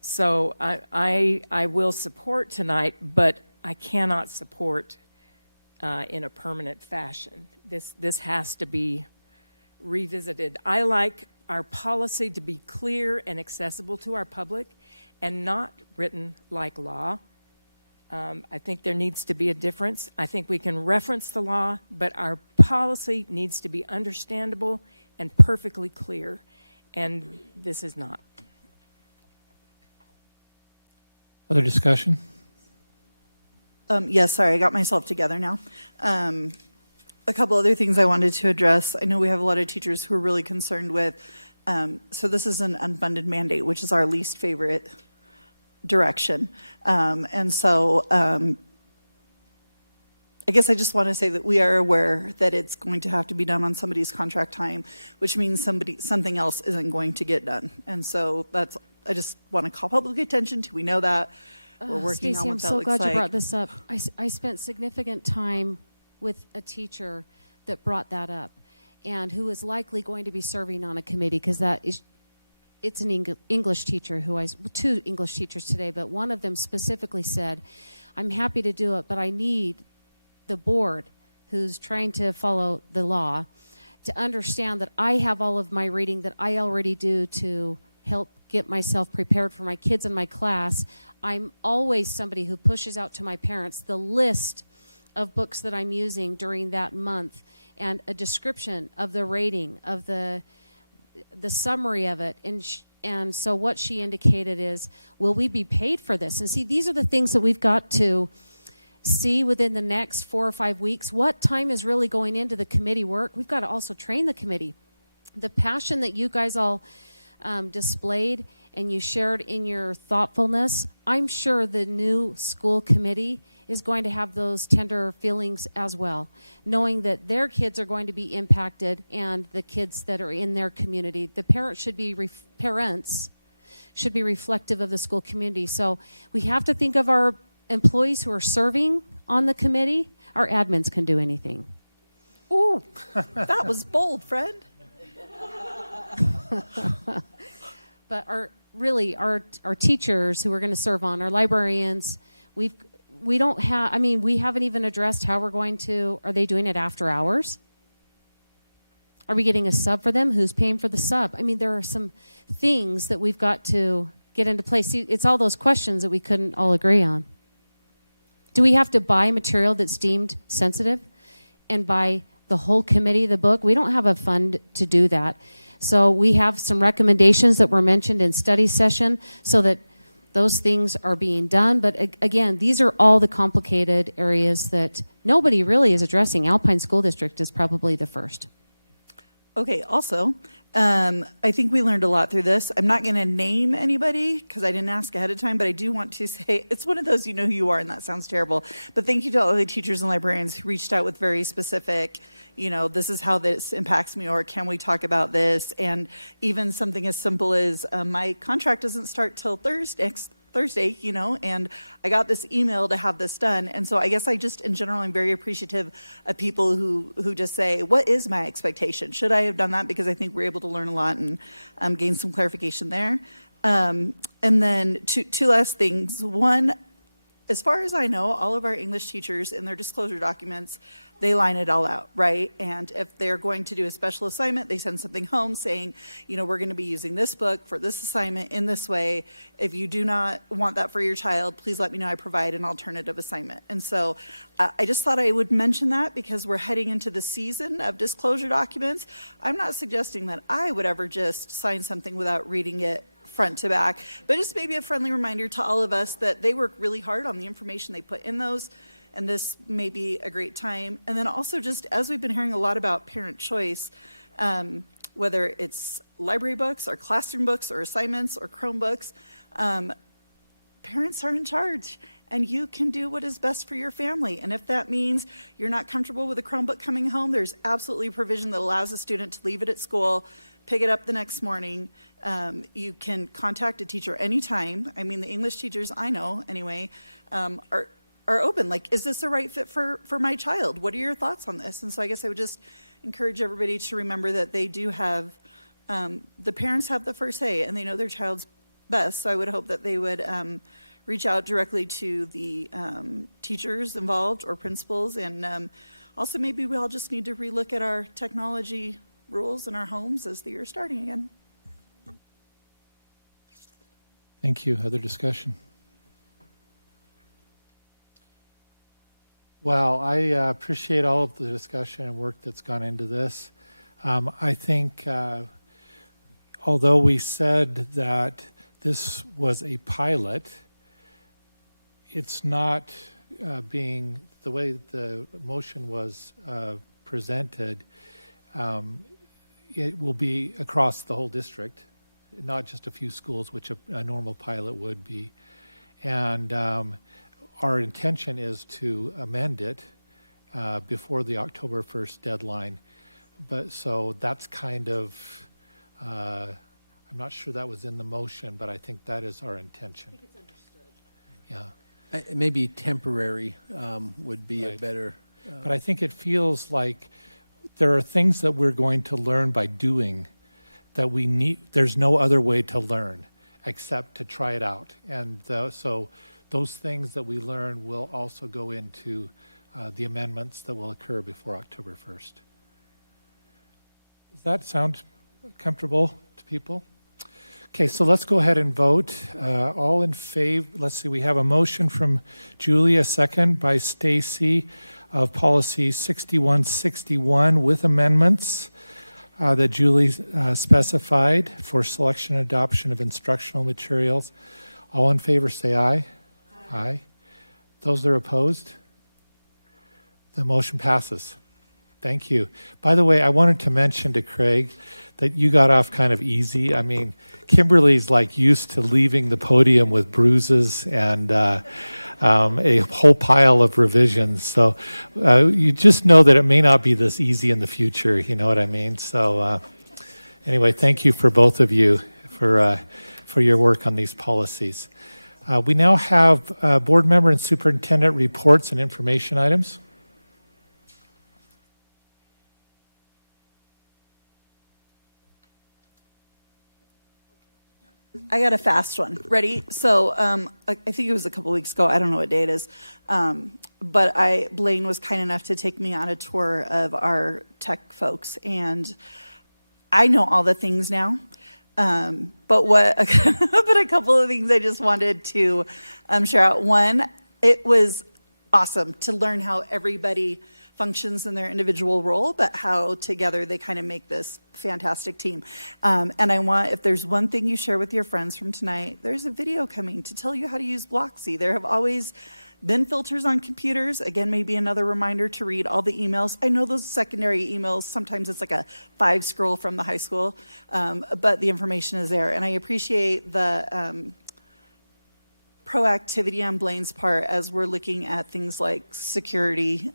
So I will support tonight, but I cannot support in a permanent fashion. This has to be revisited. I like our policy to be clear and accessible to our public and not written like law. I think there needs to be a difference. I think we can reference the law, but our policy needs to be understandable and perfectly clear, and this is not. Other discussion? Yes, sorry, I got myself together now. A couple other things I wanted to address. I know we have a lot of teachers who are really concerned with, so this is an unfunded mandate, which is our least favorite direction. And so I guess I just want to say that we are aware that it's going to have to be done on somebody's contract time, which means something else isn't going to get done. And so I just want to call public attention to, we know that. We're working Stacey, on what I'm that so looks glad like. you brought this up. I spent significant time with a teacher that brought that up, and who is likely going to be serving on a committee, because it's an English teacher who 2 English teachers today, but one of them specifically said, I'm happy to do it, but I need the board, who's trying to follow the law, to understand that I have all of my reading that I already do to help get myself prepared for my kids in my class. I'm always somebody who pushes out to my parents the list of books that I'm using during that month and a description of the rating, of the summary of it. And so what she indicated is, will we be paid for this? And see, these are the things that we've got to see within the next 4 or 5 weeks what time is really going into the committee work. We've got to also train the committee. The passion that you guys all displayed and you shared in your thoughtfulness, I'm sure the new school committee is going to have those tender feelings as well, knowing that their kids are going to be impacted and the kids that are in their community. The parents should be reflective of the school community. So we have to think of our employees who are serving on the committee. Our admins can do anything. Ooh, that was bold, friend. But our teachers who are going to serve on, our librarians, we haven't even addressed how we're going to, are they doing it after hours? Are we getting a sub for them? Who's paying for the sub? I mean, there are some things that we've got to get into place. See, it's all those questions that we couldn't all agree on. Do we have to buy material that's deemed sensitive and buy the whole committee the book? We don't have a fund to do that. So we have some recommendations that were mentioned in study session so that those things are being done. But again, these are all the complicated areas that nobody really is addressing. Alpine School District is probably the first. Okay, also, I think we learned a lot through this. I'm not going to name anybody because I didn't ask ahead of time, but I do want to say it's one of those, you know who you are, and that sounds terrible. But thank you to all the teachers and librarians who reached out with very specific, this is how this impacts me, or can we talk about this? And even something as simple as my contract doesn't start till Thursday, and I got this email to have this done. And so I guess I just, in general, I'm very appreciative of people who just say, what is my expectation? Should I have done that? Because I think we're able to learn a lot and gain some clarification there. And then two last things. One, as far as I know, all of our English teachers in their disclosure documents, they line it all out, right? And if they're going to do a special assignment, they send something home saying, we're going to be using this book for this assignment in this way. If you do not want that for your child, please let me know. I provide an alternative assignment. And so I just thought I would mention that because we're heading into the season of disclosure documents. I'm not suggesting that I would ever just sign something without reading it front to back, but just maybe a friendly reminder to all of us that they work really hard on the information they put in those. And this may be a great time. And then also just as we've been hearing a lot about parent choice, whether it's library books or classroom books or assignments or Chromebooks, parents are in charge. And you can do what is best for your family. And if that means you're not comfortable with a Chromebook coming home, there's absolutely a provision that allows a student to leave it at school, pick it up the next morning. You can contact a teacher anytime. I mean, the English teachers I know, anyway, are open. Like, is this the right fit for my child? What are your thoughts on this? And so I guess I would just encourage everybody to remember that they do have, the parents have the first say, and they know their child's best. So I would hope that they would reach out directly to the teachers involved or principals. And also maybe we all just need to relook at our technology rules in our homes as the year is starting again. Thank you. Other discussion? Well, I appreciate all of the discussion and work that's gone into this. I think although we said that this was a pilot, it's not being, the way the motion was presented, it will be across the whole district, not just a few schools, which a normal pilot would be. And our intention is to amend it before the October 1st deadline. But so that's kind of, I'm not sure that was in the motion, but I think that is our intention. I think it's understood. Yeah. Maybe temporary would be right. a better. But I think it feels like there are things that we're going to learn by doing that we need. There's no other way to learn except to try it out. And so those things that we learn will also go into the amendments that will occur before October 1st. Does that sound comfortable to people? Okay, so let's go ahead and vote. All in favor, let's see, we have a motion from Julie, a second by Stacy of policy 6161 with amendments that Julie specified for selection and adoption of instructional materials. All in favor say aye. Aye. Those that are opposed? The motion passes. Thank you. By the way, I wanted to mention to Craig that you got off kind of easy. I mean, Kimberly's like used to leaving the podium with bruises and a whole pile of revisions. So you just know that it may not be this easy in the future. You know what I mean? So anyway, thank you for both of you for your work on these policies. We now have board member and superintendent reports and information items. I got a fast one. Ready? So I think it was a couple weeks ago. I don't know what day it is. But Blaine was kind enough to take me on a tour of our tech folks. And I know all the things now. But a couple of things I just wanted to share out. One, it was awesome to learn how everybody functions in their individual role, but how together they kind of make this fantastic team. And I want, if there's one thing you share with your friends from tonight, there's a video coming to tell you how to use Blocksy. There have always been filters on computers. Again, maybe another reminder to read all the emails. I know those secondary emails, sometimes it's like a 5 scroll from the high school, but the information is there. And I appreciate the proactivity on Blaine's part as we're looking at things like security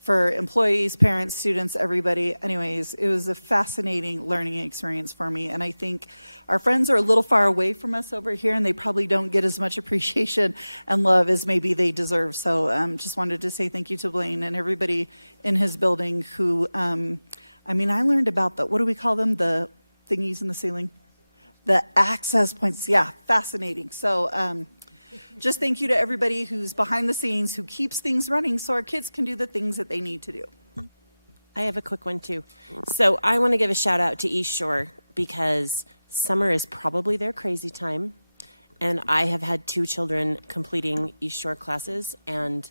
for employees, parents, students, everybody. Anyways, it was a fascinating learning experience for me. And I think our friends are a little far away from us over here, and they probably don't get as much appreciation and love as maybe they deserve. So just wanted to say thank you to Blaine and everybody in his building who, I learned about what do we call them? The thingies in the ceiling? The access points. Yeah, fascinating. So just thank you to everybody who's behind the scenes, who keeps things running so our kids can do the things that they need to do. I have a quick one too. So I want to give a shout out to East Shore because summer is probably their crazy time. And I have had 2 children completing East Shore classes, and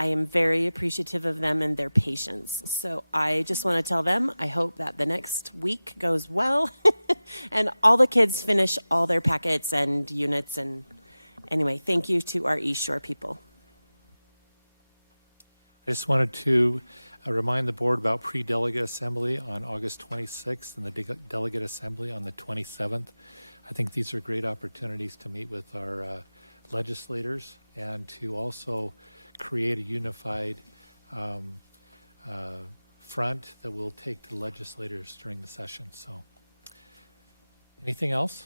I am very appreciative of them and their patience. So I just want to tell them, I hope that the next week goes well and all the kids finish all their packets and units. And anyway, thank you to our East Shore people. I just wanted to remind the board about pre-delegate assembly on August 26th and the delegate assembly on the 27th. I think these are great opportunities to meet with our legislators and to also create a unified front that we'll take to legislators during the session. So, anything else?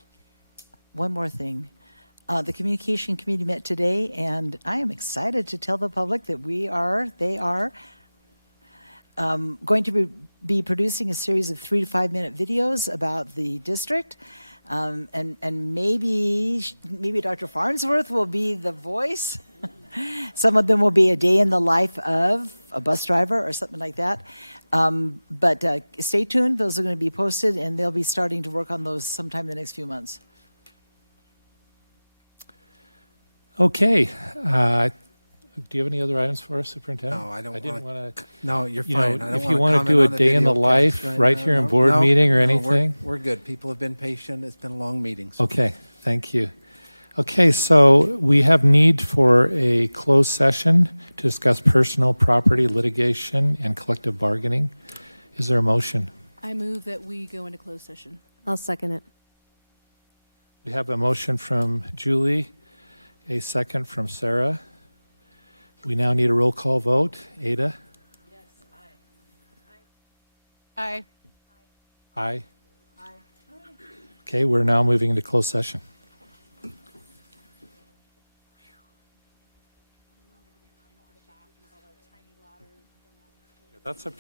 One more thing. The communication committee met today, and I am excited to tell the public that they are going to be producing a series of 3 to 5 minute videos about the district. And maybe Dr. Farnsworth will be the voice. Some of them will be a day in the life of a bus driver or something like that. But stay tuned. Those are going to be posted, and they'll be starting to work on those sometime in the next few months. Okay. Do you have any other items for us, Superintendent? No, I don't. I didn't want to. No, you're fine. If you want to do a day in the life right here in board meeting or anything. We're good. People have been patient. It's been long meetings. Okay. Thank you. Okay, so we have need for a closed session to discuss personal property litigation and collective bargaining. Is there a motion? I move that we go into closed session. I'll second it. We have a motion from Julie, a second from Sarah. We now need a roll call vote. Ada? Yes, aye. Aye. Aye. Okay, we're now moving into closed session. That's a